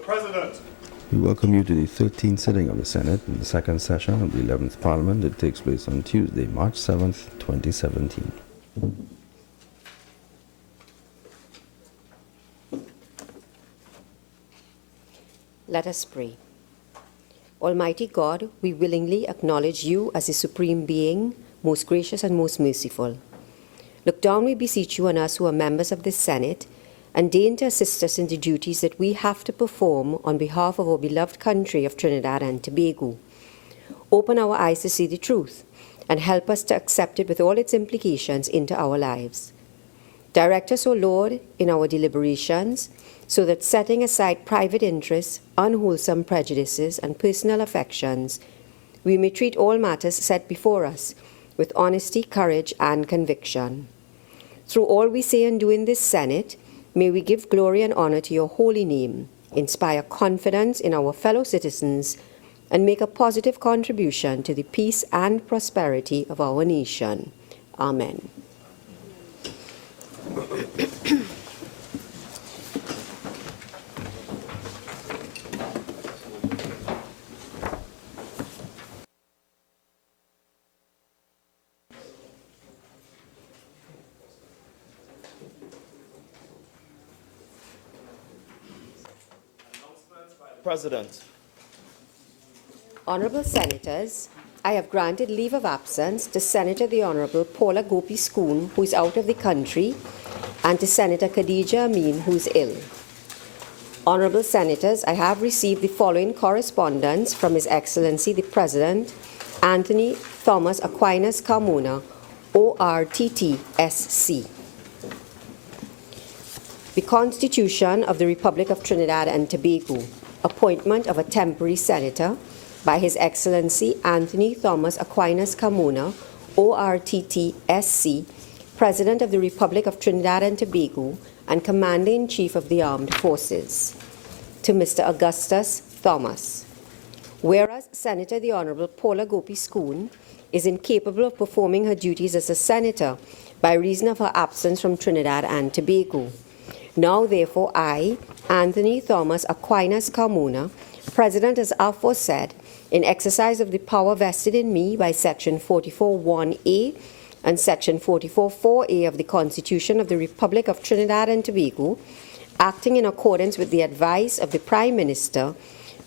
The President. We welcome you to the 13th sitting of the Senate in the second session of the 11th Parliament that takes place on Tuesday, March 7th, 2017. Let us pray. Almighty God, we willingly acknowledge you as the supreme being, most gracious and most merciful. Look down, we beseech you, on us who are members of this Senate, and deign to assist us in the duties that we have to perform on behalf of our beloved country of Trinidad and Tobago. Open our eyes to see the truth, and help us to accept it with all its implications into our lives. Direct us, O Lord, in our deliberations, so that setting aside private interests, unwholesome prejudices, and personal affections, we may treat all matters set before us with honesty, courage, and conviction. Through all we say and do in this Senate, may we give glory and honor to your holy name, inspire confidence in our fellow citizens, and make a positive contribution to the peace and prosperity of our nation. Amen. President. Honorable Senators, I have granted leave of absence to Senator the Honorable Paula Gopi Schoon, who is out of the country, and to Senator Khadija Amin, who is ill. Honorable Senators, I have received the following correspondence from His Excellency the President, Anthony Thomas Aquinas Carmona, ORTTSC. The Constitution of the Republic of Trinidad and Tobago. Appointment of a temporary senator by His Excellency Anthony Thomas Aquinas Carmona, ORTTSC, President of the Republic of Trinidad and Tobago and Commander-in-Chief of the Armed Forces. To Mr. Augustus Thomas. Whereas Senator the Honorable Paula Gopi Schoon is incapable of performing her duties as a senator by reason of her absence from Trinidad and Tobago. Now, therefore, I, Anthony Thomas Aquinas Carmona, President as aforesaid, in exercise of the power vested in me by Section 44(1)(a) and Section 44(4)(a) of the Constitution of the Republic of Trinidad and Tobago, acting in accordance with the advice of the Prime Minister,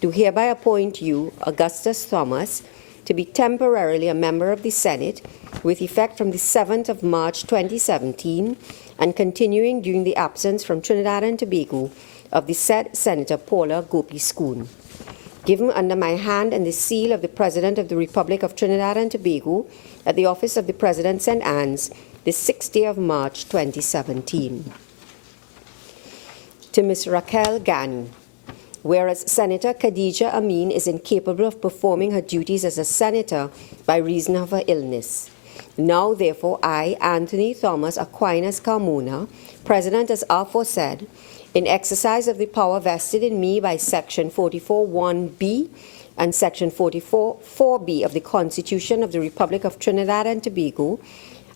do hereby appoint you, Augustus Thomas, to be temporarily a member of the Senate with effect from the 7th of March 2017 and continuing during the absence from Trinidad and Tobago of the said Senator Paula Gopi Schoon. Given under my hand and the seal of the President of the Republic of Trinidad and Tobago at the office of the President St. Anne's, the 6th day of March 2017. To Ms. Raquel Ghani. Whereas Senator Khadija Amin is incapable of performing her duties as a senator by reason of her illness. Now, therefore, I, Anthony Thomas Aquinas Carmona, President as aforesaid, in exercise of the power vested in me by Section 44(1)(b) and Section 44(4)(b) of the Constitution of the Republic of Trinidad and Tobago,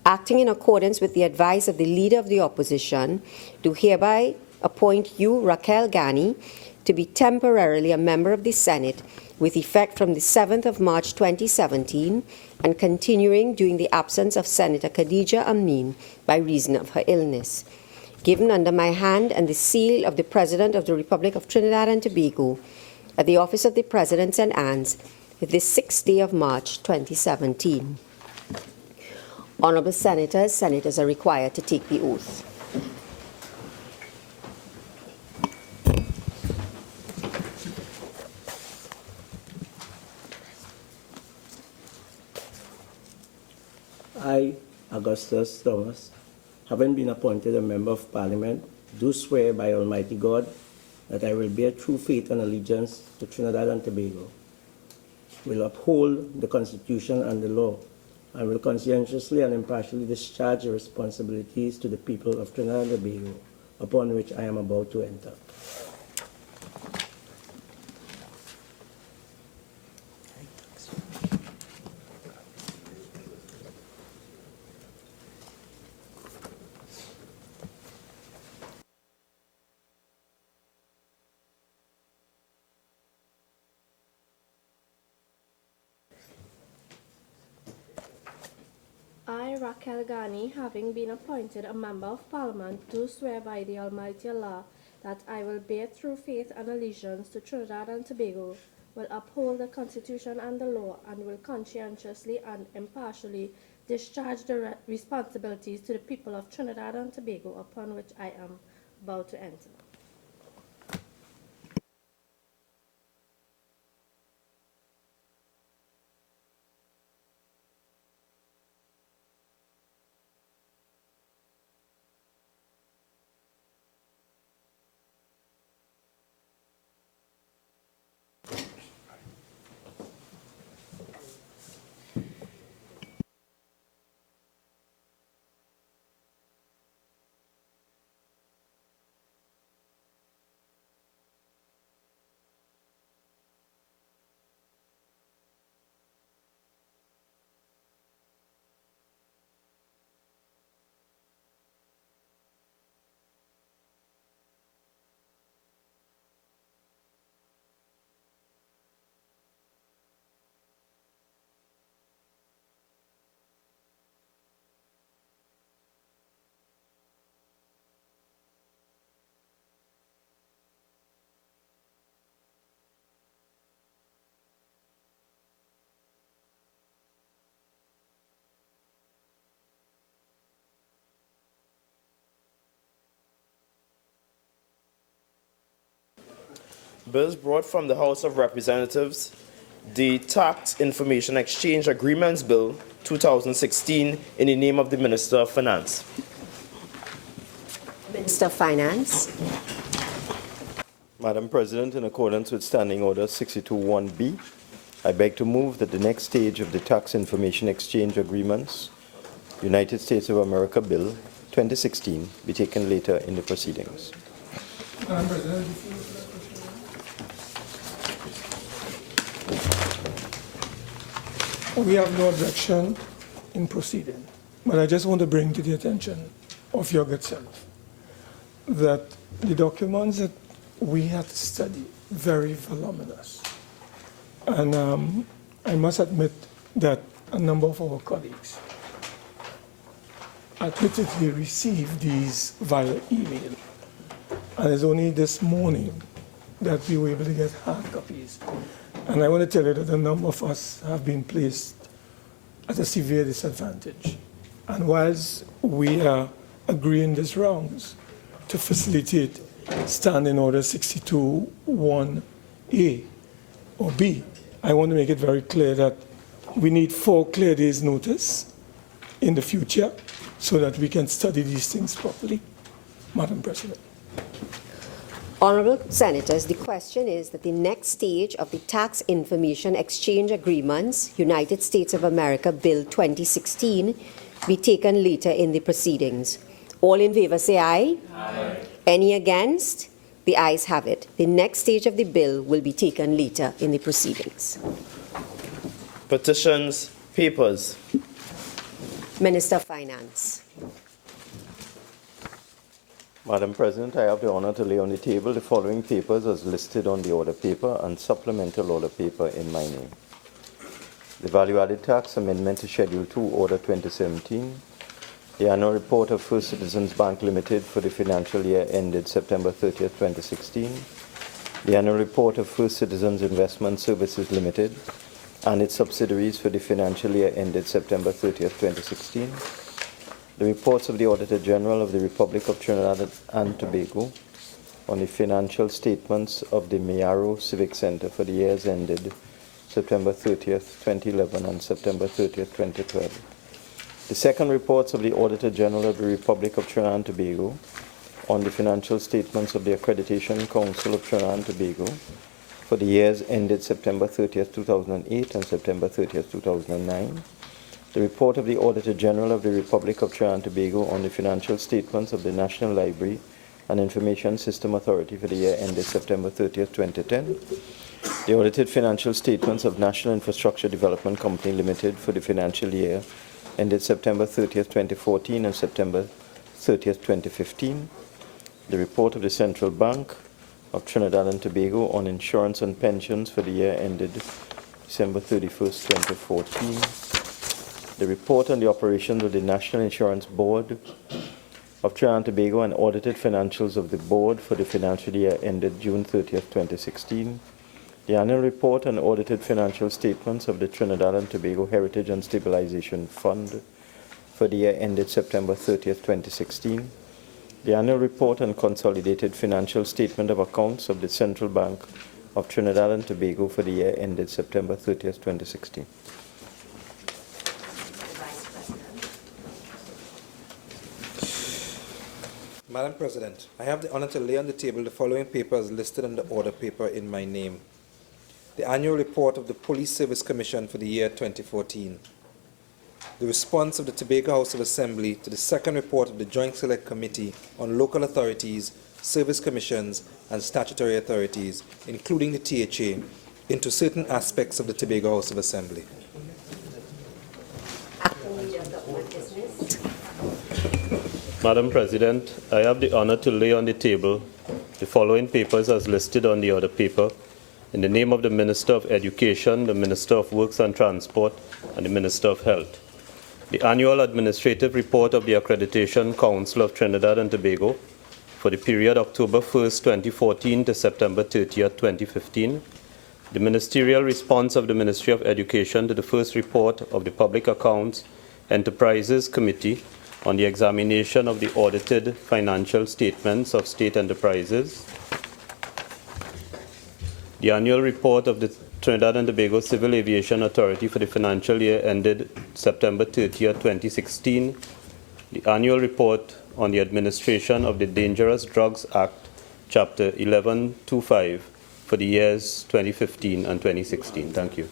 acting in accordance with the advice of the Leader of the Opposition, do hereby appoint you, Raquel Ghani, to be temporarily a member of the Senate with effect from the 7th of March 2017 and continuing during the absence of Senator Khadija Amin by reason of her illness. Given under my hand and the seal of the President of the Republic of Trinidad and Tobago at the office of the President St. Anne's, this 6th day of March 2017. Honorable Senators, Senators are required to take the oath. I, Augustus Thomas, having been appointed a Member of Parliament, do swear by Almighty God that I will bear true faith and allegiance to Trinidad and Tobago, will uphold the Constitution and the law, and will conscientiously and impartially discharge the responsibilities to the people of Trinidad and Tobago upon which I am about to enter. I, Raquel Ghani, having been appointed a Member of Parliament, do swear by the Almighty Allah that I will bear true faith and allegiance to Trinidad and Tobago, will uphold the Constitution and the law, and will conscientiously and impartially discharge the responsibilities to the people of Trinidad and Tobago upon which I am about to enter. Bills brought from the House of Representatives, the Tax Information Exchange Agreements Bill 2016 in the name of the Minister of Finance. Minister of Finance. Madam President, in accordance with Standing Order 621B, I beg to move that the next stage of the Tax Information Exchange Agreements, United States of America Bill 2016, be taken later in the proceedings. Madam President, we have no objection in proceeding, but I just want to bring to the attention of your good self that the documents that we had to study very voluminous, and I must admit that a number of our colleagues admittedly received these via email, and it's only this morning that we were able to get hard copies. And I want to tell you that a number of us have been placed at a severe disadvantage. And whilst we are agreeing these rounds to facilitate Standing Order 62(1)A or B, I want to make it very clear that we need 4 clear days' notice in the future so that we can study these things properly. Madam President. Honourable Senators, the question is that the next stage of the Tax Information Exchange Agreements, United States of America Bill 2016, be taken later in the proceedings. All in favour say aye. Aye. Any against? The ayes have it. The next stage of the bill will be taken later in the proceedings. Petitions, papers. Minister of Finance. Madam President, I have the honor to lay on the table the following papers as listed on the order paper and supplemental order paper in my name. The Value-Added Tax Amendment to Schedule 2, Order 2017, the Annual Report of First Citizens Bank Limited for the financial year ended September 30th, 2016, the Annual Report of First Citizens Investment Services Limited and its subsidiaries for the financial year ended September 30th, 2016, the reports of the Auditor General of the Republic of Trinidad and Tobago on the financial statements of the Mayaro Civic Center for the years ended September 30th, 2011 and September 30th, 2012. The second reports of the Auditor General of the Republic of Trinidad and Tobago on the financial statements of the Accreditation Council of Trinidad and Tobago for the years ended September 30th, 2008 and September 30th, 2009. The report of the Auditor General of the Republic of Trinidad and Tobago on the financial statements of the National Library and Information System Authority for the year ended September 30th, 2010. The audited financial statements of National Infrastructure Development Company Limited for the financial year ended September 30th, 2014 and September 30th, 2015. The report of the Central Bank of Trinidad and Tobago on insurance and pensions for the year ended December 31st, 2014. the report on the operations of the National Insurance Board of Trinidad and Tobago and audited financials of the board for the financial year ended June 30th, 2016, the annual report and audited financial statements of the Trinidad and Tobago Heritage and Stabilization Fund for the year ended September 30th, 2016, the annual report and consolidated financial statement of accounts of the Central Bank of Trinidad and Tobago for the year ended September 30th, 2016. Madam President, I have the honor to lay on the table the following papers listed on the order paper in my name. The annual report of the Police Service Commission for the year 2014. The response of the Tobago House of Assembly to the second report of the Joint Select Committee on Local Authorities, Service Commissions, and Statutory Authorities, including the THA, into certain aspects of the Tobago House of Assembly. Madam President, I have the honor to lay on the table the following papers as listed on the order paper in the name of the Minister of Education, the Minister of Works and Transport, and the Minister of Health. The annual administrative report of the Accreditation Council of Trinidad and Tobago for the period October 1st, 2014 to September 30th, 2015. The ministerial response of the Ministry of Education to the first report of the Public Accounts Enterprises Committee on the examination of the audited financial statements of state enterprises. The annual report of the Trinidad and Tobago Civil Aviation Authority for the financial year ended September 30th, 2016. The annual report on the administration of the Dangerous Drugs Act, Chapter 1125, for the years 2015 and 2016. Thank you.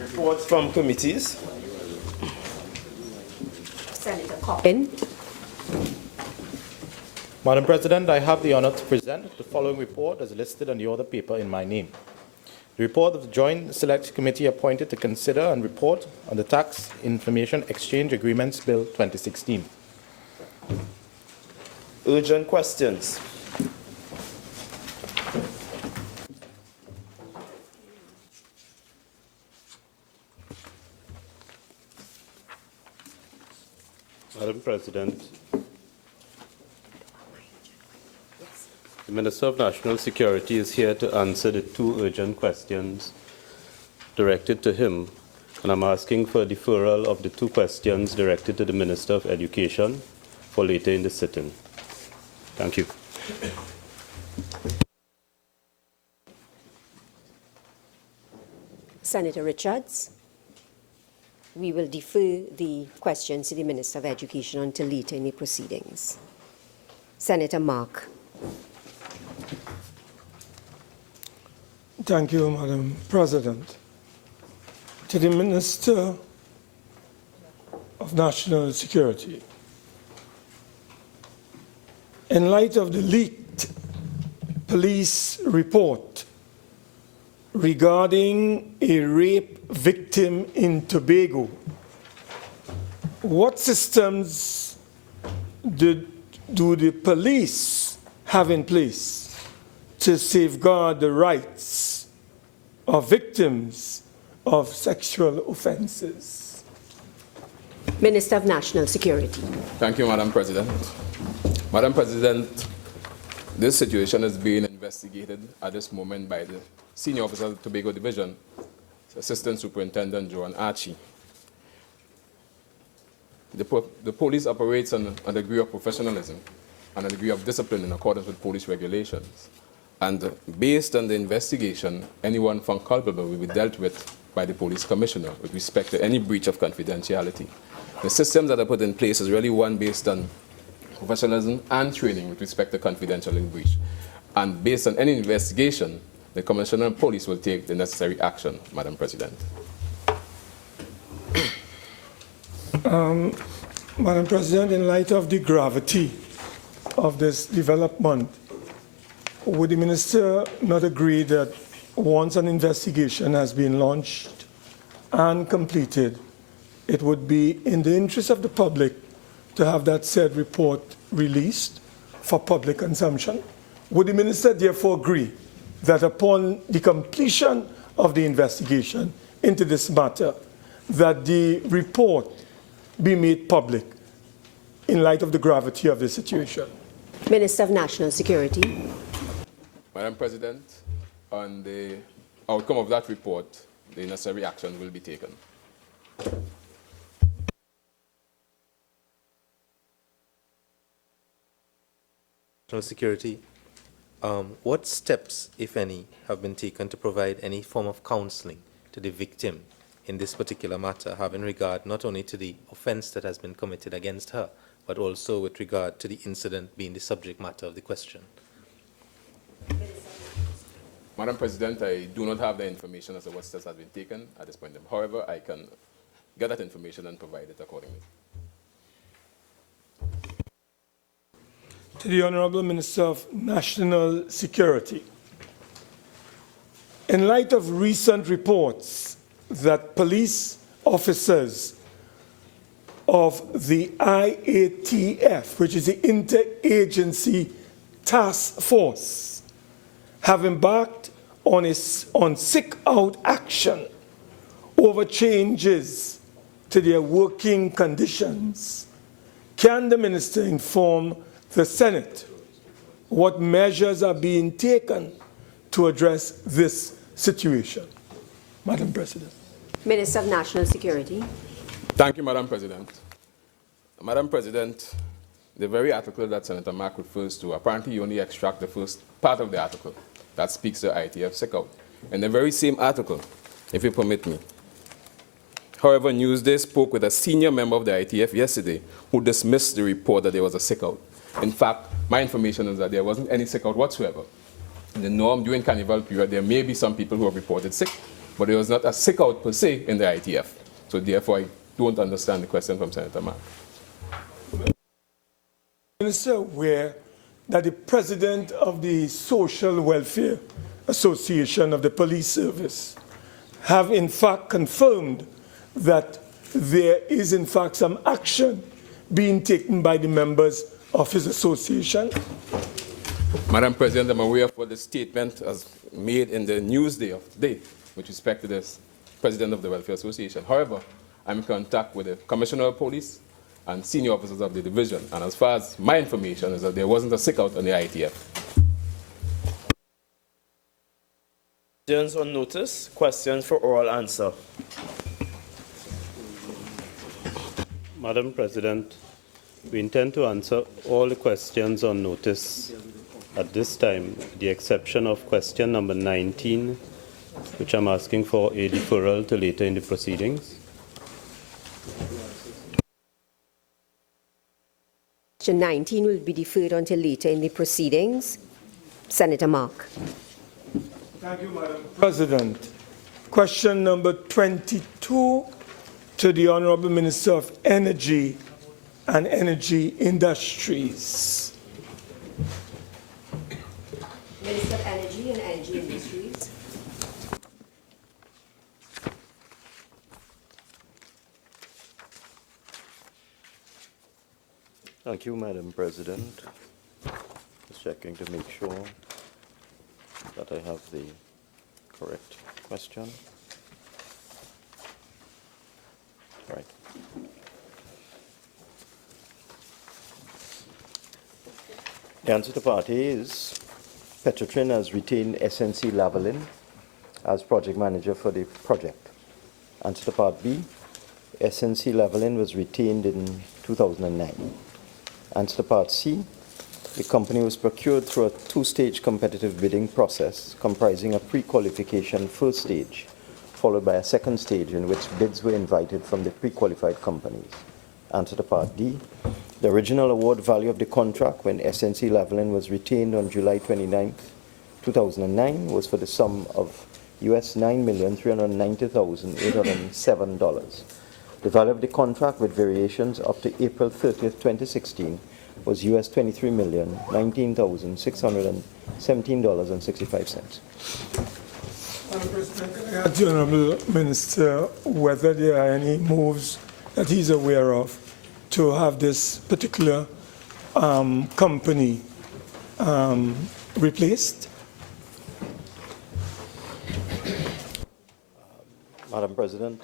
Reports from committees. Senator Colm. Madam President, I have the honor to present the following report as listed on the order paper in my name. The report of the Joint Select Committee appointed to consider and report on the Tax Information Exchange Agreements Bill 2016. Urgent questions. Madam President, the Minister of National Security is here to answer the two urgent questions directed to him, and I'm asking for a deferral of the two questions directed to the Minister of Education for later in the sitting. Thank you. Senator Richards. We will defer the questions to the Minister of Education until later in the proceedings. Senator Mark. Thank you, Madam President. To the Minister of National Security, in light of the leaked police report regarding a rape victim in Tobago, what systems do the police have in place to safeguard the rights of victims of sexual offenses? Minister of National Security. Thank you, Madam President. Madam President, this situation is being investigated at this moment by the Senior Officer of the Tobago Division, Assistant Superintendent Joan Archie. The police operates on a degree of professionalism and a degree of discipline in accordance with police regulations. And based on the investigation, anyone found culpable will be dealt with by the police commissioner with respect to any breach of confidentiality. The systems that are put in place is really one based on professionalism and training with respect to confidentiality breach. And based on any investigation, the Commissioner of Police will take the necessary action, Madam President. Madam President, in light of the gravity of this development, would the Minister not agree that once an investigation has been launched and completed, it would be in the interest of the public to have that said report released for public consumption? Would the Minister therefore agree that upon the completion of the investigation into this matter, that the report be made public in light of the gravity of the situation. Minister of National Security. Madam President, on the outcome of that report, the necessary action will be taken. National Security, what steps, if any, have been taken to provide any form of counseling to the victim in this particular matter, having regard not only to the offense that has been committed against her, but also with regard to the incident being the subject matter of the question? Madam President, I do not have the information as to what steps have been taken at this point. However, I can get that information and provide it accordingly. To the Honorable Minister of National Security. In light of recent reports that police officers of the IATF, which is the Interagency Task Force, have embarked on sick-out action over changes to their working conditions, can the Minister inform the Senate what measures are being taken to address this situation? Madam President. Minister of National Security. Thank you, Madam President. Madam President, the very article that Senator Mark refers to, apparently you only extract the first part of the article that speaks to ITF sick-out. In the very same article, if you permit me. However, Newsday spoke with a senior member of the ITF yesterday who dismissed the report that there was a sick-out. In fact, my information is that there wasn't any sick-out whatsoever. In the norm, during Carnival period, there may be some people who have reported sick, but there was not a sick-out per se in the ITF. So therefore, I don't understand the question from Senator Mark. Minister, aware that the president of the Social Welfare Association of the Police Service have in fact confirmed that there is in fact some action being taken by the members of his association? Madam President, I'm aware of what the statement has made in the Newsday of today with respect to the president of the Welfare Association. However, I'm in contact with the Commissioner of Police and senior officers of the division, and as far as my information is that there wasn't a sick-out on the ITF. Questions on notice, questions for oral answer. Madam President, we intend to answer all the questions on notice at this time, with the exception of question number 19, which I'm asking for a deferral to later in the proceedings. Question 19 will be deferred until later in the proceedings. Senator Mark. Thank you, Madam President. Question number 22 to the Honorable Minister of Energy and Energy Industries. Minister of Energy and Energy Industries. Thank you, Madam President. Just checking to make sure that I have the correct question. Right. The answer to part A is Petrotrin has retained SNC Lavalin as project manager for the project. Answer to part B, SNC Lavalin was retained in 2009. Answer to part C, the company was procured through a two-stage competitive bidding process comprising a pre-qualification first stage, followed by a second stage in which bids were invited from the pre-qualified companies. Answer to part D, the original award value of the contract when SNC Lavalin was retained on July 29, 2009 was for the sum of US $9,390,807. The value of the contract with variations up to April 30, 2016 was US $23,019,617.65. Madam President, can I ask the Honourable Minister whether there are any moves that he's aware of to have this particular company replaced? Madam President,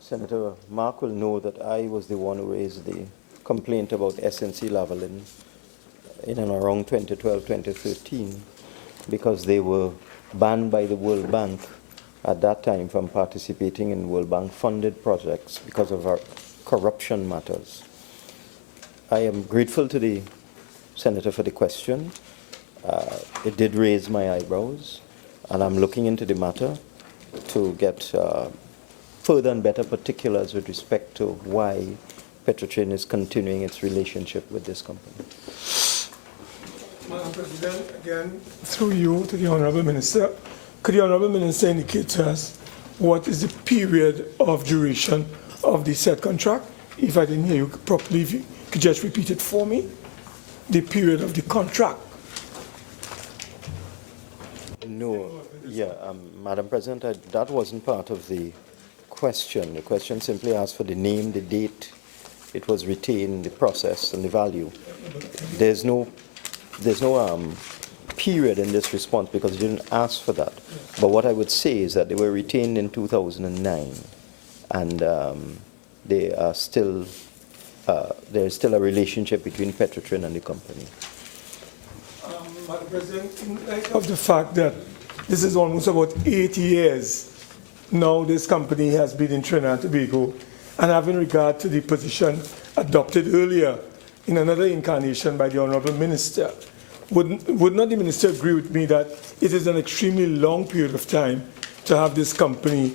Senator Mark will know that I was the one who raised the complaint about SNC Lavalin in and around 2012, 2013, because they were banned by the World Bank at that time from participating in World Bank funded projects because of our corruption matters. I am grateful to the Senator for the question. It did raise my eyebrows, and I'm looking into the matter to get further and better particulars with respect to why Petrotrin is continuing its relationship with this company. Madam President, again, through you to the Honourable Minister, could the Honourable Minister indicate to us what is the period of duration of the said contract? If I didn't hear you properly, if you could just repeat it for me, the period of the contract. No, yeah, Madam President, that wasn't part of the question. The question simply asked for the name, the date it was retained, the process, and the value. There's no period in this response because you didn't ask for that. But what I would say is that they were retained in 2009, and they are still there is still a relationship between Petrotrin and the company. Madam President, in light of the fact that this is almost about 8 years now this company has been in Trinidad and Tobago, and having regard to the position adopted earlier in another incarnation by the Honourable Minister, would not the Minister agree with me that it is an extremely long period of time to have this company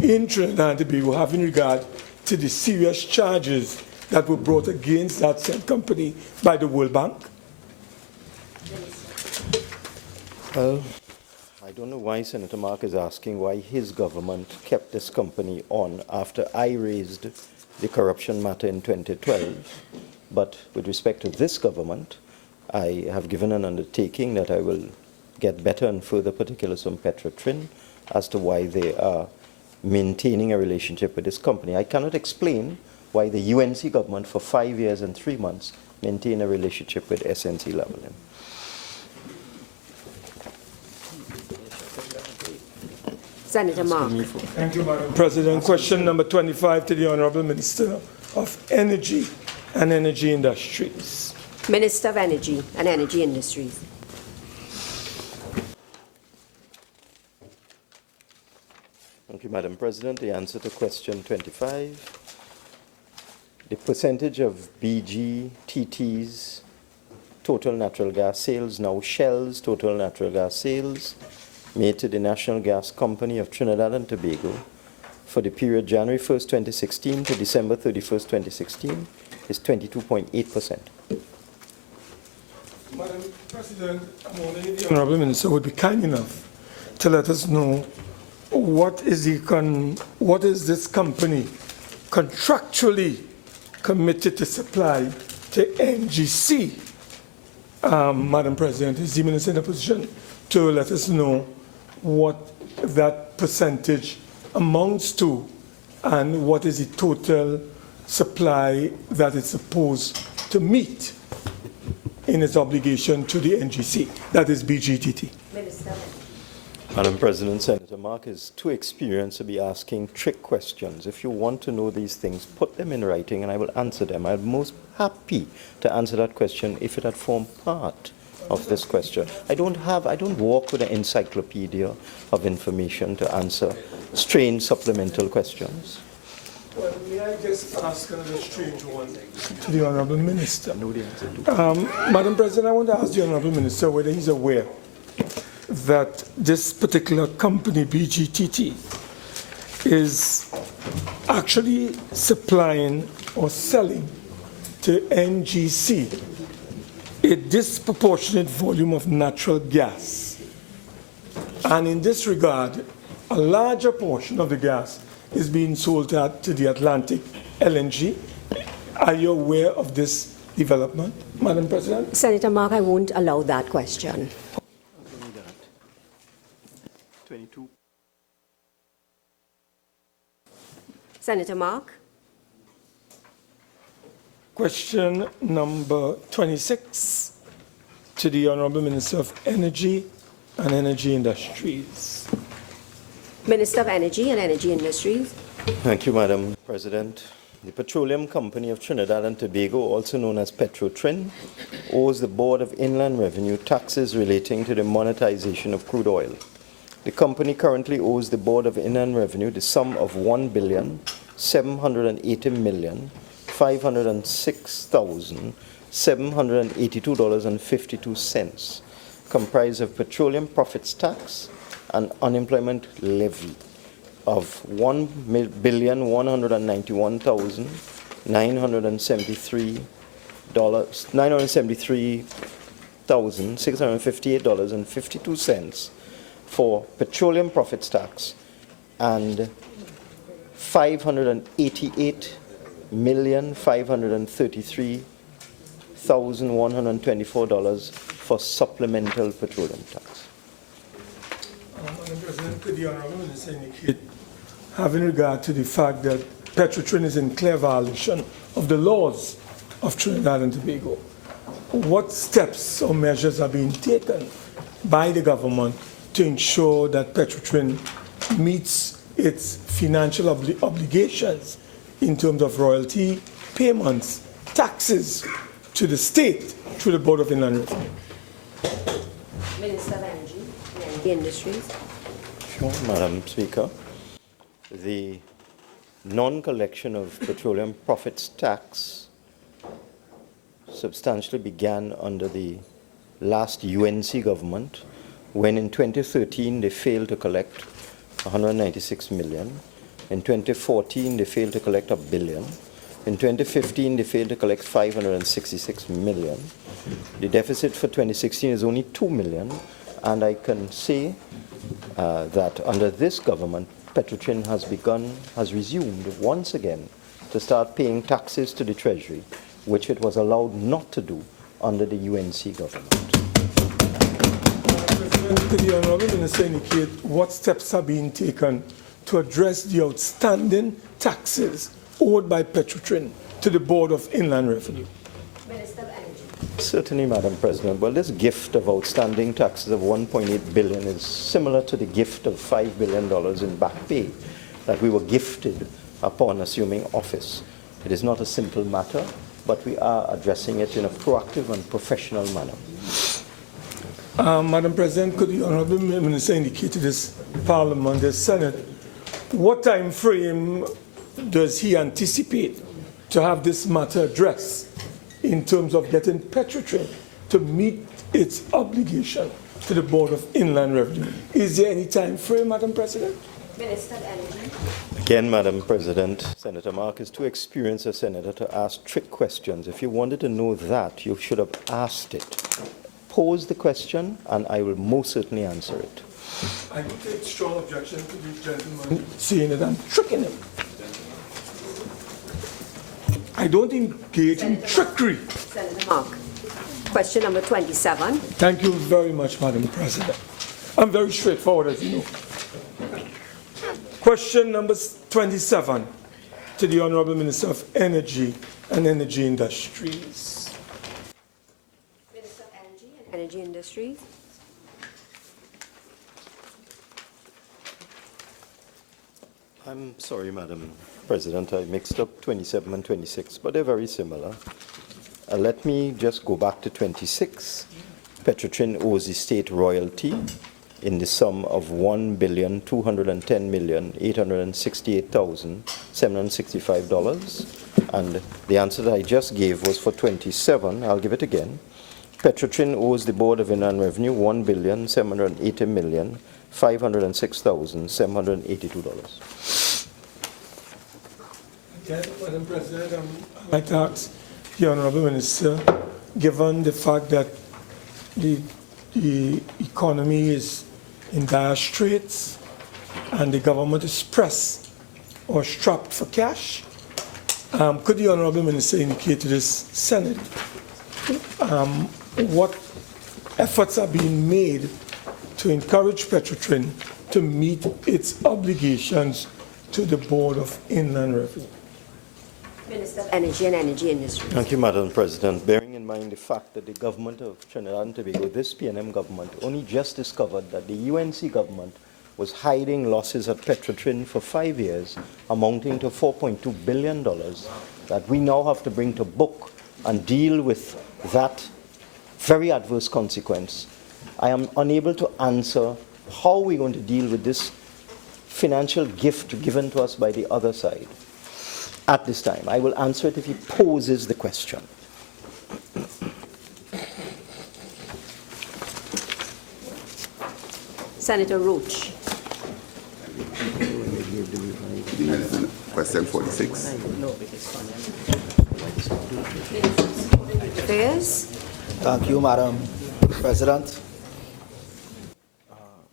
in Trinidad and Tobago, having regard to the serious charges that were brought against that said company by the World Bank? Well, I don't know why Senator Mark is asking why his government kept this company on after I raised the corruption matter in 2012. But with respect to this government, I have given an undertaking that I will get better and further particulars from Petrotrin as to why they are maintaining a relationship with this company. I cannot explain why the UNC government for 5 years and 3 months maintained a relationship with SNC Lavalin. Senator Mark. Thank you, Madam President. Question number 25 to the Honourable Minister of Energy and Energy Industries. Minister of Energy and Energy Industries. Thank you, Madam President. The answer to question 25. The percentage of BGTT's total natural gas sales, now Shell's total natural gas sales, made to the National Gas Company of Trinidad and Tobago for the period January 1st, 2016 to December 31st, 2016 is 22.8%. Madam President, I'm wondering if the Honourable Minister would be kind enough to let us know what is this company contractually committed to supply to NGC. Madam President, is the Minister in a position to let us know what that percentage amounts to and what is the total supply that it's supposed to meet in its obligation to the NGC, that is BGTT? Minister. Madam President, Senator Mark is too experienced to be asking trick questions. If you want to know these things, put them in writing and I will answer them. I'm most happy to answer that question if it had formed part of this question. I don't walk with an encyclopedia of information to answer strange supplemental questions. Well, may I just ask another strange one to the Honourable Minister? No, the answer. Madam President, I want to ask the Honourable Minister whether he's aware that this particular company, BGTT, is actually supplying or selling to NGC a disproportionate volume of natural gas. And in this regard, a larger portion of the gas is being sold to the Atlantic LNG. Are you aware of this development, Madam President? Senator Mark, I won't allow that question. 22. Senator Mark. Question number 26 to the Honourable Minister of Energy and Energy Industries. Minister of Energy and Energy Industries. Thank you, Madam President. The Petroleum Company of Trinidad and Tobago, also known as Petrotrin, owes the Board of Inland Revenue taxes relating to the monetization of crude oil. The company currently owes the Board of Inland Revenue the sum of $1,780,506,782.52, comprised of petroleum profits tax and unemployment levy of $1,191,973,658.52 for petroleum profits tax and $588,533,124 for supplemental petroleum tax. Madam President, could the Honourable Minister indicate, having regard to the fact that Petrotrin is in clear violation of the laws of Trinidad and Tobago, what steps or measures are being taken by the government to ensure that Petrotrin meets its financial obligations in terms of royalty payments, taxes to the state through the Board of Inland Revenue? Minister of Energy and Energy Industries. Sure, Madam Speaker. The non-collection of petroleum profits tax substantially began under the last UNC government, when in 2013 they failed to collect 196 million. In 2014 they failed to collect $1 billion. In 2015 they failed to collect 566 million. The deficit for 2016 is only 2 million, and I can say that under this government, Petrotrin has resumed once again to start paying taxes to the Treasury, which it was allowed not to do under the UNC government. Could the Honourable Minister indicate what steps are being taken to address the outstanding taxes owed by Petrotrin to the Board of Inland Revenue? Minister of Energy. Certainly, Madam President. Well, this gift of outstanding taxes of $1.8 billion is similar to the gift of $5 billion in back pay that we were gifted upon assuming office. It is not a simple matter, but we are addressing it in a proactive and professional manner. Madam President, could the Honourable Minister indicate to this Parliament, the Senate, what time frame does he anticipate to have this matter addressed in terms of getting Petrotrin to meet its obligation to the Board of Inland Revenue? Is there any time frame, Madam President? Minister of Energy. Again, Madam President, Senator Mark is too experienced a senator to ask trick questions. If you wanted to know that, you should have asked it. Pose the question, and I will most certainly answer it. I take strong objection to this gentleman saying that I'm tricking him. I don't engage in trickery. Senator Mark. Question number 27. Thank you very much, Madam President. I'm very straightforward, as you know. Question number 27 to the Honourable Minister of Energy and Energy Industries. Minister of Energy and Energy Industries. I'm sorry, Madam President, I mixed up 27 and 26, but they're very similar. Let me just go back to 26. Petrotrin owes the state royalty in the sum of $1,210,868,765. And the answer that I just gave was for 27. I'll give it again. Petrotrin owes the Board of Inland Revenue $1,780,506,782. Okay, Madam President, I'd like to ask the Honourable Minister, given the fact that the economy is in dire straits and the government is pressed or strapped for cash, could the Honourable Minister indicate to this Senate what efforts are being made to encourage Petrotrin to meet its obligations to the Board of Inland Revenue? Minister of Energy and Energy Industries. Thank you, Madam President. Bearing in mind the fact that the government of Trinidad and Tobago, this PNM government, only just discovered that the UNC government was hiding losses at Petrotrin for 5 years, amounting to $4.2 billion, that we now have to bring to book and deal with that very adverse consequence. I am unable to answer how we're going to deal with this financial gift given to us by the other side at this time. I will answer it if he poses the question. Senator Roach. Question 46. Affairs. Thank you, Madam President.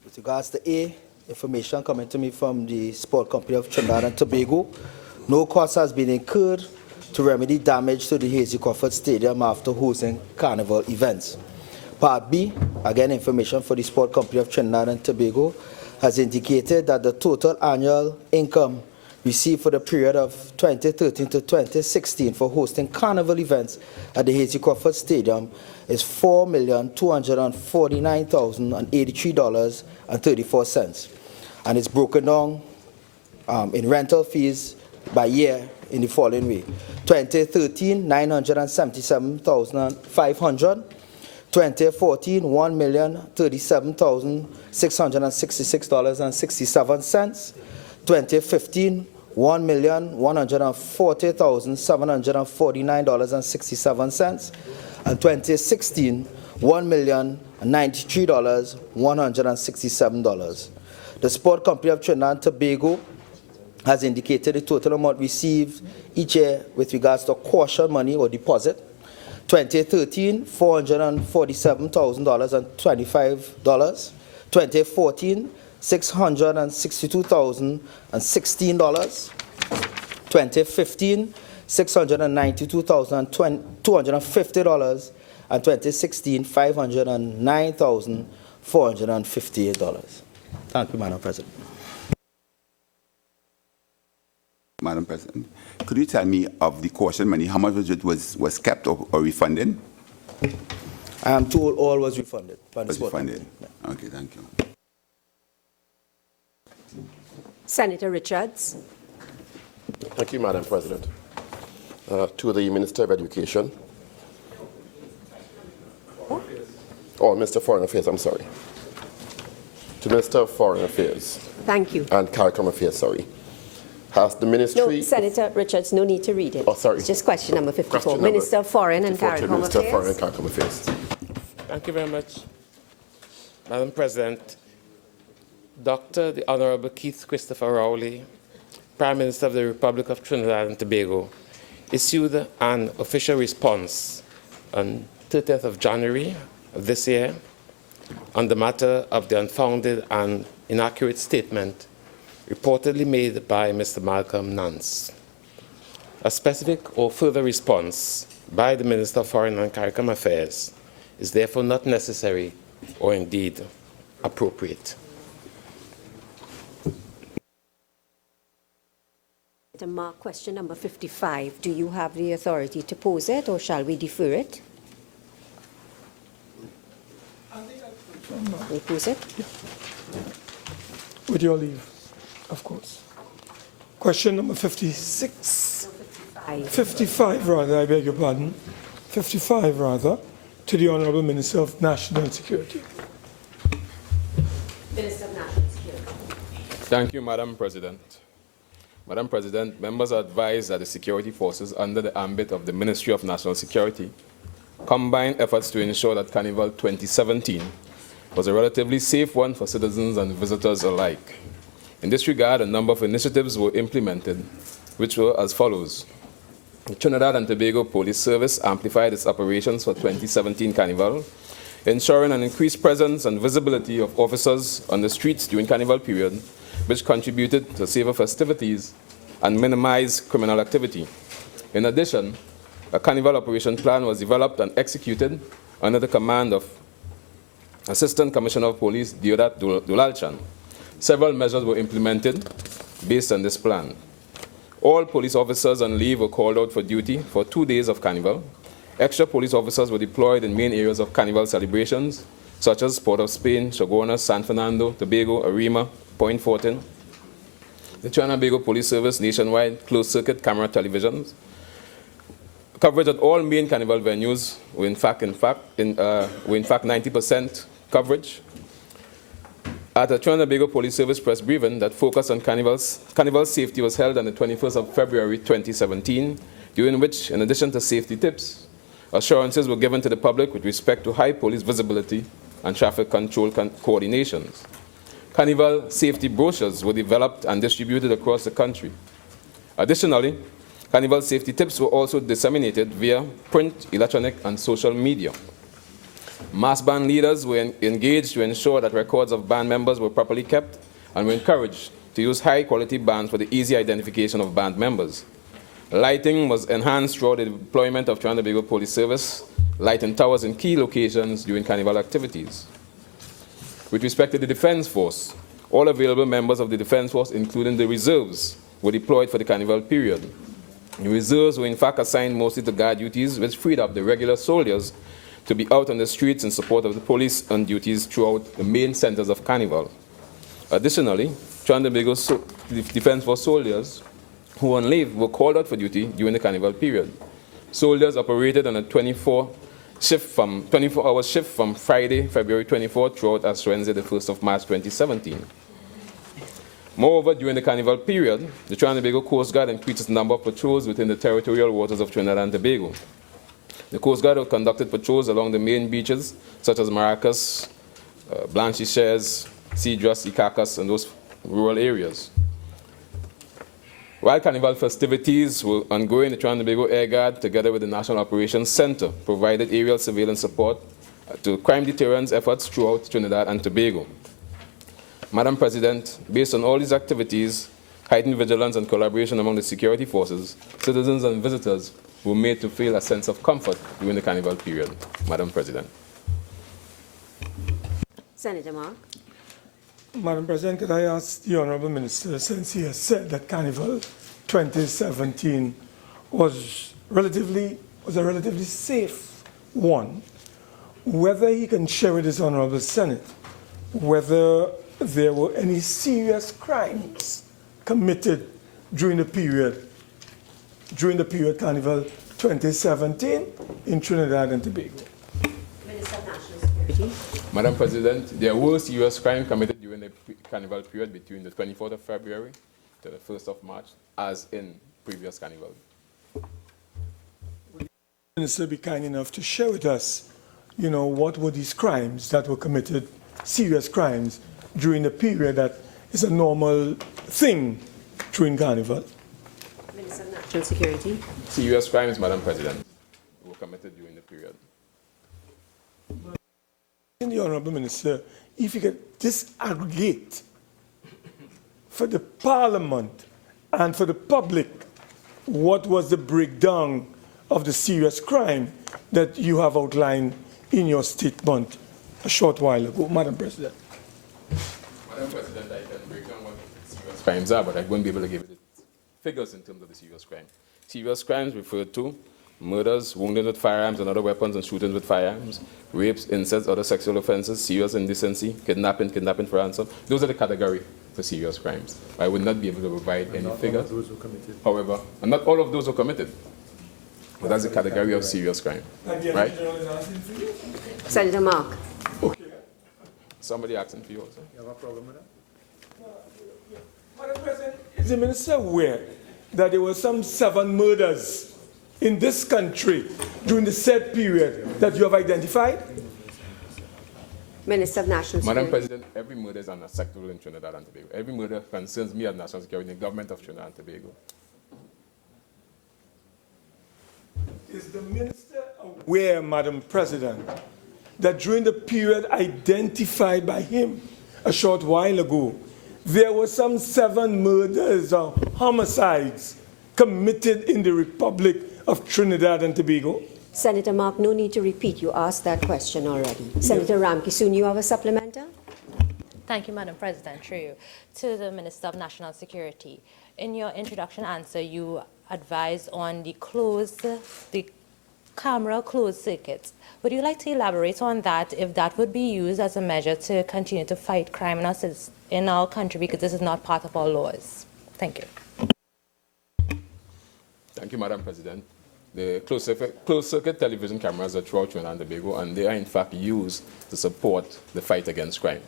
With regards to A, information coming to me from the Sport Company of Trinidad and Tobago, no cost has been incurred to remedy damage to the Hazy Crawford Stadium after hosting carnival events. Part B, again information for the Sport Company of Trinidad and Tobago, has indicated that the total annual income received for the period of 2013 to 2016 for hosting carnival events at the Hazy Crawford Stadium is $4,249,083.34, and it's broken down in rental fees by year in the following way: 2013, $977,500. 2014, $1,037,666.67. 2015, $1,140,749.67. And 2016, $1,093,167. The Sport Company of Trinidad and Tobago has indicated the total amount received each year with regards to caution money or deposit. 2013, $447,025. 2014, $662,016. 2015, $692,250. And 2016, $509,458. Thank you, Madam President. Madam President, could you tell me of the caution money, how much of it was kept or refunded? I am told all was refunded. Was refunded. Okay, thank you. Senator Richards. Thank you, Madam President. To the Minister of Education. Oh, Minister of Foreign Affairs, I'm sorry. To Minister of Foreign Affairs. Thank you. And CARICOM Affairs, sorry. Has the ministry... No, Senator Richards, no need to read it. Oh, sorry. It's just question number 54. Question Minister of Foreign and CARICOM Minister of Foreign Affairs. and CARICOM Affairs. Thank you very much, Madam President. Dr. the Honorable Keith Christopher Rowley, Prime Minister of the Republic of Trinidad and Tobago, issued an official response on 30th of January of this year on the matter of the unfounded and inaccurate statement reportedly made by Mr. Malcolm Nance. A specific or further response by the Minister of Foreign and CARICOM Affairs is therefore not necessary or indeed appropriate. To mark question number 55, do you have the authority to pose it or shall we defer it? We pose it? Yeah. With your leave, of course. Question number 56. 55, rather, I beg your pardon. 55, rather, to the Honourable Minister of National Security. Minister of National Security. Thank you, Madam President. Madam President, members are advised that the security forces under the ambit of the Ministry of National Security combined efforts to ensure that Carnival 2017 was a relatively safe one for citizens and visitors alike. In this regard, a number of initiatives were implemented, which were as follows. The Trinidad and Tobago Police Service amplified its operations for 2017 Carnival, ensuring an increased presence and visibility of officers on the streets during Carnival period, which contributed to safer festivities and minimized criminal activity. In addition, a Carnival operation plan was developed and executed under the command of Assistant Commissioner of Police Deodat Dulalchan. Several measures were implemented based on this plan. All police officers on leave were called out for duty for 2 days of Carnival. Extra police officers were deployed in main areas of Carnival celebrations, such as Port of Spain, Chaguanas, San Fernando, Tobago, Arima, Point 14. The Trinidad and Tobago Police Service nationwide closed-circuit camera televisions coverage at all main carnival venues were in fact 90% coverage. At the Trinidad and Tobago Police Service press briefing that focused on carnival safety was held on the 21st of February 2017, during which, in addition to safety tips, assurances were given to the public with respect to high police visibility and traffic control coordinations. Carnival safety brochures were developed and distributed across the country. Additionally, carnival safety tips were also disseminated via print, electronic, and social media. Mass band leaders were engaged to ensure that records of band members were properly kept and were encouraged to use high-quality bands for the easy identification of band members. Lighting was enhanced throughout the deployment of Trinidad and Tobago Police Service, lighting towers in key locations during carnival activities. With respect to the Defense Force, all available members of the Defense Force, including the reserves, were deployed for the carnival period. The reserves were in fact assigned mostly to guard duties, which freed up the regular soldiers to be out on the streets in support of the police on duties throughout the main centers of carnival. Additionally, Trinidad and Tobago Defense Force soldiers who on leave were called out for duty during the carnival period. Soldiers operated on a 24-hour shift from Friday, February 24th throughout as Wednesday, the 1st of March 2017. Moreover, during the carnival period, the Trinidad and Tobago Coast Guard increased its number of patrols within the territorial waters of Trinidad and Tobago. The Coast Guard conducted patrols along the main beaches, such as Maracas, Blanchisseuse, Cedras, Icacas, and those rural areas. While carnival festivities were ongoing, the Trinidad and Tobago Air Guard, together with the National Operations Center, provided aerial surveillance support to crime deterrence efforts throughout Trinidad and Tobago. Madam President, based on all these activities, heightened vigilance and collaboration among the security forces, citizens and visitors were made to feel a sense of comfort during the carnival period. Madam President. Senator Mark. Madam President, could I ask the Honourable Minister, since he has said that Carnival 2017 was a relatively safe one, whether he can share with his Honourable Senate whether there were any serious crimes committed during the period Carnival 2017 in Trinidad and Tobago. Minister of National Security. Madam President, there were serious crimes committed during the carnival period between the 24th of February to the 1st of March, as in previous carnival. Would the Minister be kind enough to share with us, what were these crimes that were committed, serious crimes, during the period that is a normal thing during carnival? Minister of National Security. Serious crimes, Madam President, were committed during the period. The Honourable Minister, if you could disaggregate for the Parliament and for the public what was the breakdown of the serious crime that you have outlined in your statement a short while ago, Madam President. Madam President, I can break down what serious crimes are, but I won't be able to give you the figures in terms of the serious crime. Serious crimes refer to murders, wounding with firearms and other weapons, and shootings with firearms, rapes, incest, other sexual offenses, serious indecency, kidnapping for ransom. Those are the category for serious crimes. I would not be able to provide any figures. However, and not all of those were committed. But that's the category of serious crime. Right? Senator Mark. Okay. Somebody asking for you also. You have a problem with that? Madam President, is the Minister aware that there were some 7 murders in this country during the said period that you have identified? Minister of National Security. Madam President, every murder is unacceptable in Trinidad and Tobago. Every murder concerns me as national security and the government of Trinidad and Tobago. Is the Minister aware, Madam President, that during the period identified by him a short while ago, there were some 7 murders or homicides committed in the Republic of Trinidad and Tobago? Senator Mark, no need to repeat. You asked that question already. Senator Ramkisoon, you have a supplementer? Thank you, Madam President. Through you. To the Minister of National Security. In your introduction answer, you advised on the camera closed circuits. Would you like to elaborate on that, if that would be used as a measure to continue to fight crime in our country, because this is not part of our laws? Thank you. Thank you, Madam President. The closed circuit television cameras are throughout Trinidad and Tobago, and they are in fact used to support the fight against crime.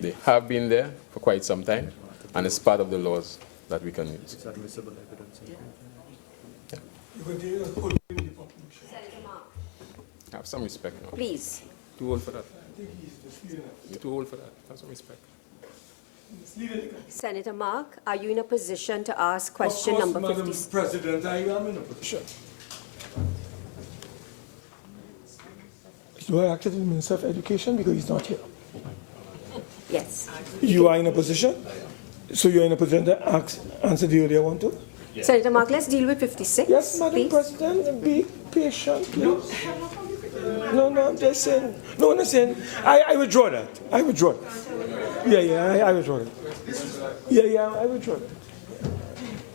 They have been there for quite some time, and it's part of the laws that we can use. It's admissible evidence. Have some respect now. Please. Too old for that. You're too old for that. Have some respect. Senator Mark, are you in a position to ask question Of course, number Madam 56? President, I am in a position. Do I ask the Minister of Education because he's not here? Yes. You are in a position? So you're in a position to answer the earlier one too? Senator Mark, let's deal with 56. Yes, Madam please. President, be patient, please. No, I'm just saying. No, I'm saying. I withdraw that. I withdraw it. I withdraw it. I withdraw it.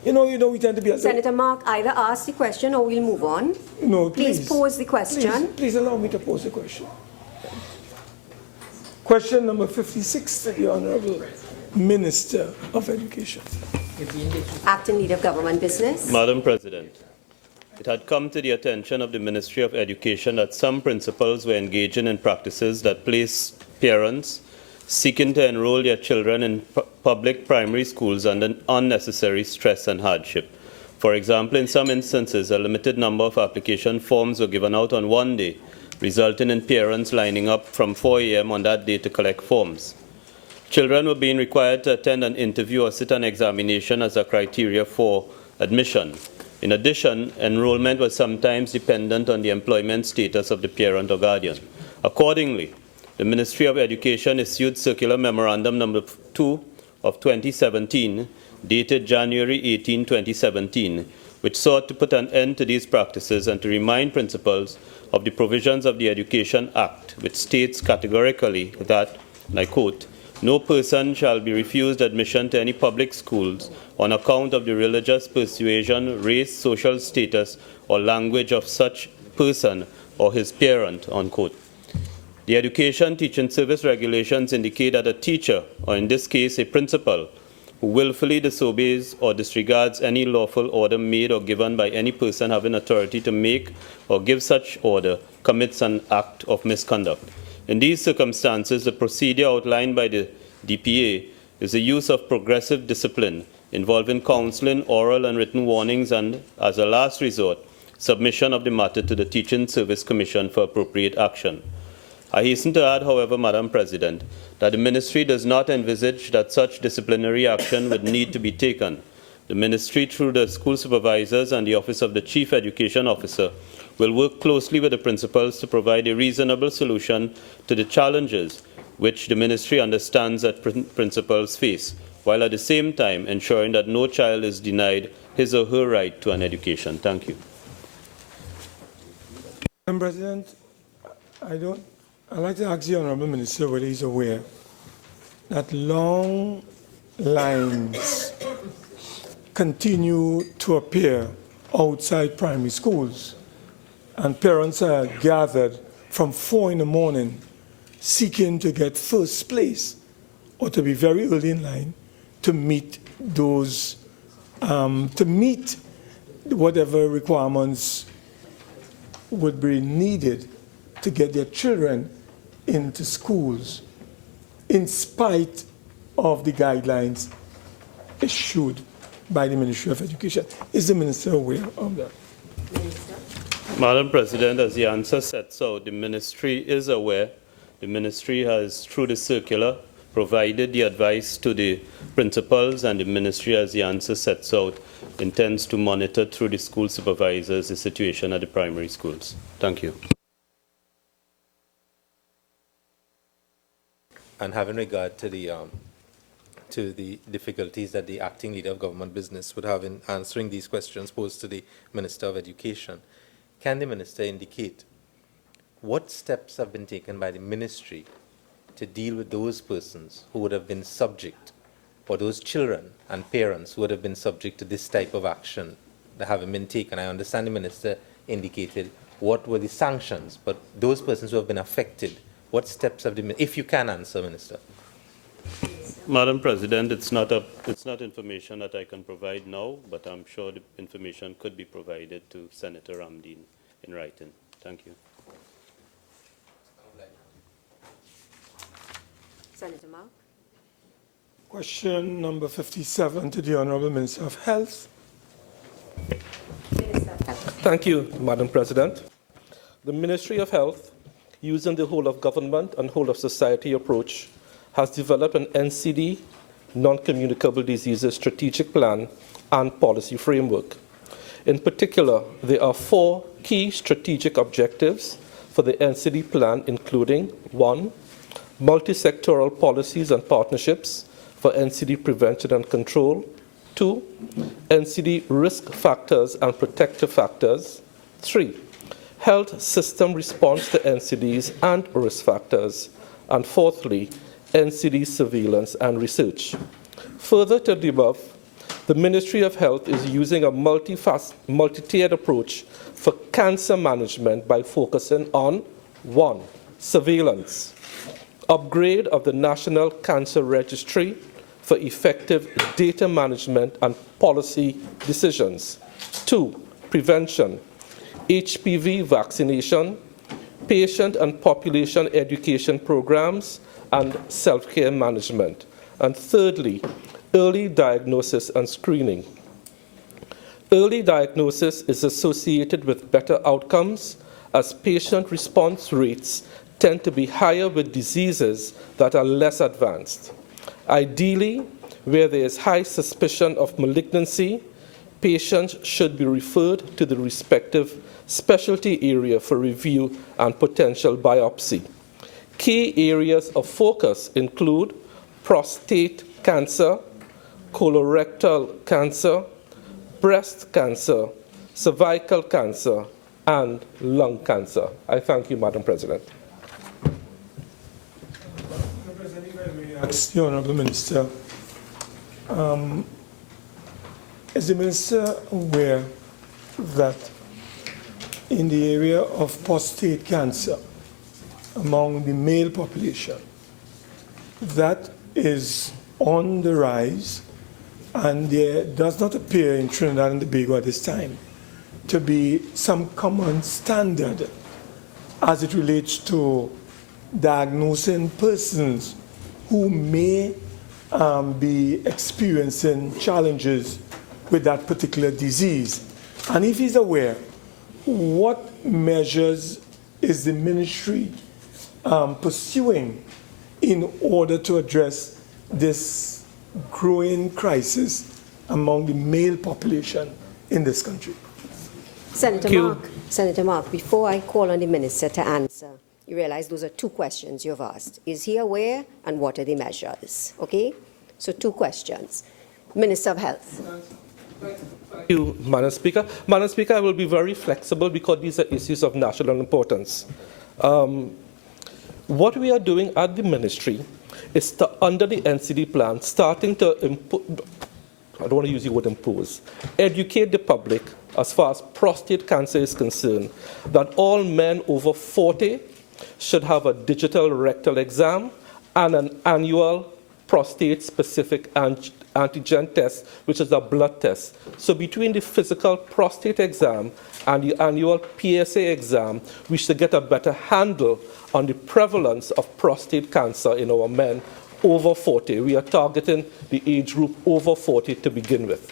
You know, we tend to be... Senator Mark, either ask the question or we'll move on. No, please. Please pose the question. Please allow me to pose the question. Question number 56 to the Honorable Minister of Education. Acting Leader of Government Business. Madam President, it had come to the attention of the Ministry of Education that some principals were engaging in practices that place parents seeking to enroll their children in public primary schools under unnecessary stress and hardship. For example, in some instances, a limited number of application forms were given out on one day, resulting in parents lining up from 4 a.m. on that day to collect forms. Children were being required to attend an interview or sit an examination as a criteria for admission. In addition, enrollment was sometimes dependent on the employment status of the parent or guardian. Accordingly, the Ministry of Education issued Circular Memorandum Number 2 of 2017, dated January 18, 2017, which sought to put an end to these practices and to remind principals of the provisions of the Education Act, which states categorically that, and I quote, "No person shall be refused admission to any public schools on account of the religious persuasion, race, social status, or language of such person or his parent," unquote. The Education Teaching Service regulations indicate that a teacher, or in this case a principal, who willfully disobeys or disregards any lawful order made or given by any person having authority to make or give such order, commits an act of misconduct. In these circumstances, the procedure outlined by the DPA is the use of progressive discipline involving counseling, oral and written warnings, and, as a last resort, submission of the matter to the Teaching Service Commission for appropriate action. I hasten to add, however, Madam President, that the Ministry does not envisage that such disciplinary action would need to be taken. The Ministry, through the school supervisors and the Office of the Chief Education Officer, will work closely with the principals to provide a reasonable solution to the challenges which the Ministry understands that principals face, while at the same time ensuring that no child is denied his or her right to an education. Thank you. Madam President, I'd like to ask the Honourable Minister whether he's aware that long lines continue to appear outside primary schools, and parents are gathered from 4 in the morning seeking to get first place or to be very early in line to meet those, to meet whatever requirements would be needed to get their children into schools, in spite of the guidelines issued by the Ministry of Education. Is the Minister aware of that? Madam President, as the answer sets out, the Ministry is aware. The Ministry has, through the circular, provided the advice to the principals, and the Ministry, as the answer sets out, intends to monitor through the school supervisors the situation at the primary schools. Thank you. And having regard to the difficulties that the acting leader of government business would have in answering these questions posed to the Minister of Education, can the Minister indicate what steps have been taken by the Ministry to deal with those persons who would have been subject, or those children and parents who would have been subject to this type of action that haven't been taken? I understand the Minister indicated what were the sanctions, but those persons who have been affected, what steps have been, if you can answer, Minister? Madam President, it's not information that I can provide now, but I'm sure the information could be provided to Senator Ramdeen in writing. Thank you. Senator Mark. Question number 57 to the Honourable Minister of Health. Thank you, Madam President. The Ministry of Health, using the whole of government and whole of society approach, has developed an NCD, non-communicable diseases strategic plan and policy framework. In particular, there are 4 key strategic objectives for the NCD plan, including 1, multi-sectoral policies and partnerships for NCD prevention and control, 2, NCD risk factors and protective factors, 3, health system response to NCDs and risk factors, and fourthly, NCD surveillance and research. Further to the above, the Ministry of Health is using a multi-tiered approach for cancer management by focusing on 1, surveillance, upgrade of the National Cancer Registry for effective data management and policy decisions, 2, prevention, HPV vaccination, patient and population education programs, and self-care management. And thirdly, early diagnosis and screening. Early diagnosis is associated with better outcomes as patient response rates tend to be higher with diseases that are less advanced. Ideally, where there is high suspicion of malignancy, patients should be referred to the respective specialty area for review and potential biopsy. Key areas of focus include prostate cancer, colorectal cancer, breast cancer, cervical cancer, and lung cancer. I thank you, Madam President. Ask the Honourable Minister, is the Minister aware that in the area of prostate cancer among the male population, that is on the rise, and there does not appear in Trinidad and Tobago at this time to be some common standard as it relates to diagnosing persons who may be experiencing challenges with that particular disease. And if he's aware, what measures is the ministry pursuing in order to address this growing crisis among the male population in this country? Senator Mark, before I call on the minister to answer, you realize those are 2 questions you've asked. Is he aware, and what are the measures? Okay? So 2 questions. Minister of Health. Thank you, Madam Speaker. Madam Speaker, I will be very flexible because these are issues of national importance. What we are doing at the ministry is to, under the NCD plan, starting to I don't want to use the word impose, educate the public as far as prostate cancer is concerned, that all men over 40 should have a digital rectal exam and an annual prostate-specific antigen test, which is a blood test. So between the physical prostate exam and the annual PSA exam, we should get a better handle on the prevalence of prostate cancer in our men over 40. We are targeting the age group over 40 to begin with.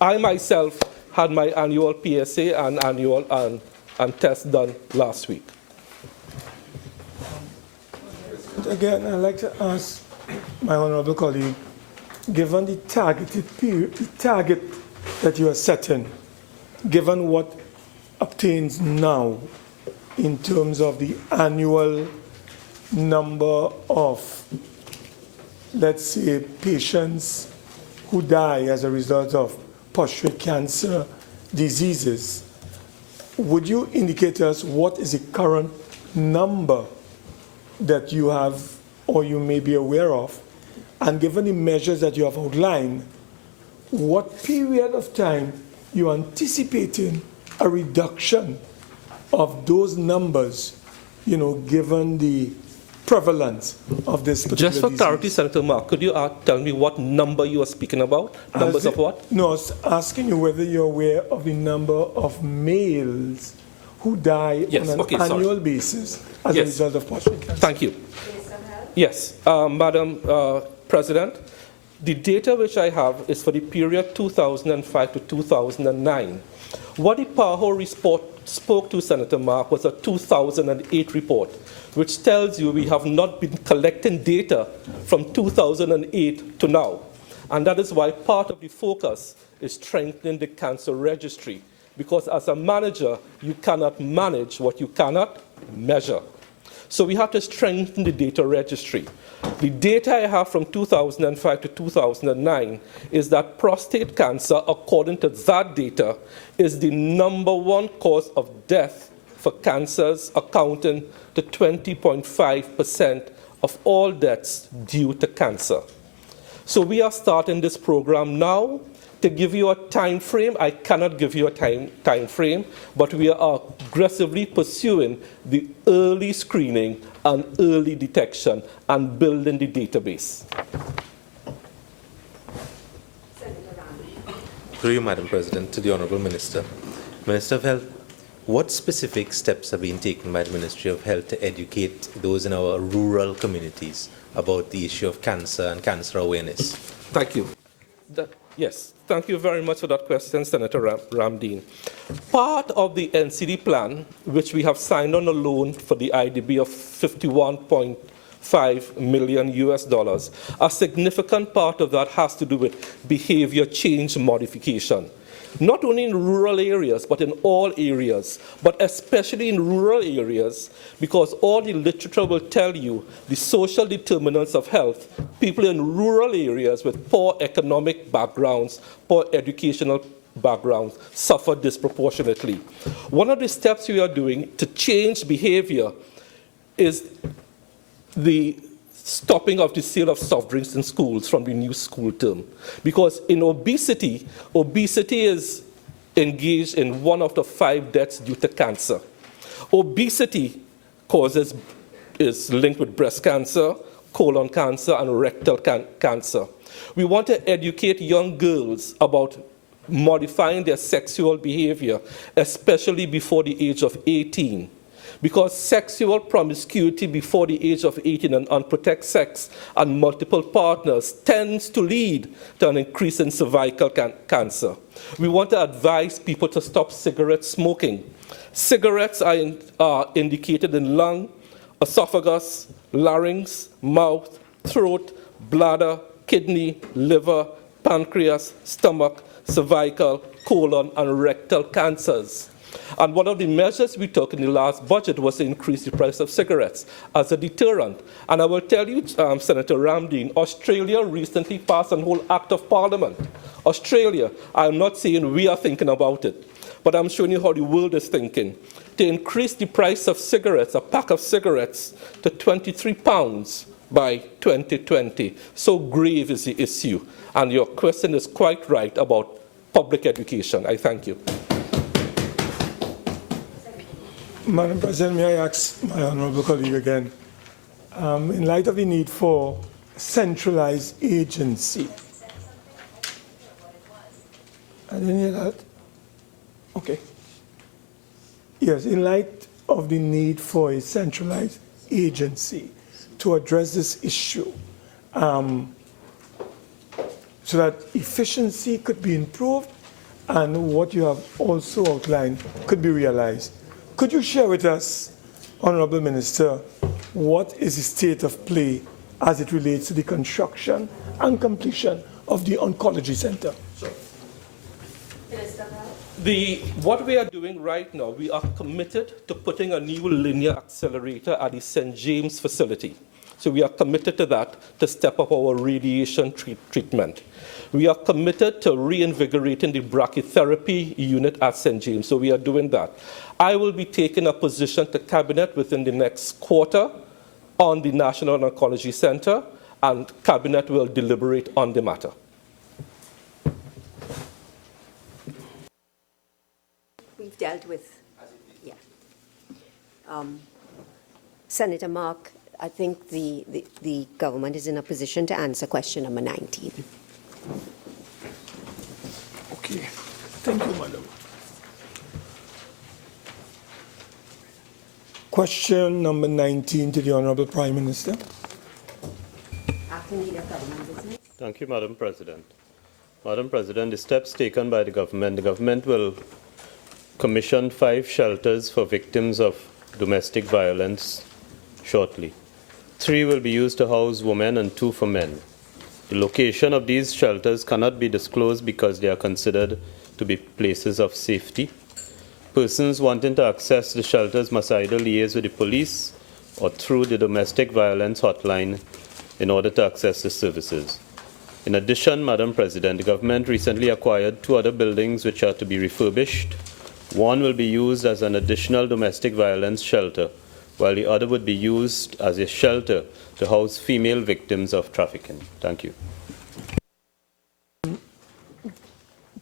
I myself had my annual PSA and annual and test done last week. Again, I'd like to ask my honourable colleague, given the targeted period, the target that you are setting, given what obtains now in terms of the annual number of, let's say, patients who die as a result of prostate cancer diseases, would you indicate to us what is the current number that you have or you may be aware of? And given the measures that you have outlined, what period of time you are anticipating a reduction of those numbers, given the prevalence of this particular Just for clarity, disease? Senator Mark, could you tell me what number you are speaking about? Numbers of what? No, I was asking you whether you're aware of the number of males who die on an annual basis as a result of prostate cancer. Thank you. Yes, Madam President, the data which I have is for the period 2005 to 2009. What the ParlView report spoke to Senator Mark was a 2008 report, which tells you we have not been collecting data from 2008 to now. And that is why part of the focus is strengthening the cancer registry, because as a manager, you cannot manage what you cannot measure. So we have to strengthen the data registry. The data I have from 2005 to 2009 is that prostate cancer, according to that data, is the #1 cause of death for cancers, accounting to 20.5% of all deaths due to cancer. So we are starting this program now. To give you a time frame, I cannot give you a time frame, but we are aggressively pursuing the early screening and early detection and building the database. Through you, Madam President, to the Honourable Minister. Minister of Health, what specific steps have been taken by the Ministry of Health to educate those in our rural communities about the issue of cancer and cancer awareness? Thank you. Yes, thank you very much for that question, Senator Ramdeen. Part of the NCD plan, which we have signed on a loan for the IDB of $51.5 million US, a significant part of that has to do with behavior change modification. Not only in rural areas, but in all areas, but especially in rural areas, because all the literature will tell you the social determinants of health, people in rural areas with poor economic backgrounds, poor educational backgrounds, suffer disproportionately. One of the steps we are doing to change behavior is the stopping of the sale of soft drinks in schools from the new school term. Because in obesity is engaged in 1 out of 5 deaths due to cancer. Obesity is linked with breast cancer, colon cancer, and rectal cancer. We want to educate young girls about modifying their sexual behavior, especially before the age of 18. Because sexual promiscuity before the age of 18 and unprotected sex and multiple partners tends to lead to an increase in cervical cancer. We want to advise people to stop cigarette smoking. Cigarettes are indicated in lung, esophagus, larynx, mouth, throat, bladder, kidney, liver, pancreas, stomach, cervical, colon, and rectal cancers. And one of the measures we took in the last budget was to increase the price of cigarettes as a deterrent. And I will tell you, Senator Ramdeen, Australia recently passed a whole act of parliament. Australia, I'm not saying we are thinking about it, but I'm showing you how the world is thinking, to increase the price of cigarettes, a pack of cigarettes, to £23 by 2020. So grave is the issue. And your question is quite right about public education. I thank you. Madam President, may I ask my honourable colleague again, in light of the need for centralized agency, I didn't hear that. Okay. Yes, in light of the need for a centralized agency to address this issue, so that efficiency could be improved and what you have also outlined could be realized. Could you share with us, Honourable Minister, what is the state of play as it relates to the construction and completion of the oncology center? What we are doing right now, we are committed to putting a new linear accelerator at the St. James facility. So we are committed to that, to step up our radiation treatment. We are committed to reinvigorating the brachytherapy unit at St. James, so we are doing that. I will be taking a position to Cabinet within the next quarter on the National Oncology Center, and Cabinet will deliberate on the matter. We've dealt with, yeah. Senator Mark, I think the government is in a position to answer question number 19. Okay. Thank you, Madam. Question number 19 to the Honorable Prime Minister. Acting Leader of Government Business. Thank you, Madam President. Madam President, the steps taken by the government will commission 5 shelters for victims of domestic violence shortly. 3 will be used to house women and 2 for men. The location of these shelters cannot be disclosed because they are considered to be places of safety. Persons wanting to access the shelters must either liaise with the police or through the domestic violence hotline in order to access the services. In addition, Madam President, the government recently acquired 2 other buildings which are to be refurbished. One will be used as an additional domestic violence shelter, while the other would be used as a shelter to house female victims of trafficking. Thank you.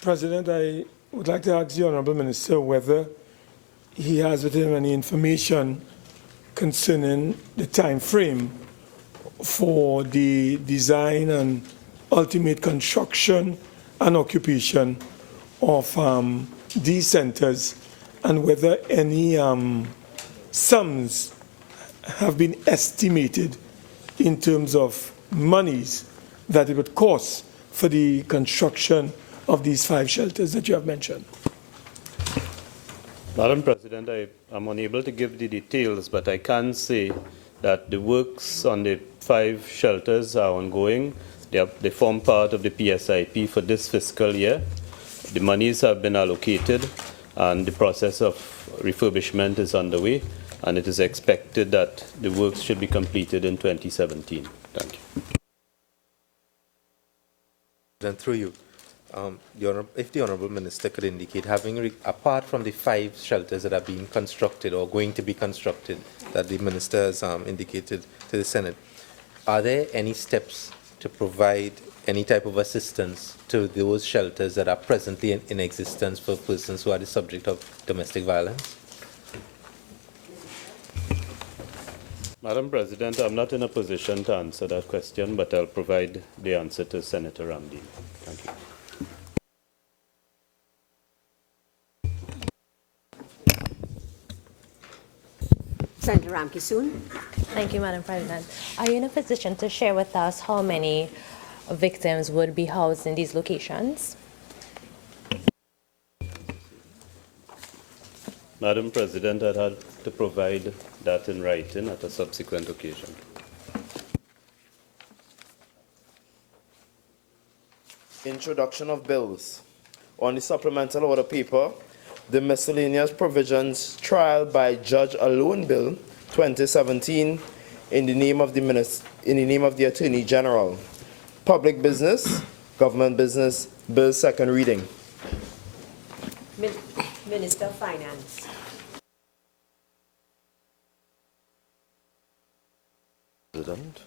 President, I would like to ask the Honourable Minister whether he has with him any information concerning the time frame for the design and ultimate construction and occupation of these centres, and whether any sums have been estimated in terms of monies that it would cost for the construction of these 5 shelters that you have mentioned. Madam President, I am unable to give the details, but I can say that the works on the 5 shelters are ongoing. They form part of the PSIP for this fiscal year. The monies have been allocated, and the process of refurbishment is underway, and it is expected that the works should be completed in 2017. Thank you. And through you, if the Honourable Minister could indicate, apart from the 5 shelters that are being constructed or going to be constructed that the Minister has indicated to the Senate, are there any steps to provide any type of assistance to those shelters that are presently in existence for persons who are the subject of domestic violence? Madam President, I'm not in a position to answer that question, but I'll provide the answer to Senator Ramdeen. Thank you. Senator Ramkisoon. Thank you, Madam President. Are you in a position to share with us how many victims would be housed in these locations? Madam President, I'd have to provide that in writing at a subsequent occasion. Introduction of bills. On the supplemental order paper, the miscellaneous provisions trial by judge alone bill 2017 in the name of the Attorney General. Public business, government business, bill second reading. Minister of Finance. President.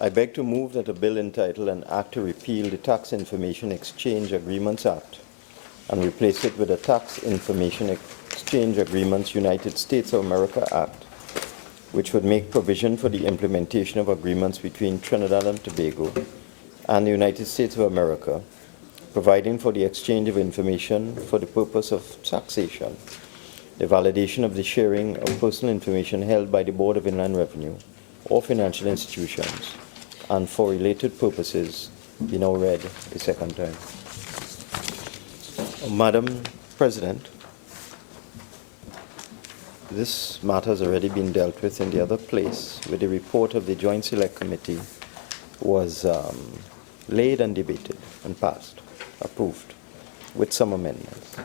I beg to move that a bill entitled An Act to Repeal the Tax Information Exchange Agreements Act and replace it with the Tax Information Exchange Agreements United States of America Act, which would make provision for the implementation of agreements between Trinidad and Tobago and the United States of America, providing for the exchange of information for the purpose of taxation, the validation of the sharing of personal information held by the Board of Inland Revenue or financial institutions, and for related purposes, be now read the second time. Madam President, this matter has already been dealt with in the other place, where the report of the Joint Select Committee was laid and debated and passed, approved, with some amendments.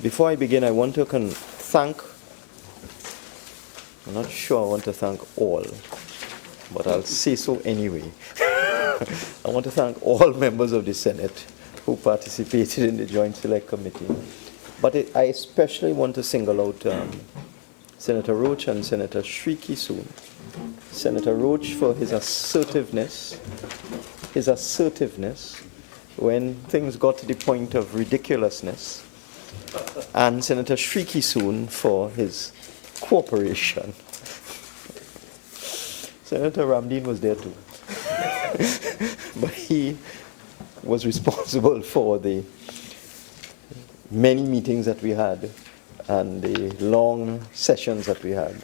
Before I begin, I want to thank, I'm not sure I want to thank all, but I'll say so anyway. I want to thank all members of the Senate who participated in the Joint Select Committee. But I especially want to single out Senator Roach and Senator Shriki soon. Senator Roach for his assertiveness when things got to the point of ridiculousness, and Senator Shrieky soon for his cooperation. Senator Ramdeen was there too. But he was responsible for the many meetings that we had and the long sessions that we had.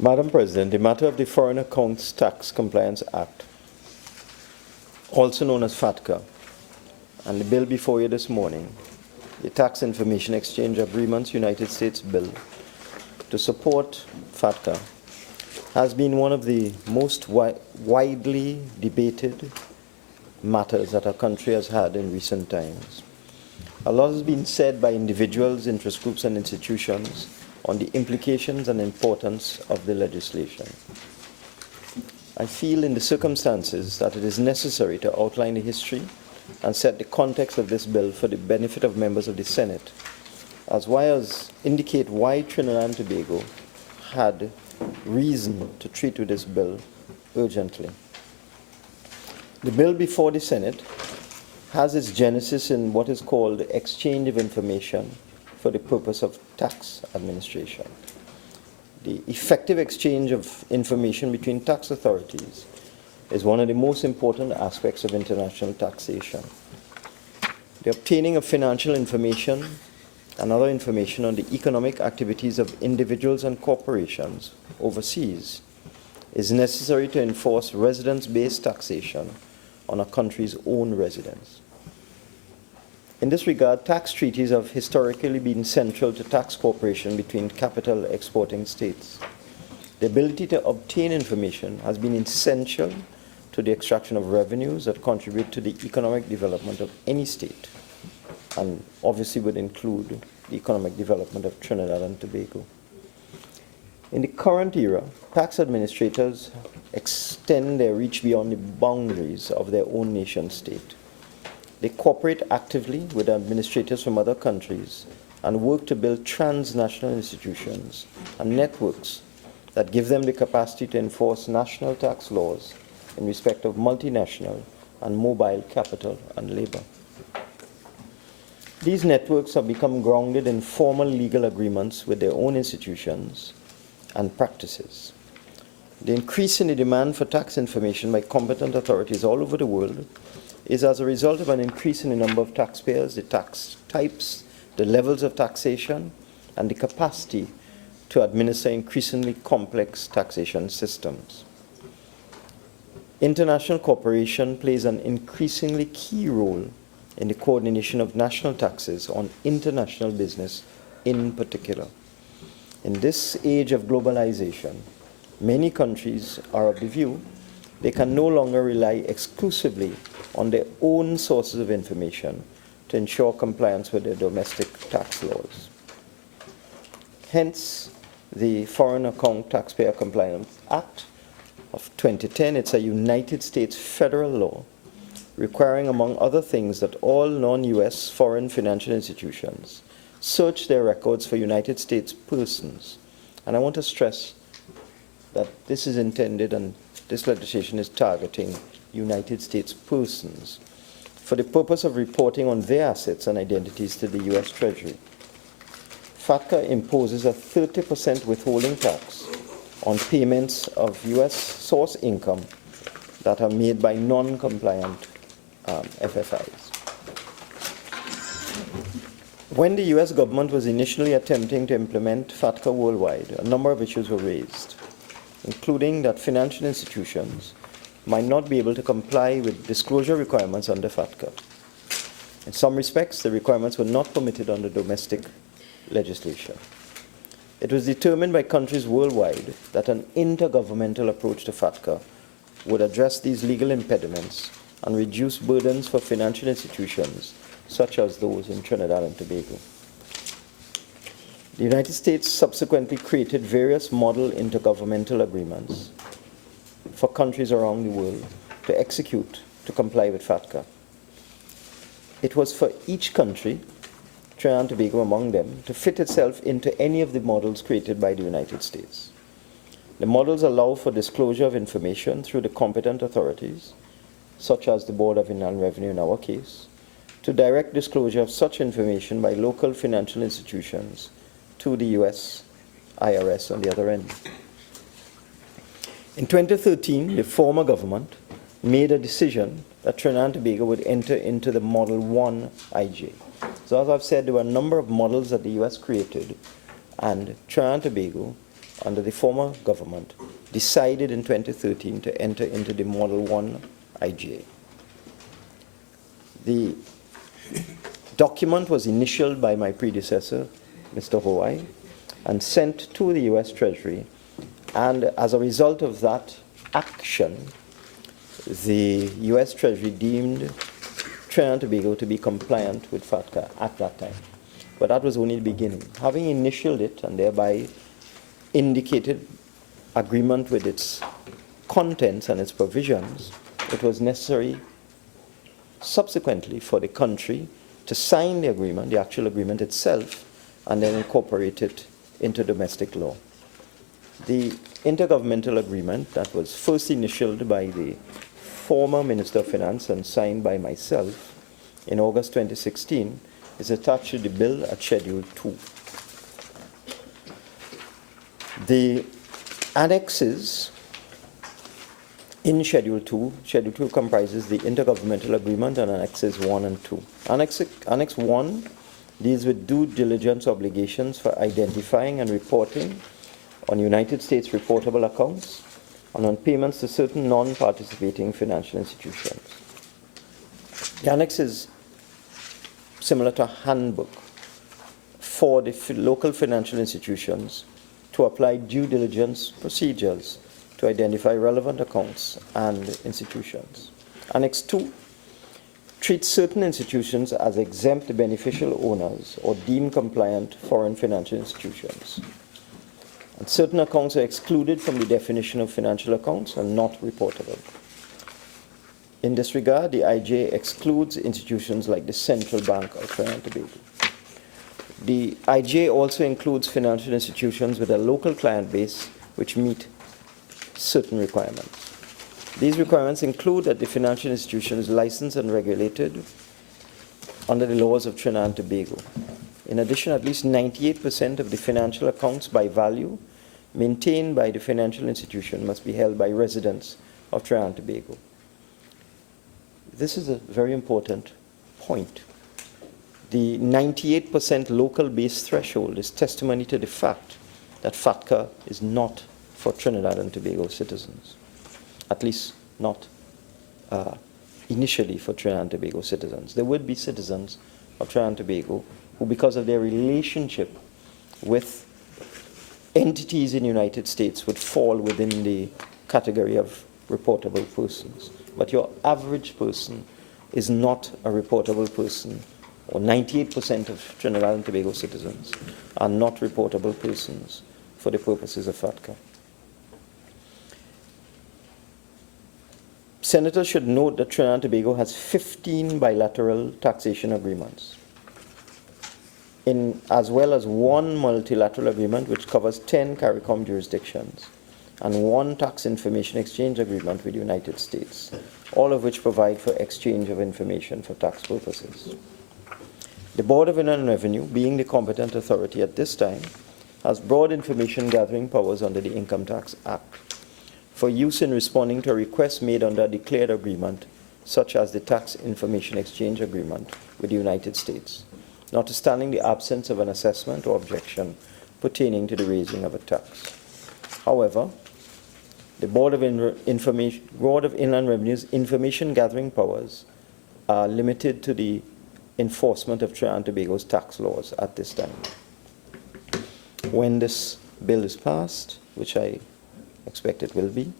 Madam President, the matter of the Foreign Accounts Tax Compliance Act, also known as FATCA, and the bill before you this morning, the Tax Information Exchange Agreements United States Bill to support FATCA, has been one of the most widely debated matters that our country has had in recent times. A lot has been said by individuals, interest groups, and institutions on the implications and importance of the legislation. I feel in the circumstances that it is necessary to outline the history and set the context of this bill for the benefit of members of the Senate, as well as indicate why Trinidad and Tobago had reason to treat with this bill urgently. The bill before the Senate has its genesis in what is called the exchange of information for the purpose of tax administration. The effective exchange of information between tax authorities is one of the most important aspects of international taxation. The obtaining of financial information and other information on the economic activities of individuals and corporations overseas is necessary to enforce residence-based taxation on a country's own residents. In this regard, tax treaties have historically been central to tax cooperation between capital exporting states. The ability to obtain information has been essential to the extraction of revenues that contribute to the economic development of any state, and obviously would include the economic development of Trinidad and Tobago. In the current era, tax administrators extend their reach beyond the boundaries of their own nation state. They cooperate actively with administrators from other countries and work to build transnational institutions and networks that give them the capacity to enforce national tax laws in respect of multinational and mobile capital and labor. These networks have become grounded in formal legal agreements with their own institutions and practices. The increase in the demand for tax information by competent authorities all over the world is as a result of an increase in the number of taxpayers, the tax types, the levels of taxation, and the capacity to administer increasingly complex taxation systems. International cooperation plays an increasingly key role in the coordination of national taxes on international business in particular. In this age of globalization, many countries are of the view they can no longer rely exclusively on their own sources of information to ensure compliance with their domestic tax laws. Hence, the Foreign Account Taxpayer Compliance Act of 2010, it's a United States federal law requiring, among other things, that all non-US foreign financial institutions search their records for United States persons. And I want to stress that this is intended, and this legislation is targeting United States persons for the purpose of reporting on their assets and identities to the US Treasury. FATCA imposes a 30% withholding tax on payments of US source income that are made by non-compliant FFIs. When the US government was initially attempting to implement FATCA worldwide, a number of issues were raised, including that financial institutions might not be able to comply with disclosure requirements under FATCA. In some respects, the requirements were not permitted under domestic legislation. It was determined by countries worldwide that an intergovernmental approach to FATCA would address these legal impediments and reduce burdens for financial institutions such as those in Trinidad and Tobago. The United States subsequently created various model intergovernmental agreements for countries around the world to execute to comply with FATCA. It was for each country Trinidad and Tobago among them, to fit itself into any of the models created by the United States. The models allow for disclosure of information through the competent authorities, such as the Board of Inland Revenue in our case, to direct disclosure of such information by local financial institutions to the U.S. IRS on the other end. In 2013, the former government made a decision that Trinidad and Tobago would enter into the Model 1 IJ. So as I've said, there were a number of models that the U.S. created, and Trinidad and Tobago, under the former government, decided in 2013 to enter into the Model 1 IGA. The document was initialed by my predecessor, Mr. Hawaii, and sent to the U.S. Treasury, and as a result of that action, the U.S. Treasury deemed Trinidad and Tobago to be compliant with FATCA at that time. But that was only the beginning. Having initialed it and thereby indicated agreement with its contents and its provisions, it was necessary subsequently for the country to sign the agreement, the actual agreement itself, and then incorporate it into domestic law. The intergovernmental agreement that was first initialed by the former Minister of Finance and signed by myself in August 2016 is attached to the bill at Schedule 2. The annexes in Schedule 2 comprises the intergovernmental agreement and Annexes 1 and 2. Annex 1 deals with due diligence obligations for identifying and reporting on United States reportable accounts and on payments to certain non-participating financial institutions. The annex is similar to a handbook for the local financial institutions to apply due diligence procedures to identify relevant accounts and institutions. Annex 2 treats certain institutions as exempt beneficial owners or deemed compliant foreign financial institutions. And certain accounts are excluded from the definition of financial accounts and not reportable. In this regard, the IJ excludes institutions like the Central Bank of Trinidad and Tobago. The IJ also includes financial institutions with a local client base which meet certain requirements. These requirements include that the financial institution is licensed and regulated under the laws of Trinidad and Tobago. In addition, at least 98% of the financial accounts by value maintained by the financial institution must be held by residents of Trinidad and Tobago. This is a very important point. The 98% local base threshold is testimony to the fact that FATCA is not for Trinidad and Tobago citizens, at least not initially for Trinidad and Tobago citizens. There would be citizens of Trinidad and Tobago who, because of their relationship with entities in the United States, would fall within the category of reportable persons. But your average person is not a reportable person, or 98% of Trinidad and Tobago citizens are not reportable persons for the purposes of FATCA. Senators should note that Trinidad and Tobago has 15 bilateral taxation agreements, as well as one multilateral agreement which covers 10 CARICOM jurisdictions, and one tax information exchange agreement with the United States, all of which provide for exchange of information for tax purposes. The Board of Inland Revenue, being the competent authority at this time, has broad information gathering powers under the Income Tax Act for use in responding to a request made under a declared agreement, such as the Tax Information Exchange Agreement with the United States, notwithstanding the absence of an assessment or objection pertaining to the raising of a tax. However, the Board of Inland Revenue's information gathering powers are limited to the enforcement of Trinidad and Tobago's tax laws at this time. When this bill is passed, which I expect it will be,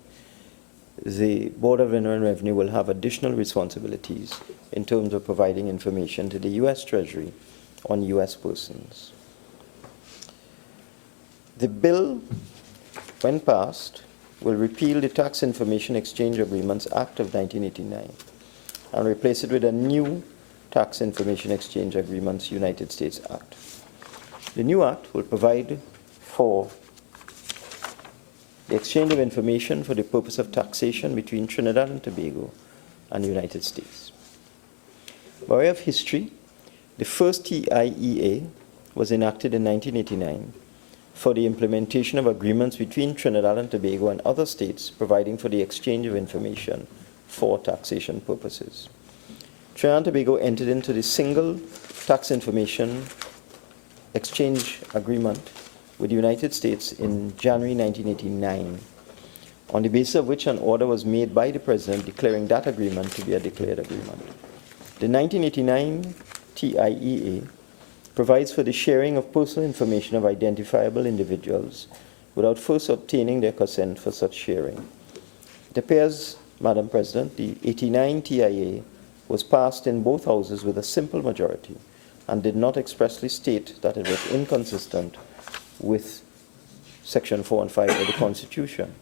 the Board of Inland Revenue will have additional responsibilities in terms of providing information to the U.S. Treasury on U.S. persons. The bill, when passed, will repeal the Tax Information Exchange Agreements Act of 1989 and replace it with a new Tax Information Exchange Agreements United States Act. The new act will provide for the exchange of information for the purpose of taxation between Trinidad and Tobago and the United States. By way of history, the first TIEA was enacted in 1989 for the implementation of agreements between Trinidad and Tobago and other states providing for the exchange of information for taxation purposes. Trinidad and Tobago entered into the single tax information exchange agreement with the United States in January 1989, on the basis of which an order was made by the President declaring that agreement to be a declared agreement. The 1989 TIEA provides for the sharing of personal information of identifiable individuals without first obtaining their consent for such sharing. It appears, Madam President, the 89 TIA was passed in both houses with a simple majority and did not expressly state that it was inconsistent with Section 4 and 5 of the Constitution.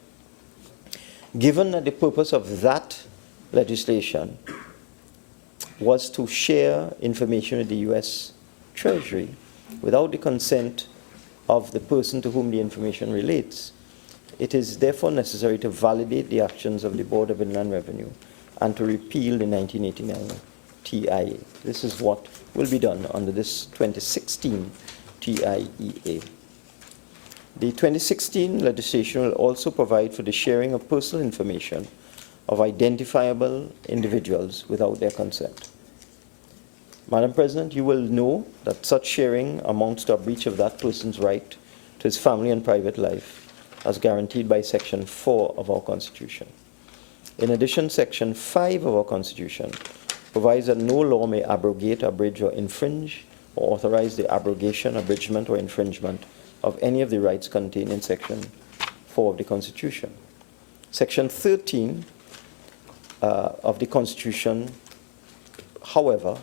Given that the purpose of that legislation was to share information with the U.S. Treasury without the consent of the person to whom the information relates, it is therefore necessary to validate the actions of the Board of Inland Revenue and to repeal the 1989 TIA. This is what will be done under this 2016 TIEA. The 2016 legislation will also provide for the sharing of personal information of identifiable individuals without their consent. Madam President, you will know that such sharing amounts to a breach of that person's right to his family and private life as guaranteed by Section 4 of our Constitution. In addition, Section 5 of our Constitution provides that no law may abrogate, abridge, or infringe, or authorize the abrogation, abridgment, or infringement of any of the rights contained in Section 4 of the Constitution. Section 13 of the Constitution, however,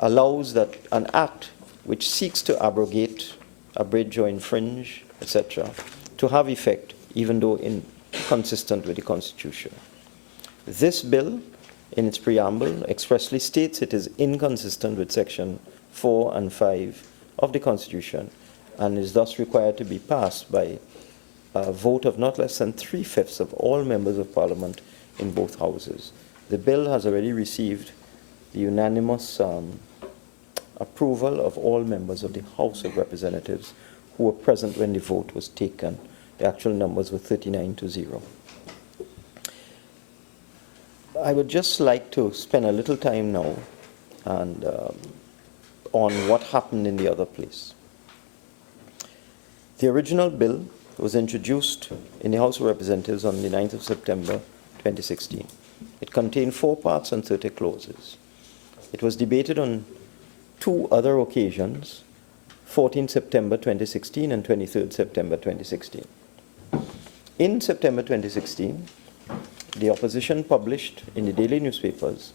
allows that an act which seeks to abrogate, abridge, or infringe, etc., to have effect, even though inconsistent with the Constitution. This bill, in its preamble, expressly states it is inconsistent with Section 4 and 5 of the Constitution and is thus required to be passed by a vote of not less than 3/5 of all members of Parliament in both houses. The bill has already received the unanimous approval of all members of the House of Representatives who were present when the vote was taken. The actual numbers were 39-0. I would just like to spend a little time now and, on what happened in the other place. The original bill was introduced in the House of Representatives on the 9th of September 2016. It contained 4 parts and 30 clauses. It was debated on 2 other occasions, 14 September 2016 and 23rd September 2016. In September 2016, the opposition published in the daily newspapers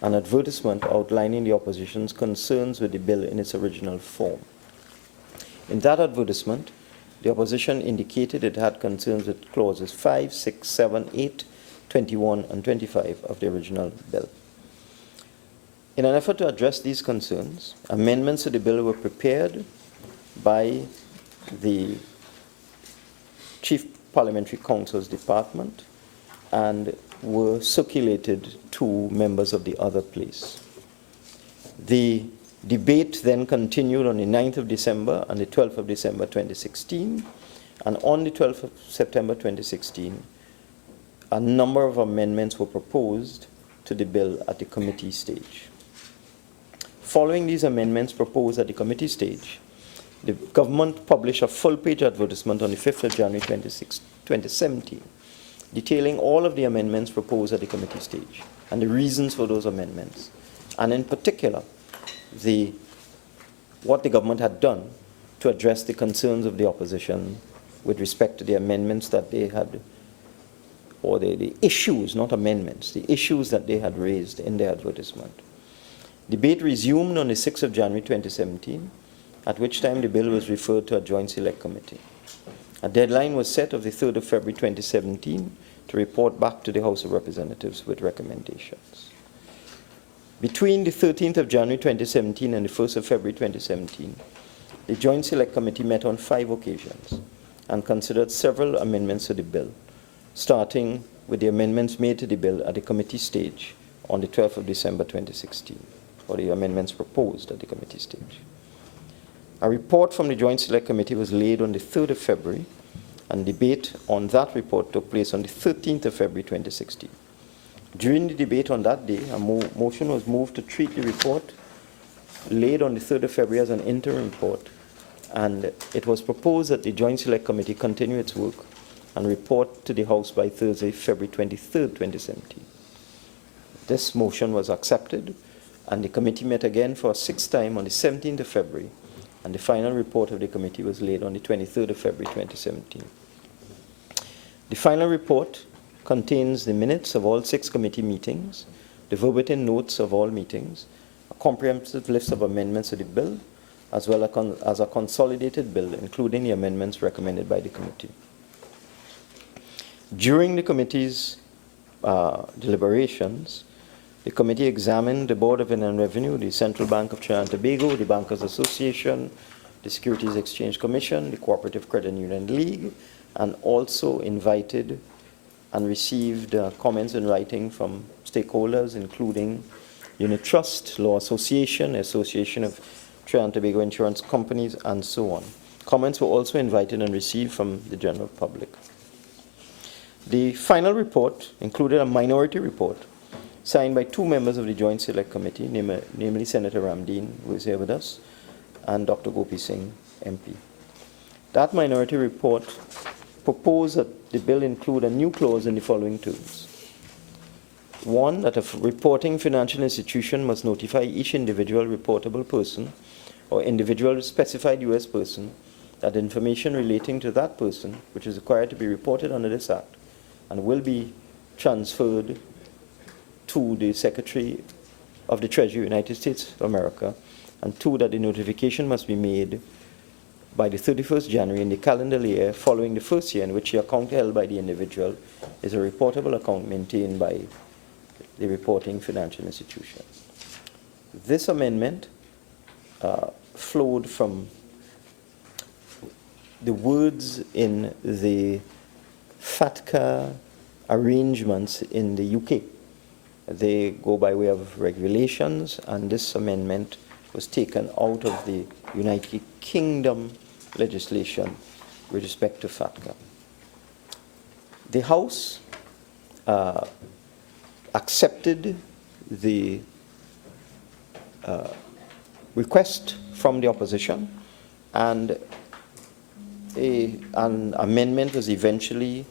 an advertisement outlining the opposition's concerns with the bill in its original form. In that advertisement, the opposition indicated it had concerns with clauses 5, 6, 7, 8, 21, and 25 of the original bill. In an effort to address these concerns, amendments to the bill were prepared by the Chief Parliamentary Counsel's Department and were circulated to members of the other place. The debate then continued on the 9th of December and the 12th of December 2016, and on the 12th of September 2016, a number of amendments were proposed to the bill at the committee stage. Following these amendments proposed at the committee stage, the government published a full-page advertisement on the 5th of January 2017, detailing all of the amendments proposed at the committee stage and the reasons for those amendments, and in particular, what the government had done to address the concerns of the opposition with respect to the amendments that they had, or the issues, not amendments, the issues that they had raised in their advertisement. Debate resumed on the 6th of January 2017, at which time the bill was referred to a joint select committee. A deadline was set of the 3rd of February 2017 to report back to the House of Representatives with recommendations. Between the 13th of January 2017 and the 1st of February 2017, the Joint Select Committee met on 5 occasions and considered several amendments to the bill, starting with the amendments made to the bill at the committee stage on the 12th of December 2016, or the amendments proposed at the committee stage. A report from the Joint Select Committee was laid on the 3rd of February, and debate on that report took place on the 13th of February 2016. During the debate on that day, a motion was moved to treat the report laid on the 3rd of February as an interim report, and it was proposed that the Joint Select Committee continue its work and report to the House by Thursday, February 23rd, 2017. This motion was accepted, and the committee met again for a 6th time on the 17th of February, and the final report of the committee was laid on the 23rd of February 2017. The final report contains the minutes of all 6 committee meetings, the verbatim notes of all meetings, a comprehensive list of amendments to the bill, as well as a consolidated bill, including the amendments recommended by the committee. During the committee's deliberations, the committee examined the Board of Inland Revenue, the Central Bank of Trinidad and Tobago, the Bankers Association, the Securities Exchange Commission, the Cooperative Credit Union League, and also invited and received comments in writing from stakeholders, including Unit Trust, Law Association, Association of Trinidad and Tobago Insurance Companies, and so on. Comments were also invited and received from the general public. The final report included a minority report signed by 2 members of the Joint Select Committee, namely Senator Ramdeen, who is here with us, and Dr. Gopi Singh, MP. That minority report proposed that the bill include a new clause in the following terms. 1, that a reporting financial institution must notify each individual reportable person or individual specified U.S. person that information relating to that person, which is required to be reported under this Act, and will be transferred to the Secretary of the Treasury, United States of America, and 2, that the notification must be made by the 31st January in the calendar year following the first year in which the account held by the individual is a reportable account maintained by the reporting financial institution. This amendment flowed from the words in the FATCA arrangements in the UK. They go by way of regulations, and this amendment was taken out of the United Kingdom legislation with respect to FATCA. The House accepted the request from the opposition, and an amendment was eventually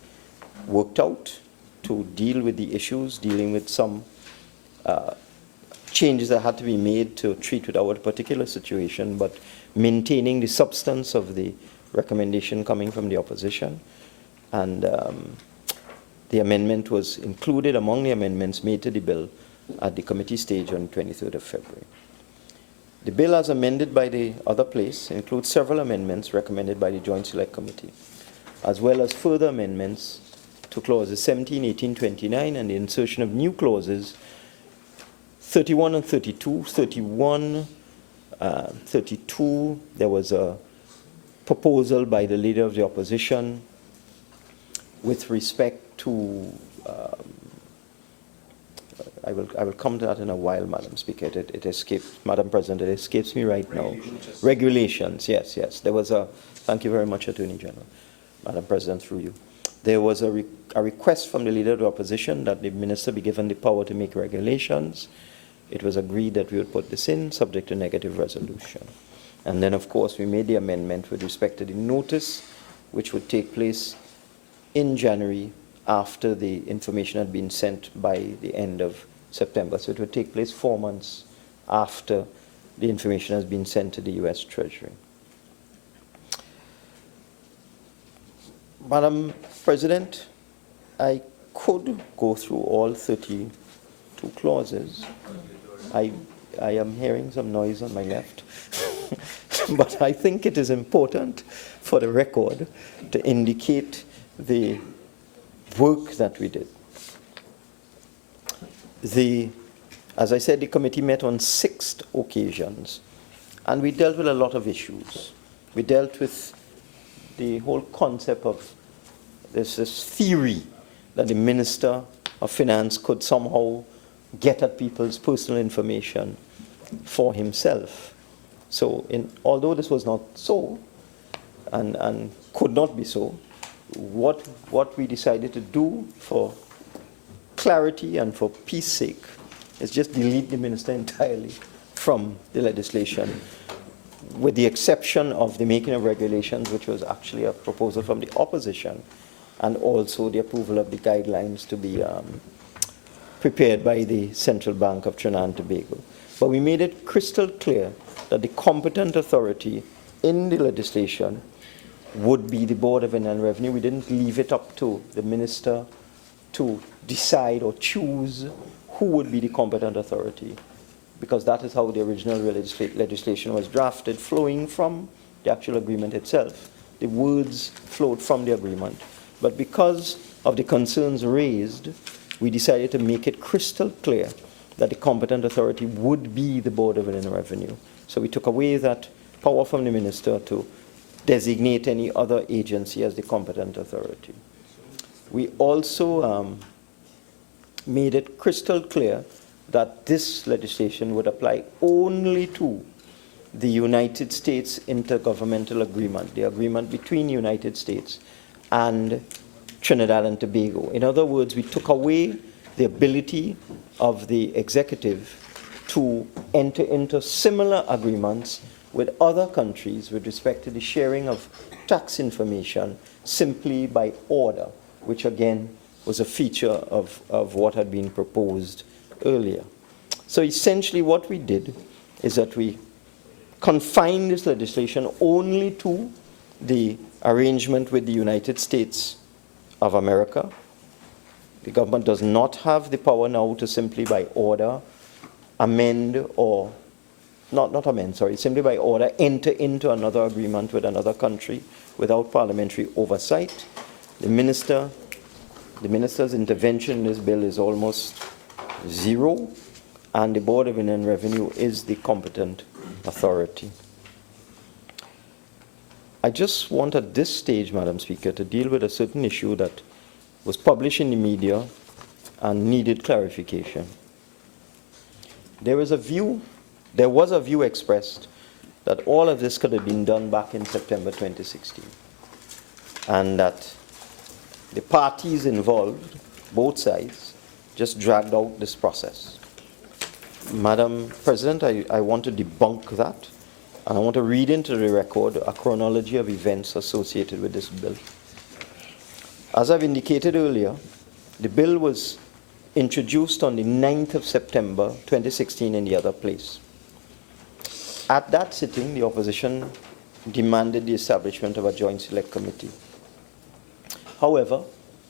worked out to deal with the issues, dealing with some changes that had to be made to treat with our particular situation, but maintaining the substance of the recommendation coming from the opposition. And the amendment was included among the amendments made to the bill at the committee stage on the 23rd of February. The bill, as amended by the other place, includes several amendments recommended by the Joint Select Committee, as well as further amendments to clauses 17, 18, 29, and the insertion of new clauses 31 and 32. 31, 32, there was a proposal by the leader of the opposition with respect to, I will come to that in a while, Madam Speaker. It escapes, Madam President, it escapes me right now. Regulations, yes, yes. There was a, thank you very much, Attorney General, Madam President, through you. There was a request from the leader of the opposition that the minister be given the power to make regulations. It was agreed that we would put this in, subject to negative resolution. And then, of course, we made the amendment with respect to the notice, which would take place in January after the information had been sent by the end of September. So it would take place 4 months after the information has been sent to the U.S. Treasury. Madam President, I could go through all 32 clauses. I am hearing some noise on my left. But I think it is important for the record to indicate the work that we did. The As I said, the committee met on 6 occasions, and we dealt with a lot of issues. We dealt with the whole concept of this theory that the Minister of Finance could somehow get at people's personal information for himself. So although this was not so, and could not be so, what we decided to do for clarity and for peace sake is just delete the minister entirely from the legislation, with the exception of the making of regulations, which was actually a proposal from the opposition, and also the approval of the guidelines to be prepared by the Central Bank of Trinidad and Tobago. But we made it crystal clear that the competent authority in the legislation would be the Board of Inland Revenue. We didn't leave it up to the minister to decide or choose who would be the competent authority, because that is how the original legislation was drafted, flowing from the actual agreement itself. The words flowed from the agreement. But because of the concerns raised, we decided to make it crystal clear that the competent authority would be the Board of Inland Revenue. So we took away that power from the minister to designate any other agency as the competent authority. We also made it crystal clear that this legislation would apply only to the United States Intergovernmental Agreement, the agreement between the United States and Trinidad and Tobago. In other words, we took away the ability of the executive to enter into similar agreements with other countries with respect to the sharing of tax information simply by order, which again was a feature of what had been proposed earlier. So essentially what we did is that we confined this legislation only to the arrangement with the United States of America. The government does not have the power now to simply by order amend or not amend, sorry, simply by order enter into another agreement with another country without parliamentary oversight. The minister's intervention in this bill is almost zero, and the Board of Inland Revenue is the competent authority. I just want at this stage, Madam Speaker, to deal with a certain issue that was published in the media and needed clarification. There was a view expressed that all of this could have been done back in September 2016, and that the parties involved, both sides, just dragged out this process. Madam President, I want to debunk that, and I want to read into the record a chronology of events associated with this bill. As I've indicated earlier, the bill was introduced on the 9th of September 2016 in the other place. At that sitting, the opposition demanded the establishment of a joint select committee. However,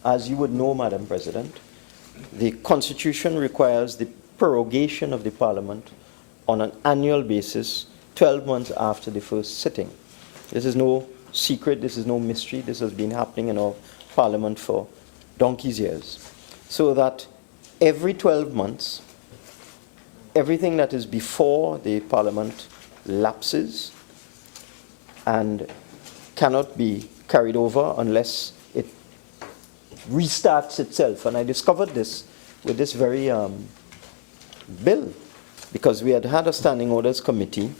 as you would know, Madam President, the Constitution requires the prorogation of the Parliament on an annual basis 12 months after the first sitting. This is no secret, this is no mystery, this has been happening in our Parliament for donkey's years. So that every 12 months, everything that is before the Parliament lapses and cannot be carried over unless it restarts itself. And I discovered this with this very bill, because we had had a Standing Orders Committee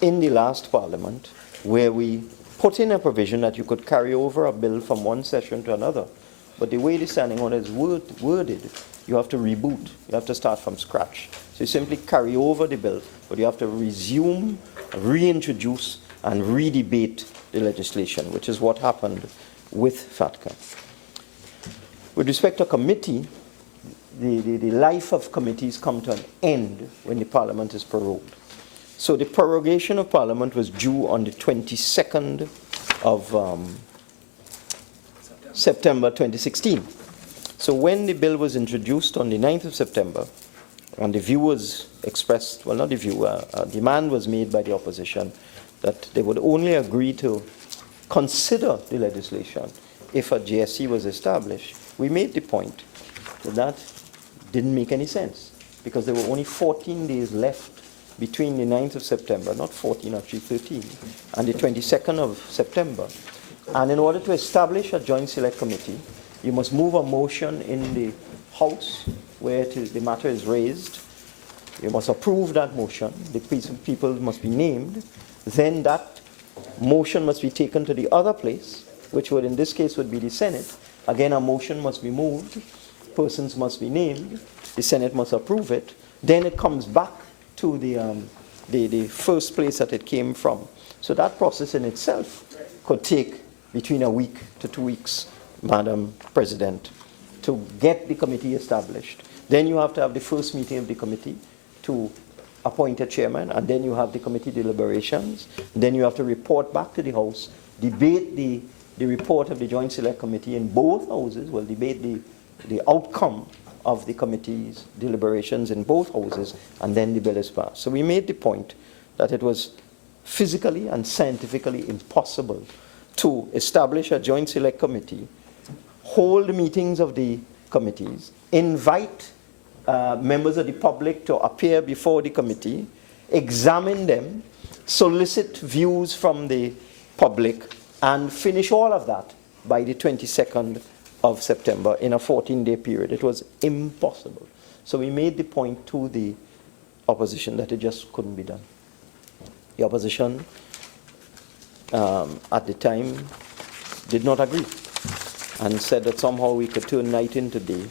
in the last Parliament where we put in a provision that you could carry over a bill from one session to another. But the way the Standing Order is worded, you have to reboot. You have to start from scratch. So you simply carry over the bill, but you have to resume, reintroduce, and re-debate the legislation, which is what happened with FATCA. With respect to committee, the life of committees come to an end when the Parliament is prorogued. So the prorogation of Parliament was due on the 22nd of September 2016. So when the bill was introduced on the 9th of September, and the view was expressed, well, not the view, a demand was made by the opposition that they would only agree to consider the legislation if a GSC was established, we made the point that didn't make any sense because there were only 14 days left between the 9th of September, not 14, actually 13, and the 22nd of September. And in order to establish a joint select committee, you must move a motion in the House where the matter is raised. You must approve that motion. The people must be named. Then that motion must be taken to the other place, which would in this case would be the Senate. Again, a motion must be moved. Persons must be named. The Senate must approve it. Then it comes back to the first place that it came from. So that process in itself could take between a week to 2 weeks, Madam President, to get the committee established. Then you have to have the first meeting of the committee to appoint a chairman, and then you have the committee deliberations. Then you have to report back to the House, debate the report of the Joint Select Committee in both houses, will debate the outcome of the committee's deliberations in both houses, and then the bill is passed. So we made the point that it was physically and scientifically impossible to establish a Joint Select Committee, hold meetings of the committees, invite members of the public to appear before the committee, examine them, solicit views from the public, and finish all of that by the 22nd of September in a 14-day period. It was impossible. So we made the point to the opposition that it just couldn't be done. The opposition at the time did not agree and said that somehow we could turn night into day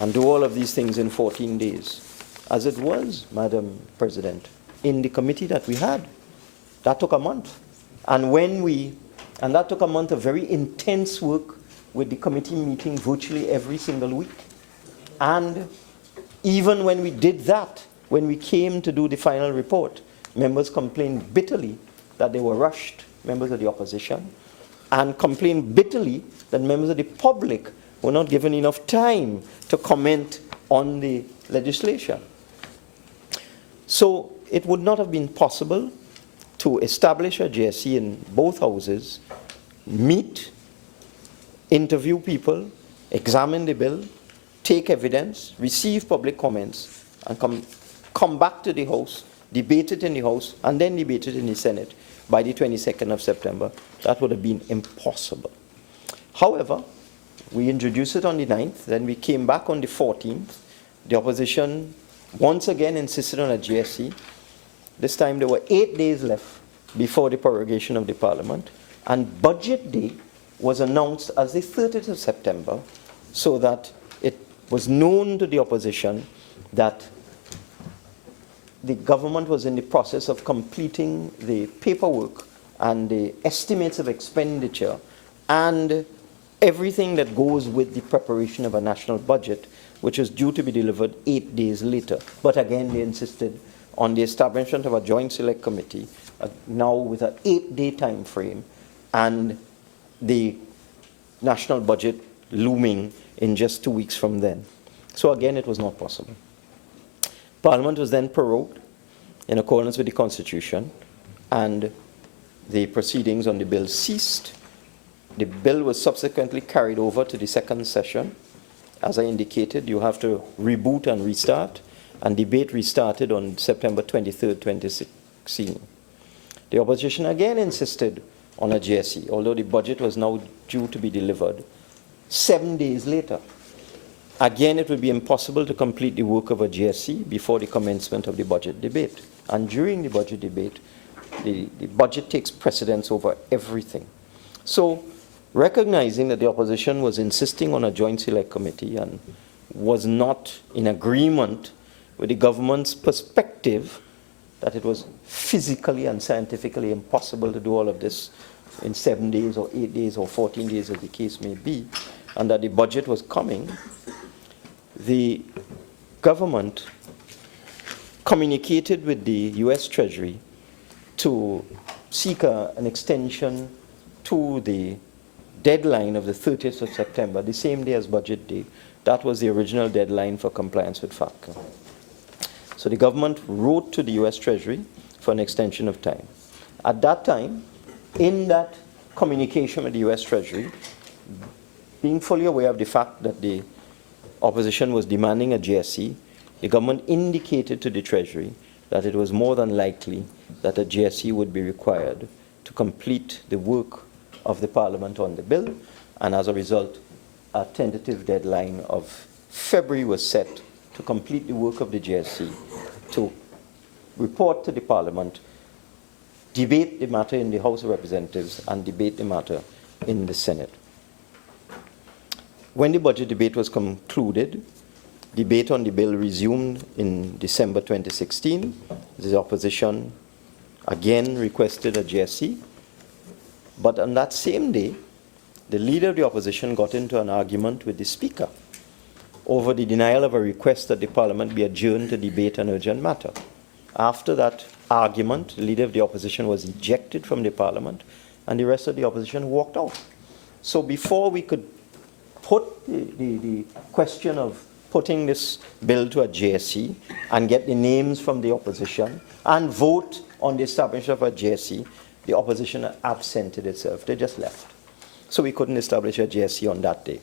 and do all of these things in 14 days. As it was, Madam President, in the committee that we had, that took a month. And that took a month of very intense work with the committee meeting virtually every single week. And even when we did that, when we came to do the final report, members complained bitterly that they were rushed, members of the opposition, and complained bitterly that members of the public were not given enough time to comment on the legislation. So it would not have been possible to establish a JSC in both houses, meet, interview people, examine the bill, take evidence, receive public comments, and come back to the House, debate it in the House, and then debate it in the Senate by the 22nd of September. That would have been impossible. However, we introduced it on the 9th, then we came back on the 14th. The opposition once again insisted on a GSC. This time there were 8 days left before the prorogation of the Parliament, and Budget Day was announced as the 30th of September, so that it was known to the opposition that the government was in the process of completing the paperwork and the estimates of expenditure and everything that goes with the preparation of a national budget, which is due to be delivered 8 days later. But again, they insisted on the establishment of a joint select committee, now with an 8-day time frame, and the national budget looming in just 2 weeks from then. So again, it was not possible. Parliament was then prorogued in accordance with the Constitution, and the proceedings on the bill ceased. The bill was subsequently carried over to the second session. As I indicated, you have to reboot and restart, and debate restarted on September 23rd, 2016. The opposition again insisted on a GSE, although the budget was now due to be delivered 7 days later. Again, it would be impossible to complete the work of a GSC before the commencement of the budget debate. And during the budget debate, the budget takes precedence over everything. So, recognizing that the opposition was insisting on a joint select committee and was not in agreement with the government's perspective that it was physically and scientifically impossible to do all of this in 7 days or 8 days or 14 days, as the case may be, and that the budget was coming, the government communicated with the U.S. Treasury to seek an extension to the deadline of the 30th of September, the same day as Budget Day. That was the original deadline for compliance with FATCA. So the government wrote to the U.S. Treasury for an extension of time. At that time, in that communication with the U.S. Treasury, being fully aware of the fact that the opposition was demanding a GSC, the government indicated to the Treasury that it was more than likely that a GSC would be required to complete the work of the Parliament on the bill, and as a result, a tentative deadline of February was set to complete the work of the GSC, to report to the Parliament, debate the matter in the House of Representatives, and debate the matter in the Senate. When the budget debate was concluded, debate on the bill resumed in December 2016. The opposition again requested a GSC, but on that same day, the leader of the opposition got into an argument with the Speaker over the denial of a request that the Parliament be adjourned to debate an urgent matter. After that argument, the leader of the opposition was ejected from the Parliament, and the rest of the opposition walked out. So before we could put the question of putting this bill to a JSC and get the names from the opposition and vote on the establishment of a JSC, the opposition absented itself. They just left. So we couldn't establish a JSC on that day.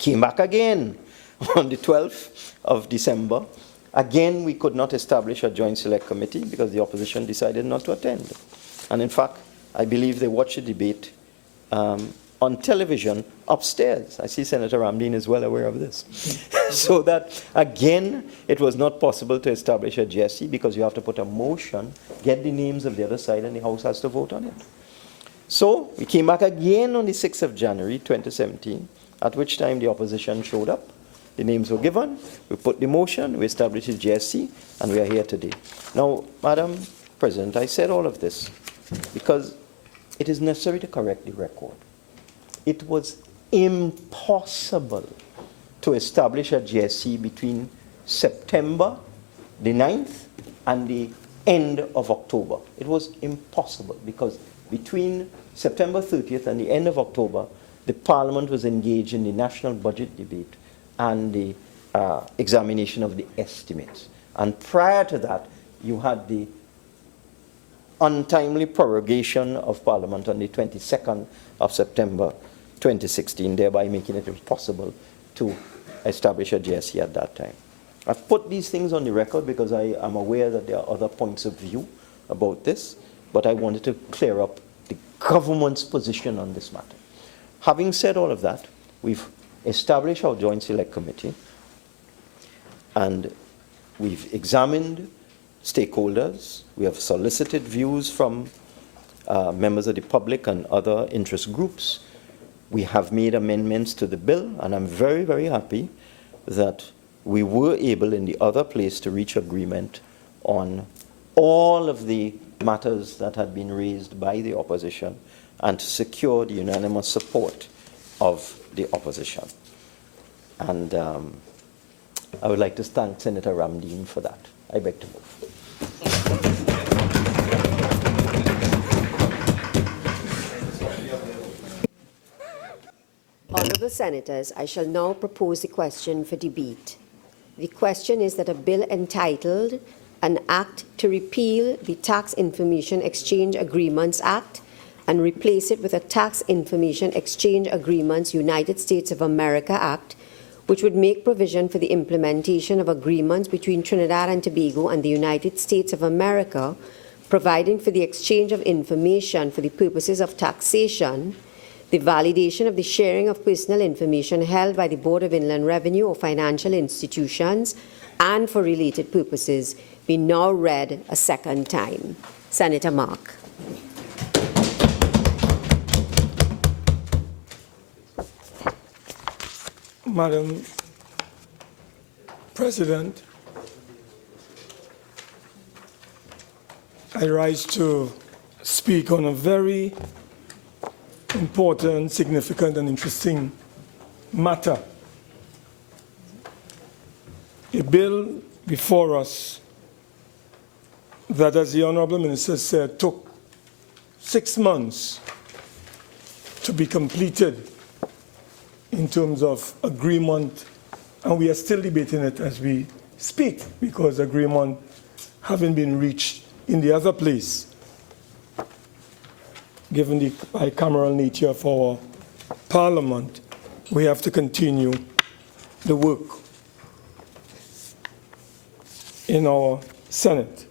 Came back again on the 12th of December. Again, we could not establish a joint select committee because the opposition decided not to attend. And in fact, I believe they watched the debate on television upstairs. I see Senator Ramdeen is well aware of this. So that, again, it was not possible to establish a GSC because you have to put a motion, get the names of the other side, and the House has to vote on it. So we came back again on the 6th of January, 2017, at which time the opposition showed up. The names were given, we put the motion, we established the GSC, and we are here today. Now, Madam President, I said all of this because it is necessary to correct the record. It was impossible to establish a GSC between September the 9th and the end of October. It was impossible because between September 30th and the end of October, the Parliament was engaged in the national budget debate and the examination of the estimates. And prior to that, you had the untimely prorogation of Parliament on the 22nd of September 2016, thereby making it impossible to establish a GSC at that time. I've put these things on the record because I am aware that there are other points of view about this, but I wanted to clear up the government's position on this matter. Having said all of that, we've established our Joint Select Committee, and we've examined stakeholders. We have solicited views from members of the public and other interest groups. We have made amendments to the bill, and I'm very, very happy that we were able in the other place to reach agreement on all of the matters that had been raised by the opposition and to secure the unanimous support of the opposition. And I would like to thank Senator Ramdeen for that. I beg to move. Honourable Senators, I shall now propose the question for debate. The question is that a bill entitled An Act to Repeal the Tax Information Exchange Agreements Act and replace it with a Tax Information Exchange Agreements United States of America Act, which would make provision for the implementation of agreements between Trinidad and Tobago and the United States of America, providing for the exchange of information for the purposes of taxation, the validation of the sharing of personal information held by the Board of Inland Revenue or financial institutions, and for related purposes, be now read a second time. Senator Mark. Madam President, I rise to speak on a very important, significant, and interesting matter. A bill before us that, as the Honourable Minister said, took 6 months to be completed in terms of agreement, and we are still debating it as we speak because agreement having been reached in the other place. Given the bicameral nature of our Parliament, we have to continue the work in our Senate.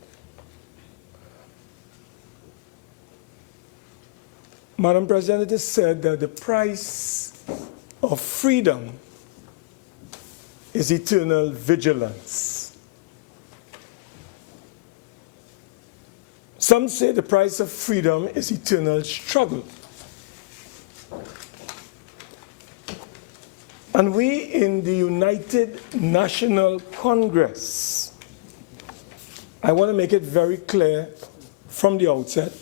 Madam President, it is said that the price of freedom is eternal vigilance. Some say the price of freedom is eternal struggle. And we in the United National Congress, I want to make it very clear from the outset,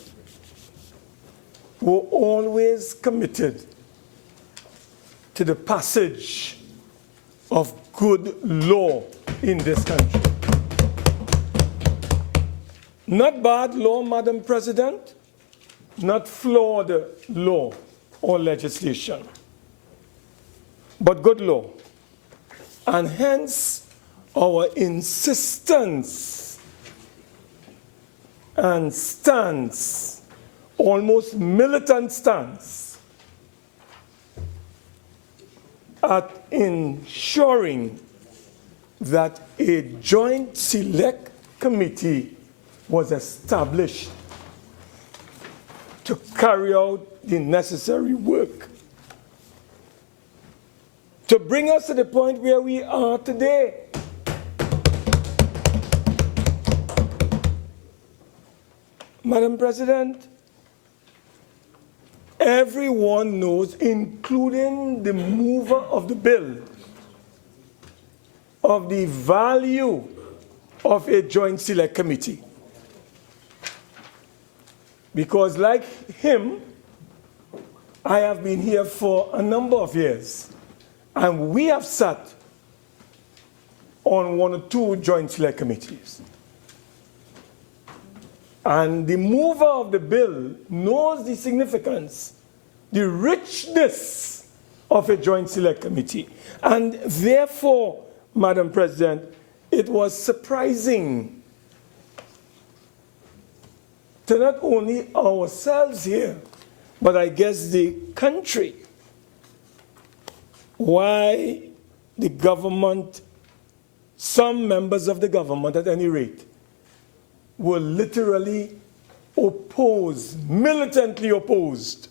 we're always committed to the passage of good law in this country. Not bad law, Madam President, not flawed law or legislation, but good law. And hence our insistence and stance, almost militant stance, at ensuring that a joint select committee was established to carry out the necessary work to bring us to the point where we are today. Madam President, everyone knows, including the mover of the bill, of the value of a joint select committee. Because like him, I have been here for a number of years, and we have sat on 1 or 2 joint select committees. And the mover of the bill knows the significance, the richness of a joint select committee. And therefore, Madam President, it was surprising to not only ourselves here, but I guess the country, why the government, some members of the government at any rate, were literally opposed, militantly opposed,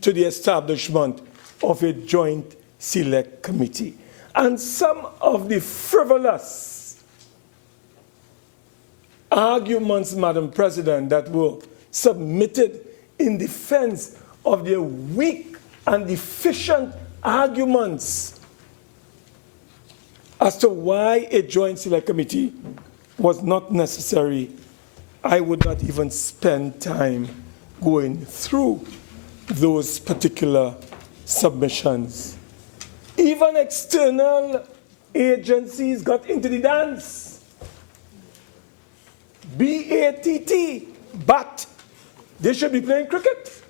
to the establishment of a joint select committee. And some of the frivolous arguments, Madam President, that were submitted in defense of their weak and deficient arguments as to why a joint select committee was not necessary, I would not even spend time going through those particular submissions. Even external agencies got into the dance. BATT, bat. They should be playing cricket.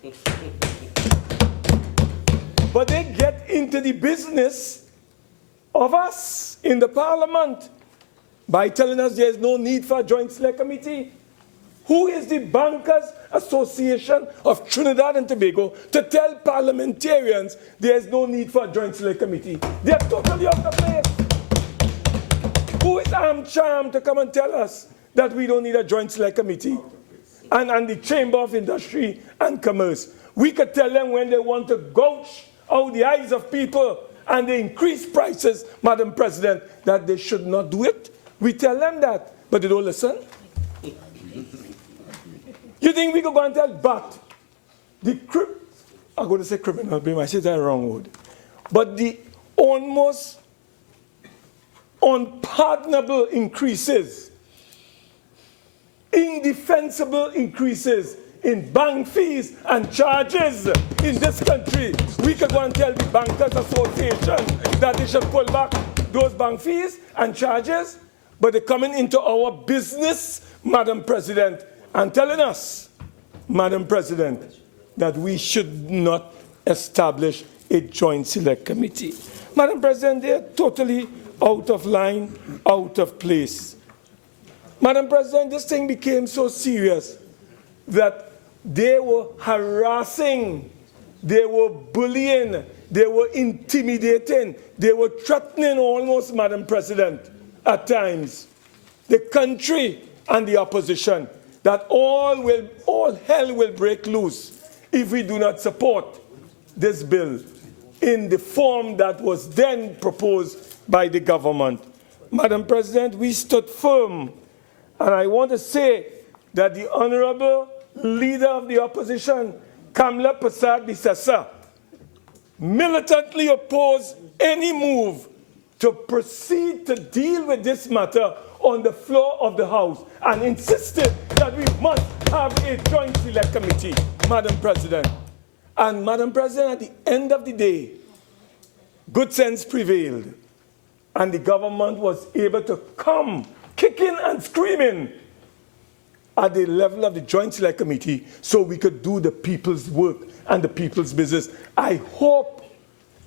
But they get into the business of us in the parliament by telling us there's no need for a joint select committee. Who is the Bankers Association of Trinidad and Tobago to tell parliamentarians there's no need for a joint select committee? They're totally out of place. Who is AmCham to come and tell us that we don't need a joint select committee? And the Chamber of Industry and Commerce. We could tell them when they want to gouge out the eyes of people and they increase prices, Madam President, that they should not do it. We tell them that, but they don't listen. You think we could go and tell BAT, I'm going to say criminal, but I said that wrong word, but the almost unpardonable increases, indefensible increases in bank fees and charges in this country. We could go and tell the Bankers Association that they should pull back those bank fees and charges, but they're coming into our business, Madam President, and telling us, Madam President, that we should not establish a joint select committee. Madam President, they're totally out of line, out of place. Madam President, this thing became so serious that they were harassing, they were bullying They were intimidating. They were threatening almost, Madam President, at times, the country and the opposition, that all hell will break loose if we do not support this bill in the form that was then proposed by the government. Madam President, we stood firm, and I want to say that the Honorable Leader of the Opposition, Kamla Persad-Bissessar, militantly opposed any move to proceed to deal with this matter on the floor of the House and insisted that we must have a joint select committee, Madam President. And Madam President, at the end of the day, good sense prevailed, and the government was able to come kicking and screaming at the level of the Joint Select Committee so we could do the people's work and the people's business. I hope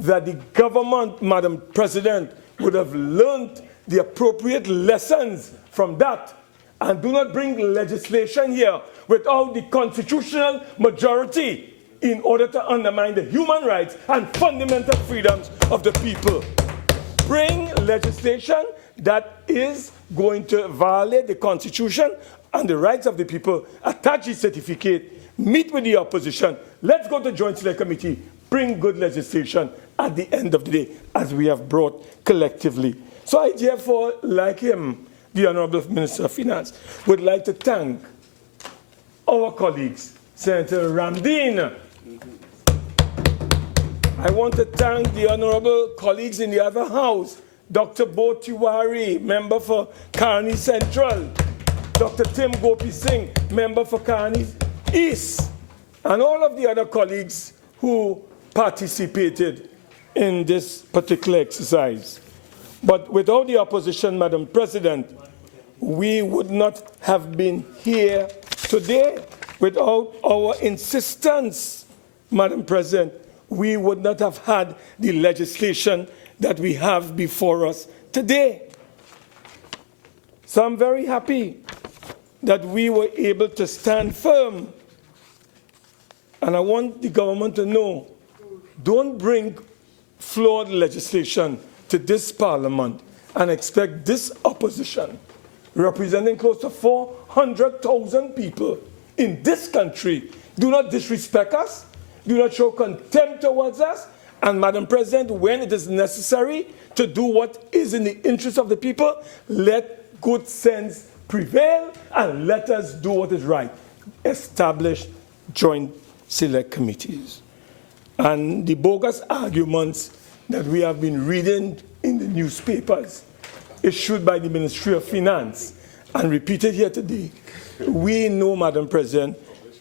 that the government, Madam President, would have learned the appropriate lessons from that and do not bring legislation here without the constitutional majority in order to undermine the human rights and fundamental freedoms of the people. Bring legislation that is going to violate the Constitution and the rights of the people, attach the certificate, meet with the opposition, let's go to Joint Select Committee, bring good legislation at the end of the day, as we have brought collectively. So I therefore, like him, the Honourable Minister of Finance, would like to thank our colleagues, Senator Ramdeen. I want to thank the honourable colleagues in the other House, Dr. Bo Tiwari, member for Kearney Central, Dr. Tim Gopi Singh, member for Kearney East, and all of the other colleagues who participated in this particular exercise. But without the opposition, Madam President, we would not have been here today. Without our insistence, Madam President, we would not have had the legislation that we have before us today. So I'm very happy that we were able to stand firm. And I want the government to know, don't bring flawed legislation to this parliament and expect this opposition, representing close to 400,000 people in this country, do not disrespect us, do not show contempt towards us, and Madam President, when it is necessary to do what is in the interest of the people, let good sense prevail and let us do what is right. Establish joint select committees. And the bogus arguments that we have been reading in the newspapers issued by the Ministry of Finance and repeated here today, we know, Madam President,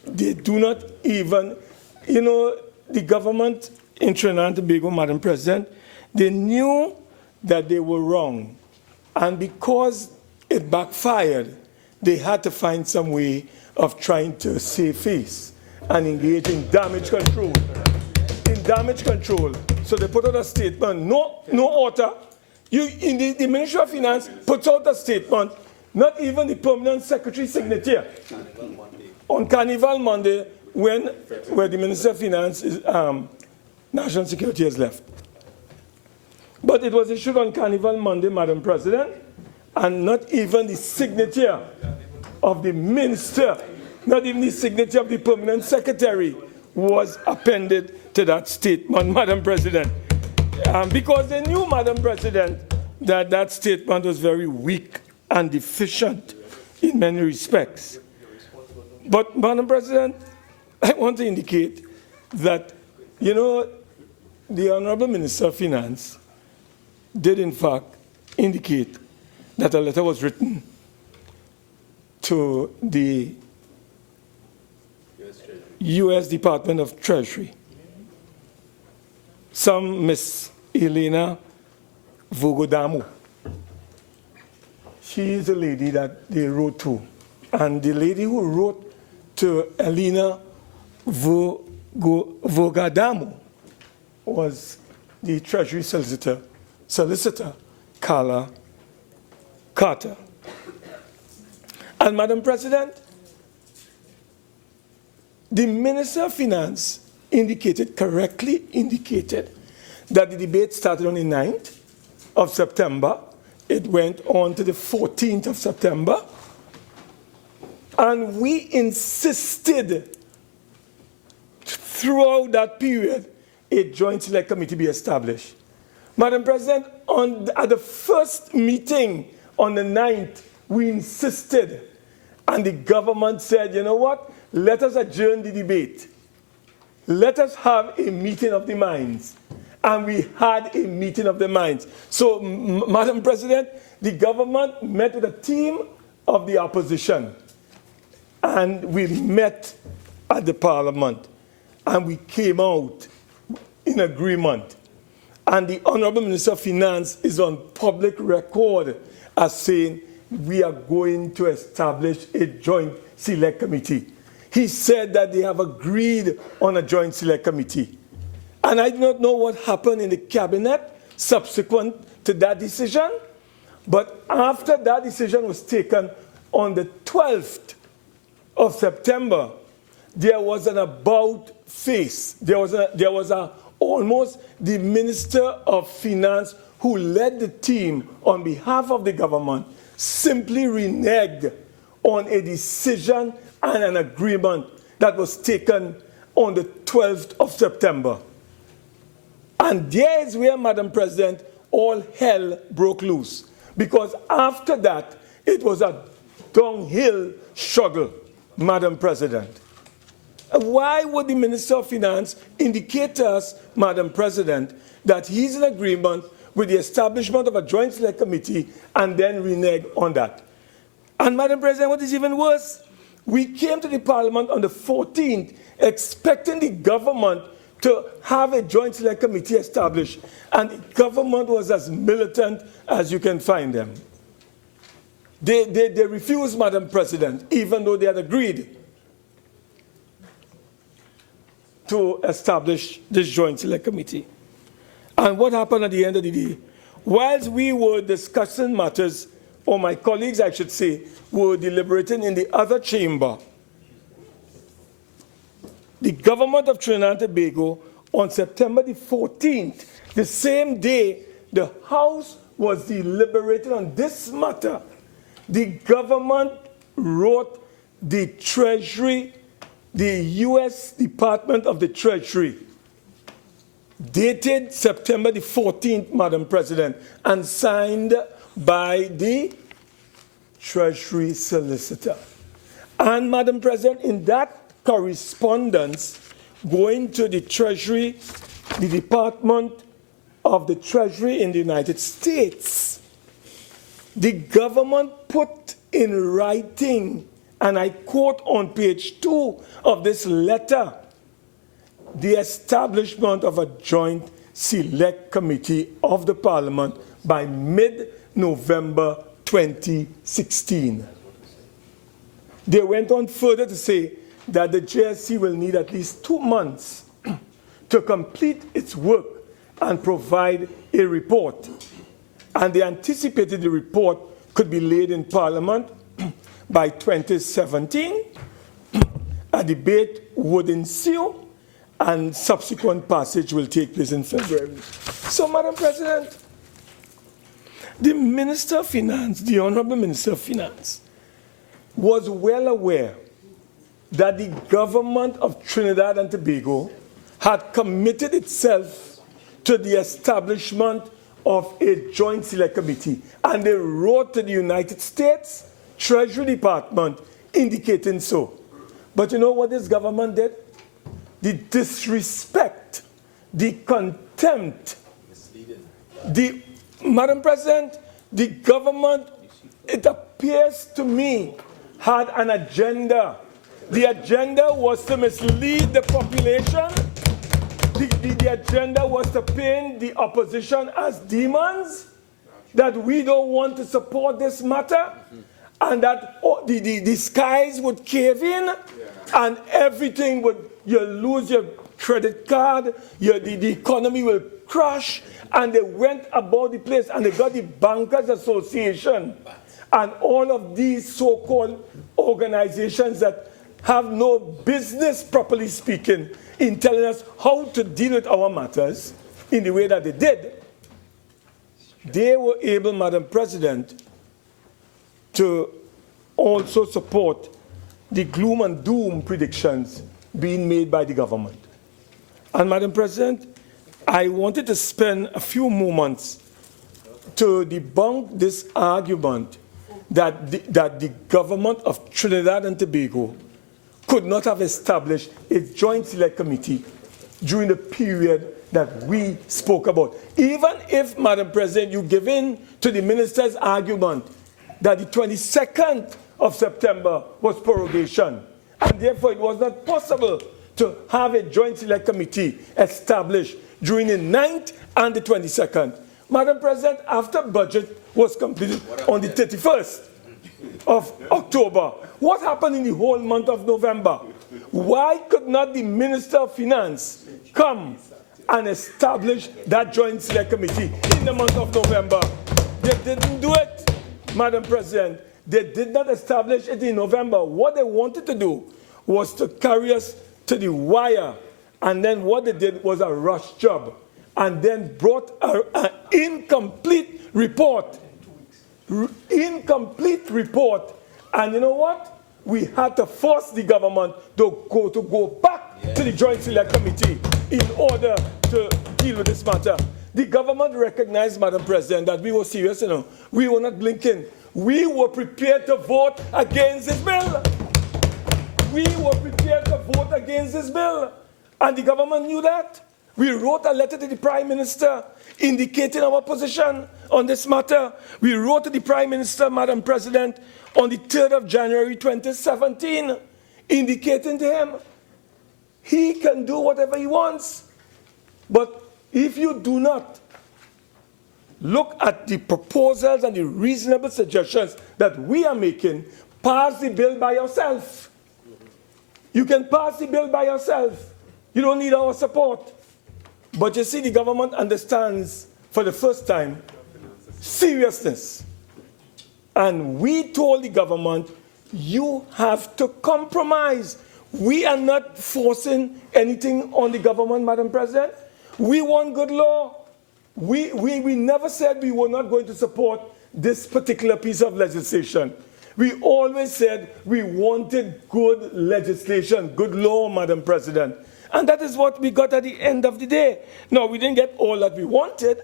they do not even, the government in Trinidad and Tobago, Madam President, they knew that they were wrong. And because it backfired, they had to find some way of trying to save face and engage in damage control. So they put out a statement, no order. The Ministry of Finance puts out a statement, not even the permanent secretary's signature. On Carnival Monday, where the Minister of Finance is, National Security has left. But it was issued on Carnival Monday, Madam President, and not even the signature of the minister, not even the signature of the permanent secretary was appended to that statement, Madam President. Because they knew, Madam President, that that statement was very weak and deficient in many respects. But, Madam President, I want to indicate that, the Honourable Minister of Finance did, in fact, indicate that a letter was written to the U.S. Department of Treasury. Some Miss Elena Vogodamu. She is a lady that they wrote to. And the lady who wrote to Elena Vogodamu was the Treasury Solicitor Carla Carter. And Madam President, the Minister of Finance correctly indicated that the debate started on the 9th of September. It went on to the 14th of September. And we insisted throughout that period a joint select committee be established. Madam President, at the first meeting on the 9th, we insisted, and the government said, you know what, let us adjourn the debate. Let us have a meeting of the minds. And we had a meeting of the minds. So, Madam President, the government met with a team of the opposition. And we met at the Parliament. And we came out in agreement. And the Honorable Minister of Finance is on public record as saying we are going to establish a joint select committee. He said that they have agreed on a joint select committee. And I do not know what happened in the cabinet subsequent to that decision, but after that decision was taken on the 12th of September, there was an about face. There was almost the Minister of Finance who led the team on behalf of the government simply reneged on a decision and an agreement that was taken on the 12th of September. And there is where, Madam President, all hell broke loose. Because after that, it was a downhill struggle, Madam President. Why would the Minister of Finance indicate to us, Madam President, that he's in agreement with the establishment of a joint select committee and then renege on that? And Madam President, what is even worse, we came to the Parliament on the 14th expecting the government to have a joint select committee established, and the government was as militant as you can find them. They refused, Madam President, even though they had agreed to establish this joint select committee. And what happened at the end of the day? Whilst we were discussing matters, or my colleagues, I should say, were deliberating in the other chamber, the government of Trinidad and Tobago, on September the 14th, the same day the House was deliberating on this matter, the government wrote the Treasury, the U.S. Department of the Treasury, dated September the 14th, Madam President, and signed by the Treasury Solicitor. And, Madam President, in that correspondence going to the Treasury, the Department of the Treasury in the United States, the government put in writing, and I quote on page 2 of this letter, the establishment of a joint select committee of the Parliament by mid-November 2016. They went on further to say that the JSC will need at least 2 months to complete its work and provide a report. And they anticipated the report could be laid in Parliament by 2017. A debate would ensue, and subsequent passage will take place in February. So, Madam President, the Minister of Finance, the Honorable Minister of Finance, was well aware that the government of Trinidad and Tobago had committed itself to the establishment of a joint select committee. And they wrote to the United States Treasury Department indicating so. But you know what this government did? The disrespect, the contempt, Madam President, the government, it appears to me, had an agenda. The agenda was to mislead the population. The agenda was to paint the opposition as demons, that we don't want to support this matter, and that the skies would cave in, and everything would, you'll lose your credit card, the economy will crash. And they went about the place, and they got the Bankers Association and all of these so-called organizations that have no business, properly speaking, in telling us how to deal with our matters. in the way that they did, they were able, Madam President, to also support the gloom and doom predictions being made by the government. And Madam President, I wanted to spend a few moments to debunk this argument that the government of Trinidad and Tobago could not have established a joint select committee during the period that we spoke about. Even if, Madam President, you give in to the minister's argument that the 22nd of September was prorogation, and therefore it was not possible to have a joint select committee established during the 9th and the 22nd. Madam President, after budget was completed on the 31st of October, what happened in the whole month of November? Why could not the Minister of Finance come and establish that joint select committee in the month of November? They didn't do it, Madam President. They did not establish it in November. What they wanted to do was to carry us to the wire, and then what they did was a rush job, and then brought an incomplete report. Incomplete report. And you know what? We had to force the government to go back to the Joint Select Committee in order to deal with this matter. The government recognized, Madam President, that we were serious, We were not blinking. We were prepared to vote against this bill. We were prepared to vote against this bill. And the government knew that. We wrote a letter to the Prime Minister indicating our position on this matter. We wrote to the Prime Minister, Madam President, on the 3rd of January 2017, indicating to him he can do whatever he wants. But if you do not look at the proposals and the reasonable suggestions that we are making, pass the bill by yourself. You can pass the bill by yourself. You don't need our support. But you see, the government understands for the first time seriousness. And we told the government, you have to compromise. We are not forcing anything on the government, Madam President. We want good law. We never said we were not going to support this particular piece of legislation. We always said we wanted good legislation, good law, Madam President. And that is what we got at the end of the day. No, we didn't get all that we wanted.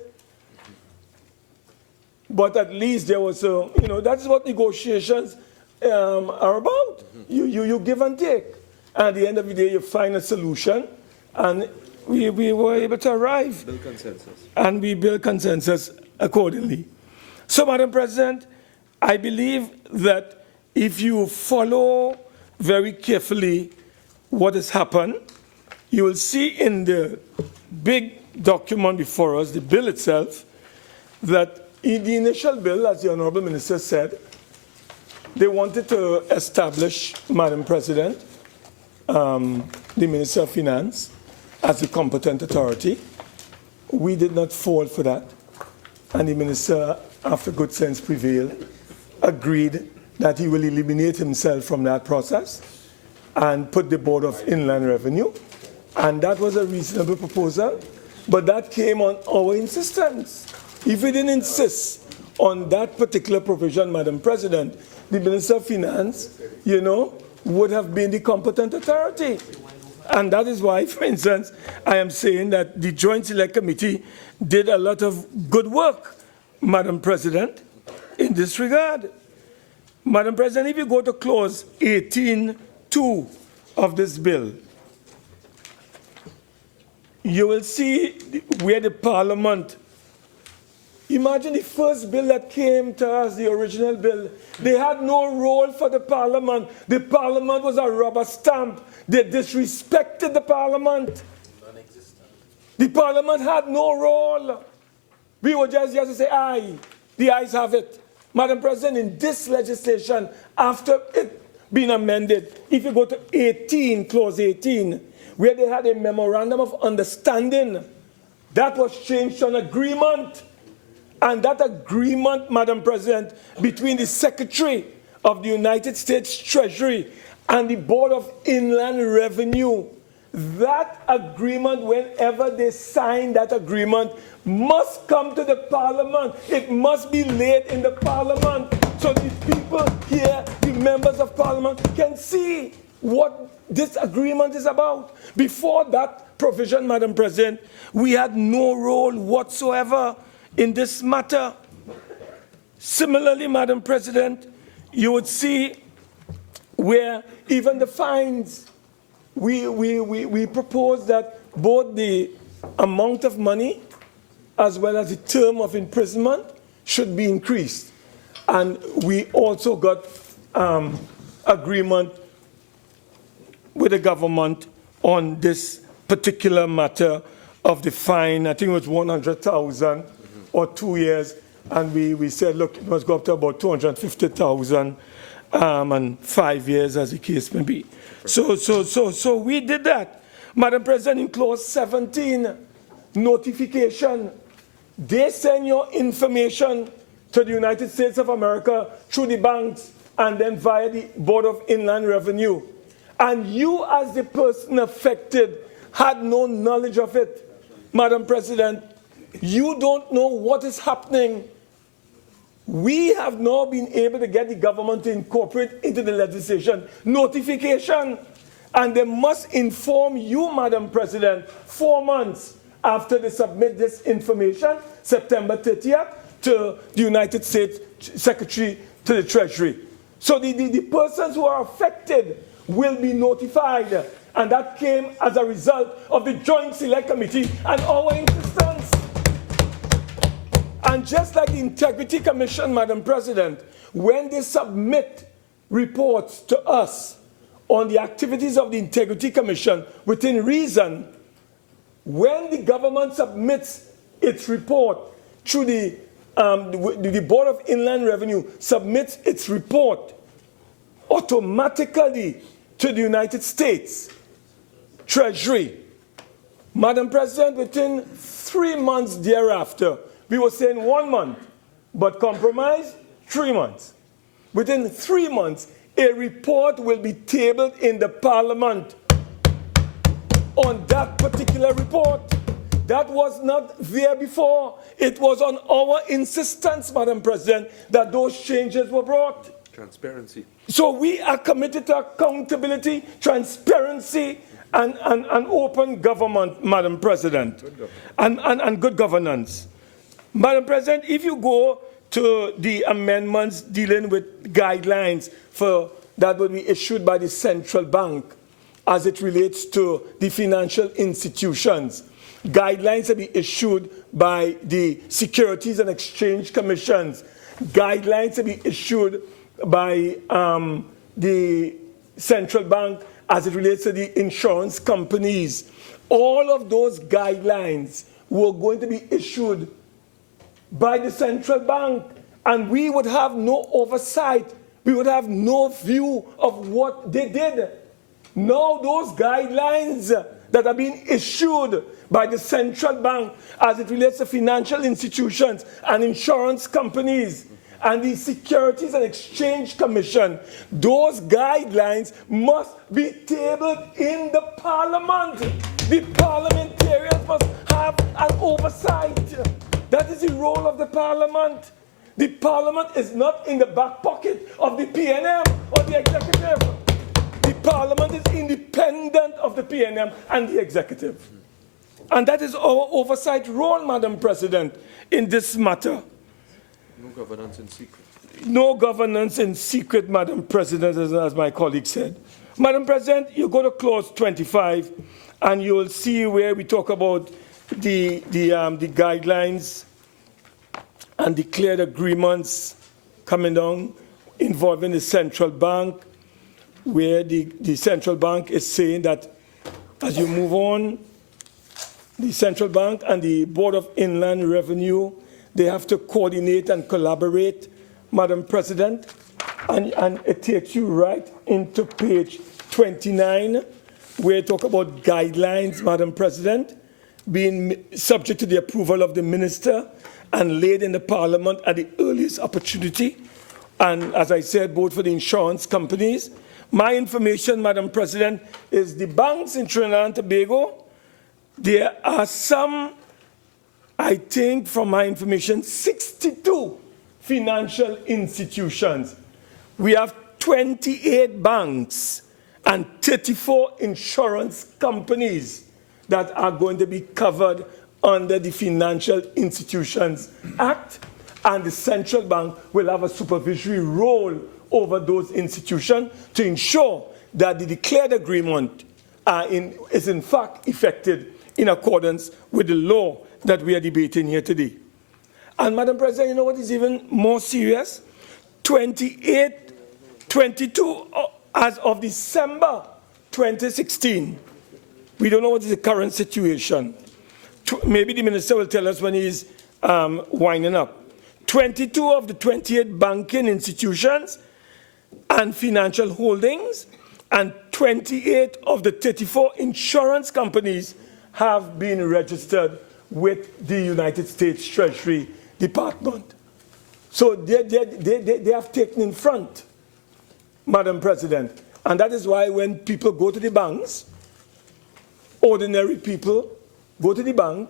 But at least there was, that's what negotiations are about. You give and take. And at the end of the day, you find a solution. And we were able to arrive. Build consensus. And we build consensus accordingly. So, Madam President, I believe that if you follow very carefully what has happened, you will see in the big document before us, the bill itself, that in the initial bill, as the Honorable Minister said, they wanted to establish, Madam President, the Minister of Finance as the competent authority. We did not fall for that. And the Minister, after good sense prevailed, agreed that he will eliminate himself from that process and put the Board of Inland Revenue. And that was a reasonable proposal, but that came on our insistence. If we didn't insist on that particular provision, Madam President, the Minister of Finance, would have been the competent authority. And that is why, for instance, I am saying that the Joint Select Committee did a lot of good work, Madam President, in this regard. Madam President, if you go to clause 18.2 of this bill, you will see where the Parliament, imagine the first bill that came to us, the original bill, they had no role for the Parliament. The Parliament was a rubber stamp. They disrespected the Parliament. The Parliament had no role. We were just here to say, aye, the ayes have it. Madam President, in this legislation, after it being amended, if you go to 18, clause 18, where they had a memorandum of understanding, that was changed to an agreement. And that agreement, Madam President, between the Secretary of the United States Treasury and the Board of Inland Revenue, that agreement, whenever they sign that agreement, must come to the Parliament. It must be laid in the Parliament so the people here, the members of Parliament, can see what this agreement is about. Before that provision, Madam President, we had no role whatsoever in this matter. Similarly, Madam President, you would see where even the fines, we propose that both the amount of money as well as the term of imprisonment should be increased. And we also got agreement with the government on this particular matter of the fine. I think it was 100,000 or 2 years. And we said, look, it must go up to about 250,000 and 5 years, as the case may be. So we did that. Madam President, in clause 17, notification. They send your information to the United States of America through the banks and then via the Board of Inland Revenue. And you, as the person affected, had no knowledge of it. Madam President, you don't know what is happening. We have now been able to get the government to incorporate into the legislation notification. And they must inform you, Madam President, 4 months after they submit this information, September 30th, to the United States Secretary to the Treasury. So the persons who are affected will be notified. And that came as a result of the Joint Select Committee and our insistence. And just like the Integrity Commission, Madam President, when they submit reports to us on the activities of the Integrity Commission within reason, when the government submits its report through the Board of Inland Revenue submits its report automatically to the United States Treasury. Madam President, within 3 months thereafter, we were saying 1 month, but compromise, 3 months. Within 3 months, a report will be tabled in the Parliament on that particular report. That was not there before. It was on our insistence, Madam President, that those changes were brought. Transparency. So we are committed to accountability, transparency, and open government, Madam President, and good governance. Madam President, if you go to the amendments dealing with guidelines that will be issued by the central bank as it relates to the financial institutions, guidelines will be issued by the Securities and Exchange Commissions, guidelines will be issued by the central bank as it relates to the insurance companies. All of those guidelines were going to be issued by the central bank, and we would have no oversight. We would have no view of what they did. Now those guidelines that are being issued by the central bank as it relates to financial institutions and insurance companies and the Securities and Exchange Commission, those guidelines must be tabled in the Parliament. The parliamentarians must have an oversight. That is the role of the Parliament. The Parliament is not in the back pocket of the PNM or the executive. The Parliament is independent of the PNM and the executive. And that is our oversight role, Madam President, in this matter. No governance in secret. No governance in secret, Madam President, as my colleague said. Madam President, you go to clause 25, and you will see where we talk about the guidelines and declared agreements coming down involving the central bank, where the central bank is saying that as you move on, the central bank and the Board of Inland Revenue, they have to coordinate and collaborate, Madam President, and it takes you right into page 29, where it talk about guidelines, Madam President, being subject to the approval of the minister and laid in the Parliament at the earliest opportunity. And as I said, both for the insurance companies, my information, Madam President, is the banks in Trinidad and Tobago, there are some, I think from my information, 62 financial institutions. We have 28 banks and 34 insurance companies that are going to be covered under the Financial Institutions Act, and the central bank will have a supervisory role over those institutions to ensure that the declared agreement is in fact effected in accordance with the law that we are debating here today. And Madam President, you know what is even more serious? 22 as of December 2016. We don't know what is the current situation. Maybe the minister will tell us when he's winding up. 22 of the 28 banking institutions and financial holdings and 28 of the 34 insurance companies have been registered with the United States Treasury Department. So they have taken in front, Madam President. And that is why when people go to the banks, ordinary people go to the bank,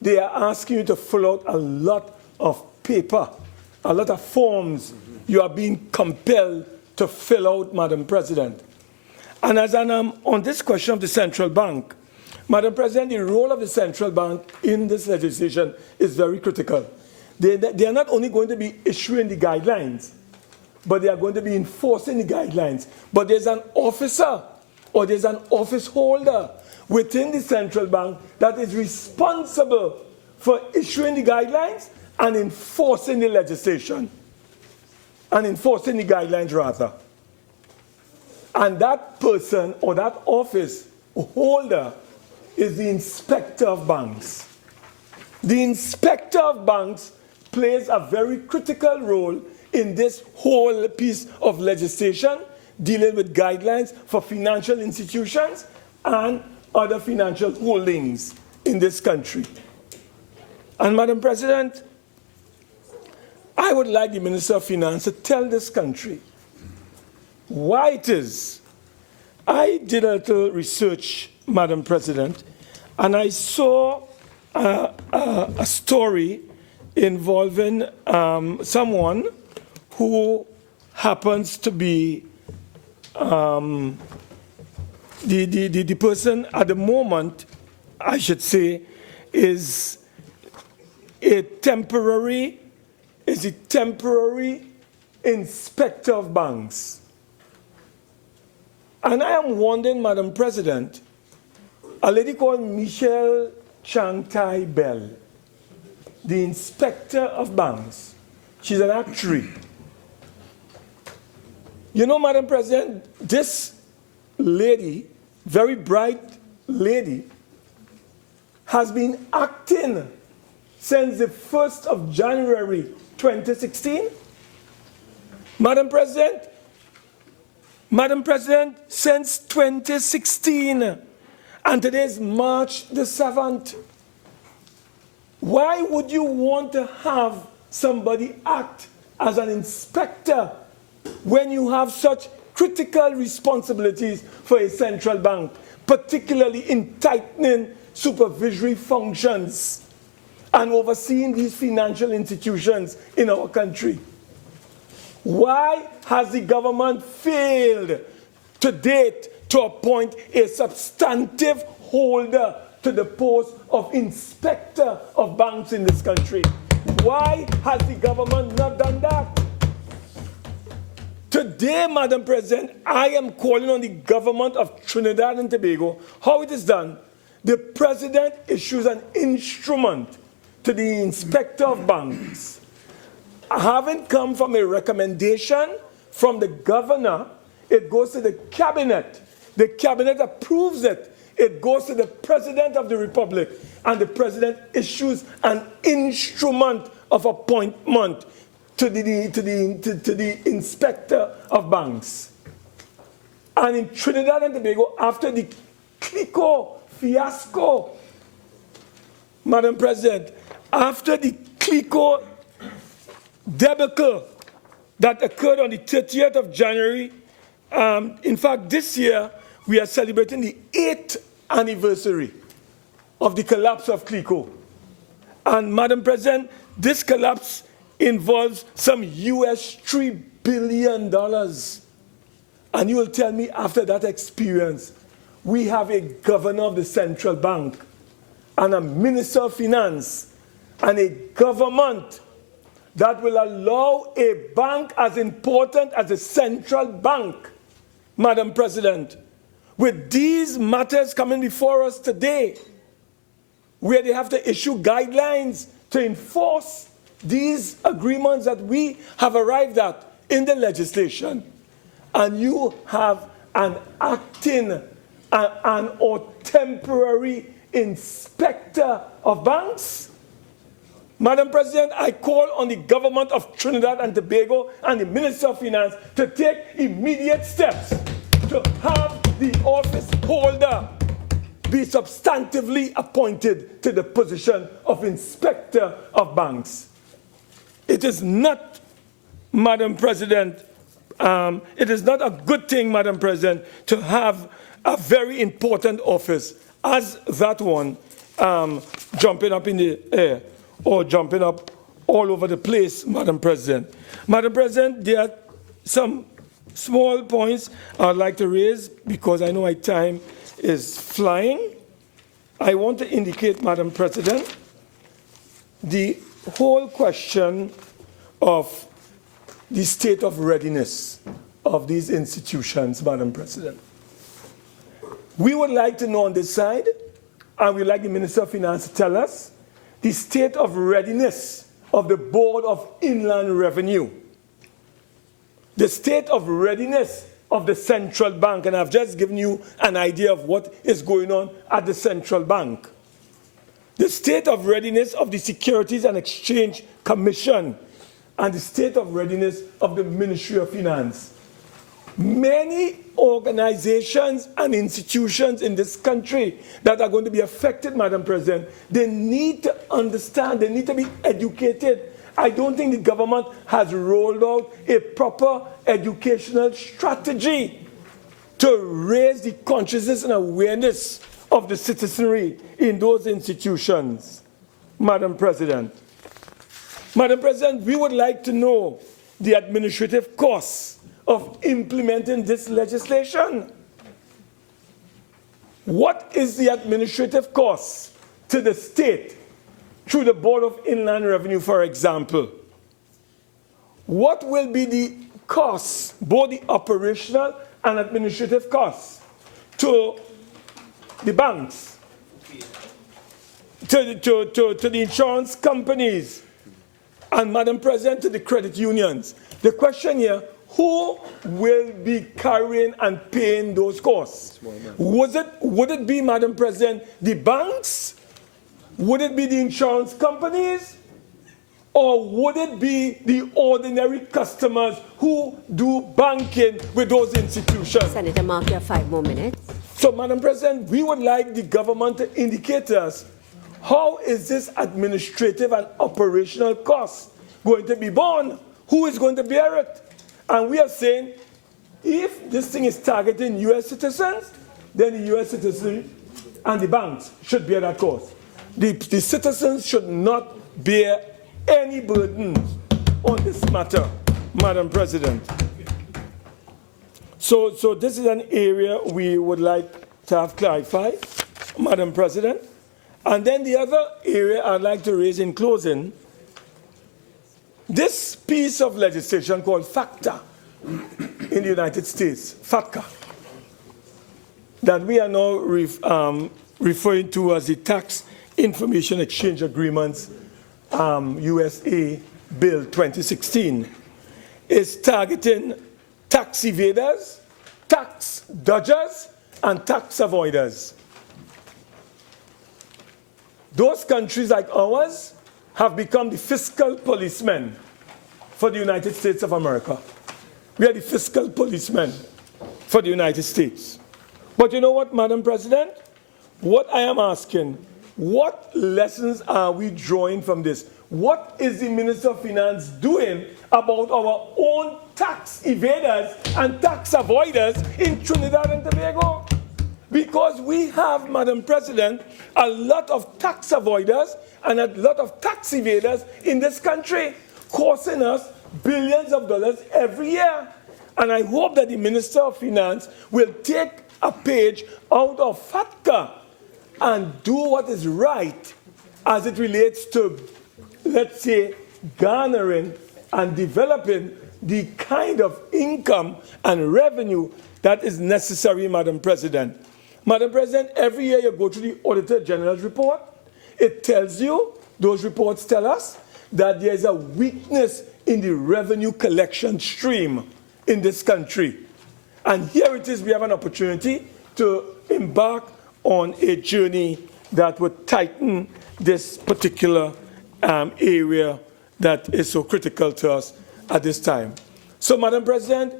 they are asking you to fill out a lot of paper, a lot of forms you are being compelled to fill out, Madam President. And as on this question of the central bank, Madam President, the role of the central bank in this legislation is very critical. They are not only going to be issuing the guidelines, but they are going to be enforcing the guidelines. But there's an officer or there's an office holder within the central bank that is responsible for issuing the guidelines and enforcing the legislation, and enforcing the guidelines rather. And that person or that office holder is the inspector of banks. The inspector of banks plays a very critical role in this whole piece of legislation dealing with guidelines for financial institutions and other financial holdings in this country. And Madam President, I would like the Minister of Finance to tell this country why it is. I did a little research, Madam President, and I saw a story involving someone who happens to be the person at the moment, I should say, is a temporary inspector of banks. And I am wondering, Madam President, a lady called Michelle Chang-Tai Bell, the inspector of banks. She's an actuary. You know, Madam President, this lady, very bright lady, has been acting since the 1st of January 2016. Madam President, since 2016, and today is March the 7th. Why would you want to have somebody act as an inspector when you have such critical responsibilities for a central bank, particularly in tightening supervisory functions and overseeing these financial institutions in our country? Why has the government failed to date to appoint a substantive holder to the post of inspector of banks in this country? Why has the government not done that? Today, Madam President, I am calling on the government of Trinidad and Tobago. How it is done, the President issues an instrument to the inspector of banks. Having come from a recommendation from the governor, it goes to the cabinet. The cabinet approves it. It goes to the President of the Republic, and the President issues an instrument of appointment to the inspector of banks. And in Trinidad and Tobago, after the CLICO fiasco, Madam President, after the CLICO debacle that occurred on the 30th of January in fact, this year, we are celebrating the 8th anniversary of the collapse of CLICO. And Madam President, this collapse involves some US $3 billion. And you will tell me after that experience, we have a governor of the central bank and a minister of finance and a government that will allow a bank as important as the central bank, Madam President, with these matters coming before us today, where they have to issue guidelines to enforce these agreements that we have arrived at in the legislation, and you have an acting or temporary inspector of banks? Madam President, I call on the government of Trinidad and Tobago and the Minister of Finance to take immediate steps to have the office holder be substantively appointed to the position of inspector of banks. It is not, Madam President, it is not a good thing, Madam President, to have a very important office as that one jumping up in the air or jumping up all over the place, Madam President. Madam President, there are some small points I'd like to raise because I know my time is flying. I want to indicate, Madam President, the whole question of the state of readiness of these institutions, Madam President. We would like to know on this side, and we'd like the Minister of Finance to tell us, the state of readiness of the Board of Inland Revenue, the state of readiness of the central bank, and I've just given you an idea of what is going on at the central bank, the state of readiness of the Securities and Exchange Commission, and the state of readiness of the Ministry of Finance. Many organizations and institutions in this country that are going to be affected, Madam President, they need to understand, they need to be educated. I don't think the government has rolled out a proper educational strategy to raise the consciousness and awareness of the citizenry in those institutions, Madam President. Madam President, we would like to know the administrative costs of implementing this legislation. What is the administrative cost to the state through the Board of Inland Revenue, for example? What will be the costs, both the operational and administrative costs, to the banks, to the insurance companies, and, Madam President, to the credit unions? The question here, who will be carrying and paying those costs? Would it be, Madam President, the banks? Would it be the insurance companies? Or would it be the ordinary customers who do banking with those institutions? Senator Mark, you have 5 more minutes. So, Madam President, we would like the government to indicate to us how is this administrative and operational cost going to be borne? Who is going to bear it? And we are saying, if this thing is targeting U.S. citizens, then the U.S. citizens and the banks should bear that cost. The citizens should not bear any burden on this matter, Madam President. So this is an area we would like to have clarified, Madam President. And then the other area I'd like to raise in closing, this piece of legislation called FATCA in the United States, FATCA, that we are now referring to as the Tax Information Exchange Agreements, USA Bill 2016, is targeting tax evaders, tax dodgers, and tax avoiders. Those countries like ours have become the fiscal policemen for the United States of America. We are the fiscal policemen for the United States. But you know what, Madam President? What I am asking, what lessons are we drawing from this? what is the Minister of Finance doing about our own tax evaders and tax avoiders in Trinidad and Tobago? Because we have, Madam President, a lot of tax avoiders and a lot of tax evaders in this country, costing us billions of dollars every year. And I hope that the Minister of Finance will take a page out of FATCA and do what is right as it relates to, let's say, garnering and developing the kind of income and revenue that is necessary, Madam President. Madam President, every year you go to the Auditor General's report. It tells you, those reports tell us, that there is a weakness in the revenue collection stream in this country. And here it is, we have an opportunity to embark on a journey that would tighten this particular area that is so critical to us at this time. So, Madam President,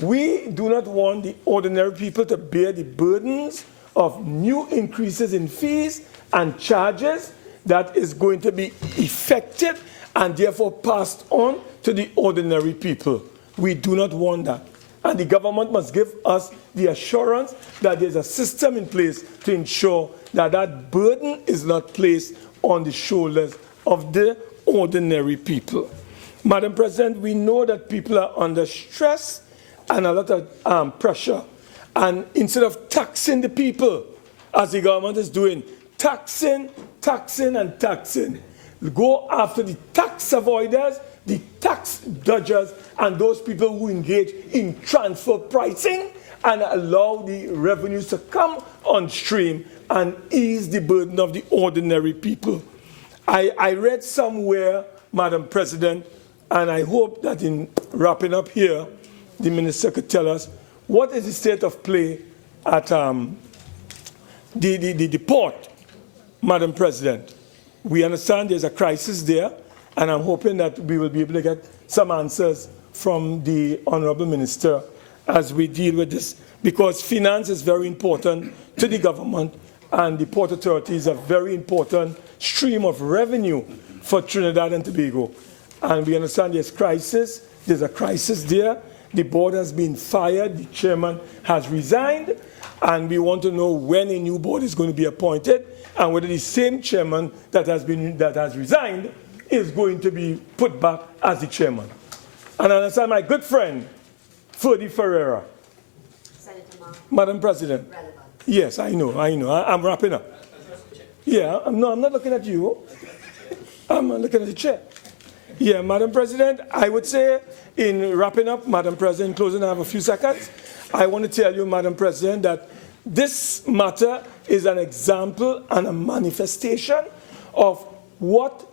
we do not want the ordinary people to bear the burdens of new increases in fees and charges that is going to be effected and therefore passed on to the ordinary people. We do not want that. And the government must give us the assurance that there's a system in place to ensure that that burden is not placed on the shoulders of the ordinary people. Madam President, we know that people are under stress and a lot of pressure. And instead of taxing the people, as the government is doing, taxing, and taxing, go after the tax avoiders, the tax dodgers, and those people who engage in transfer pricing and allow the revenues to come on stream and ease the burden of the ordinary people. I read somewhere, Madam President, and I hope that in wrapping up here, the Minister could tell us what is the state of play at the port, Madam President. We understand there's a crisis there, and I'm hoping that we will be able to get some answers from the Honorable Minister as we deal with this, because finance is very important to the government, and the Port Authority is a very important stream of revenue for Trinidad and Tobago. And we understand there's a crisis there. The board has been fired, the chairman has resigned, and we want to know when a new board is going to be appointed and whether the same chairman that has resigned is going to be put back as the chairman. And I understand my good friend, Ferdy Ferreira. Madam President. Relevant. Yes, I know. I'm wrapping up. Yeah, I'm not looking at you. I'm looking at the chair. Yeah, Madam President, I would say in wrapping up, Madam President, closing, I have a few seconds. I want to tell you, Madam President, that this matter is an example and a manifestation of what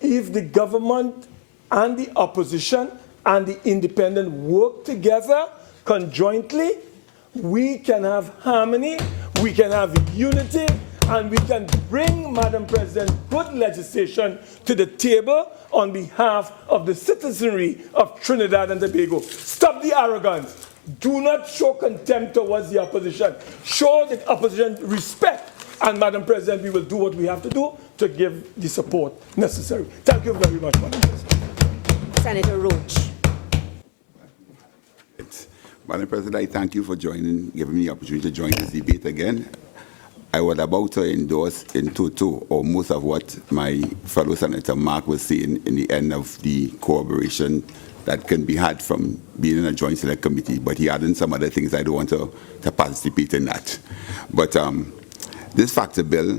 if the government and the opposition and the independent work together conjointly, we can have harmony, we can have unity, and we can bring, Madam President, good legislation to the table on behalf of the citizenry of Trinidad and Tobago. Stop the arrogance. Do not show contempt towards the opposition. Show the opposition respect. And, Madam President, we will do what we have to do to give the support necessary. Thank you very much, Madam President. Senator Roach. Madam President, I thank you for giving me the opportunity to join this debate again. I was about to endorse in toto or most of what my fellow Senator Mark was saying in the end of the cooperation that can be had from being in a joint select committee, but he added some other things. I don't want to participate in that. But this factor bill,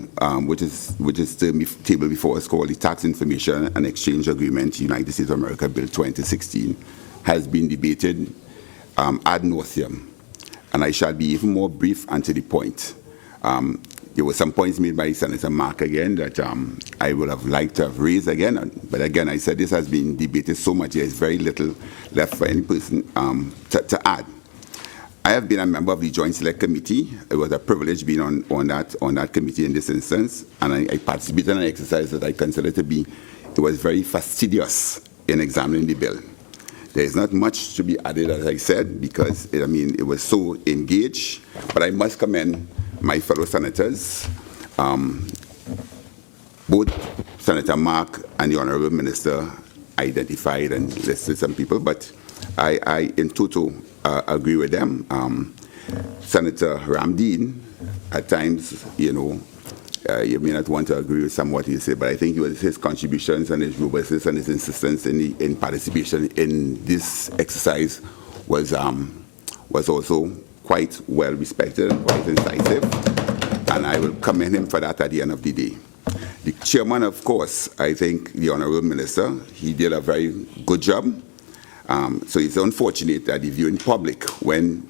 which is tabled before us, called the Tax Information and Exchange Agreement, United States of America Bill 2016, has been debated ad nauseum, and I shall be even more brief and to the point. There were some points made by Senator Mark again that I would have liked to have raised again, but again, I said this has been debated so much, there is very little left for any person to add. I have been a member of the Joint Select Committee. It was a privilege being on that committee in this instance, and I participated in an exercise that I consider to be, it was very fastidious in examining the bill. There is not much to be added, as I said, because it was so engaged, but I must commend my fellow senators both Senator Mark and the Honourable Minister identified and listed some people, but I in total agree with them. Senator Ramdeen, at times, you may not want to agree with some what he said, but I think his contributions and his robustness and his insistence in participation in this exercise was also quite well respected and quite incisive, and I will commend him for that at the end of the day. The chairman, of course, I think the Honourable Minister, he did a very good job. So it's unfortunate that the viewing public, when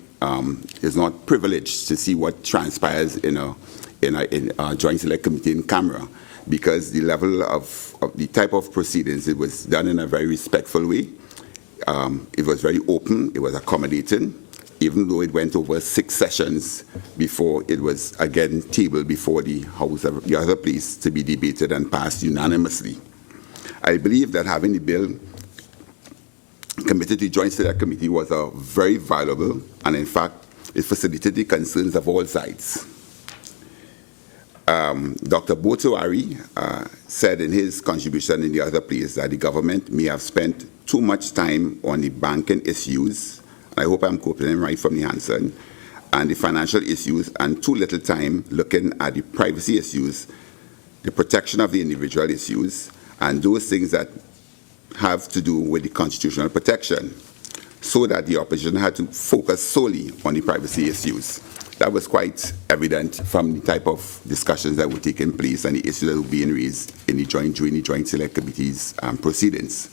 is not privileged to see what transpires in a joint select committee in camera, because the level of the type of proceedings, it was done in a very respectful way. It was very open, it was accommodating, even though it went over 6 sessions before it was again tabled before the House of the other place to be debated and passed unanimously. I believe that having the bill committed to Joint Select Committee was a very valuable, and in fact, it facilitated the concerns of all sides. Dr. Botuari said in his contribution in the other place that the government may have spent too much time on the banking issues, I hope I'm quoting him right from the answer, and the financial issues, and too little time looking at the privacy issues, the protection of the individual issues, and those things that have to do with the constitutional protection, so that the opposition had to focus solely on the privacy issues. That was quite evident from the type of discussions that were taking place and the issues that were being raised in during the Joint Select Committee's proceedings.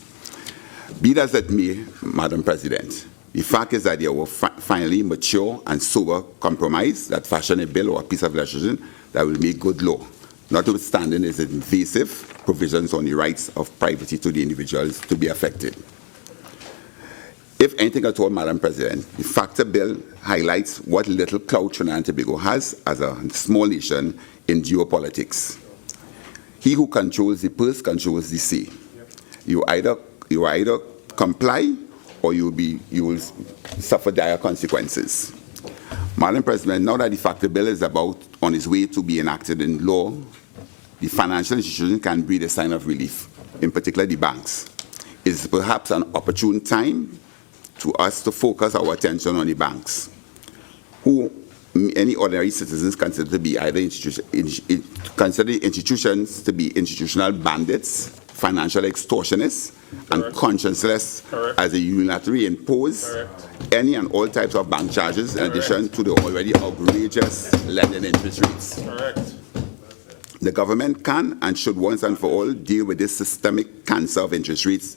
Be that as it may, Madam President, the fact is that there were finally mature and sober compromise that fashion a bill or a piece of legislation that will make good law, notwithstanding its invasive provisions on the rights of privacy to the individuals to be affected. If anything at all, Madam President, the FACTA bill highlights what little clout Trinidad and Tobago has as a small nation in geopolitics. He who controls the purse controls the sea. You either comply or you will suffer dire consequences. Madam President, now that the FACTA bill is on its way to be enacted in law, the financial institutions can breathe a sign of relief, in particular the banks. It is perhaps an opportune time to us to focus our attention on the banks, who any ordinary citizens consider to be either institutions to be institutional bandits, financial extortionists, and conscienceless as a unilaterally impose any and all types of bank charges in addition to the already outrageous lending interest rates. The government can and should once and for all deal with this systemic cancer of interest rates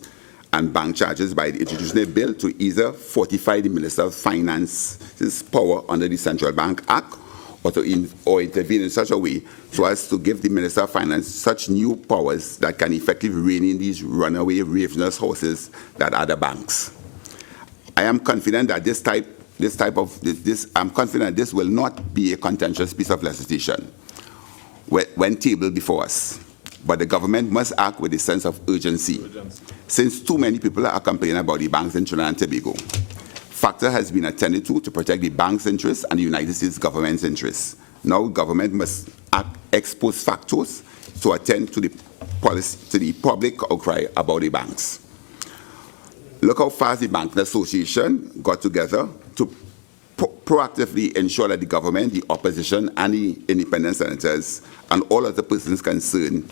and bank charges by introducing a bill to either fortify the Minister of Finance's power under the Central Bank Act or intervene in such a way so as to give the Minister of Finance such new powers that can effectively rein in these runaway ravenous horses that are the banks. I am confident that I'm confident this will not be a contentious piece of legislation when tabled before us. But the government must act with a sense of urgency, since too many people are complaining about the banks in Trinidad and Tobago. FACTA has been attended to protect the bank's interests and the United States government's interests. Now, government must act ex post facto to attend to the public outcry about the banks. Look how fast the Banking Association got together to proactively ensure that the government, the opposition, and the independent senators and all other persons concerned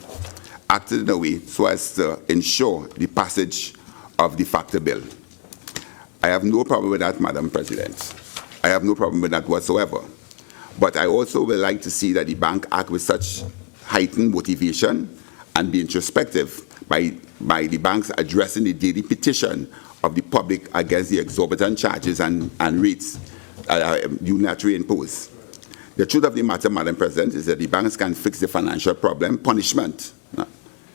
acted in a way so as to ensure the passage of the FACTA bill. I have no problem with that, Madam President. I have no problem with that whatsoever. But I also would like to see that the bank act with such heightened motivation and be introspective by the banks addressing the daily petition of the public against the exorbitant charges and rates unilaterally imposed. The truth of the matter, Madam President, is that the banks can fix the financial punishment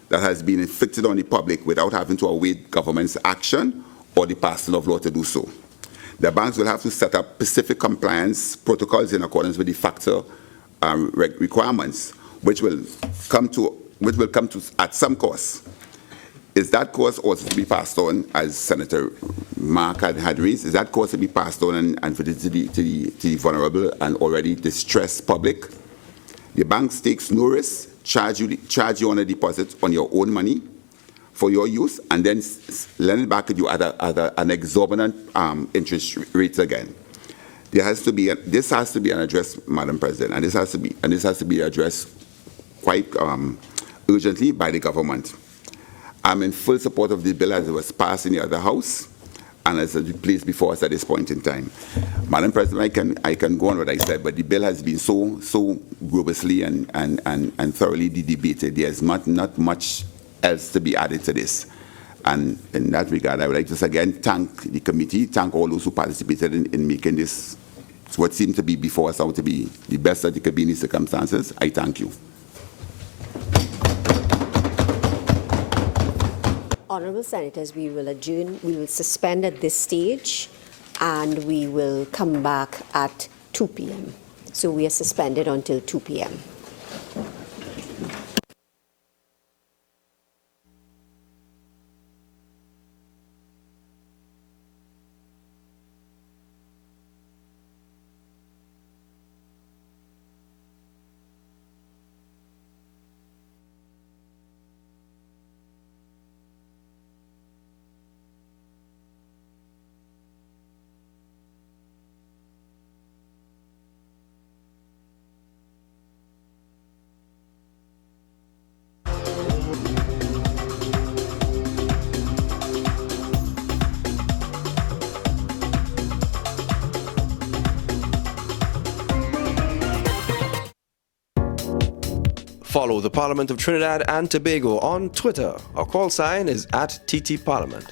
that has been inflicted on the public without having to await government's action or the passing of law to do so. The banks will have to set up specific compliance protocols in accordance with the FACTA requirements, which will come to at some cost. Is that cost also to be passed on, as Senator Mark had raised? Is that cost to be passed on and to the vulnerable and already distressed public? The bank takes no risk, charge you on a deposit on your own money for your use, and then lend it back to you at an exorbitant interest rates again. This has to be an address, Madam President, and this has to be addressed quite urgently by the government. I'm in full support of the bill as it was passed in the other House and as it placed before us at this point in time. Madam President, I can go on what I said, but the bill has been so robustly and thoroughly debated. There's not much else to be added to this. And in that regard, I would like to again thank the committee, thank all those who participated in making this what seemed to be before us out to be the best that it could be in these circumstances. I thank you. Honourable Senators, we will adjourn, we will suspend at this stage, and we will come back at 2 p.m. So we are suspended until 2 p.m. Follow the Parliament of Trinidad and Tobago on Twitter. Our call sign is @TTParliament.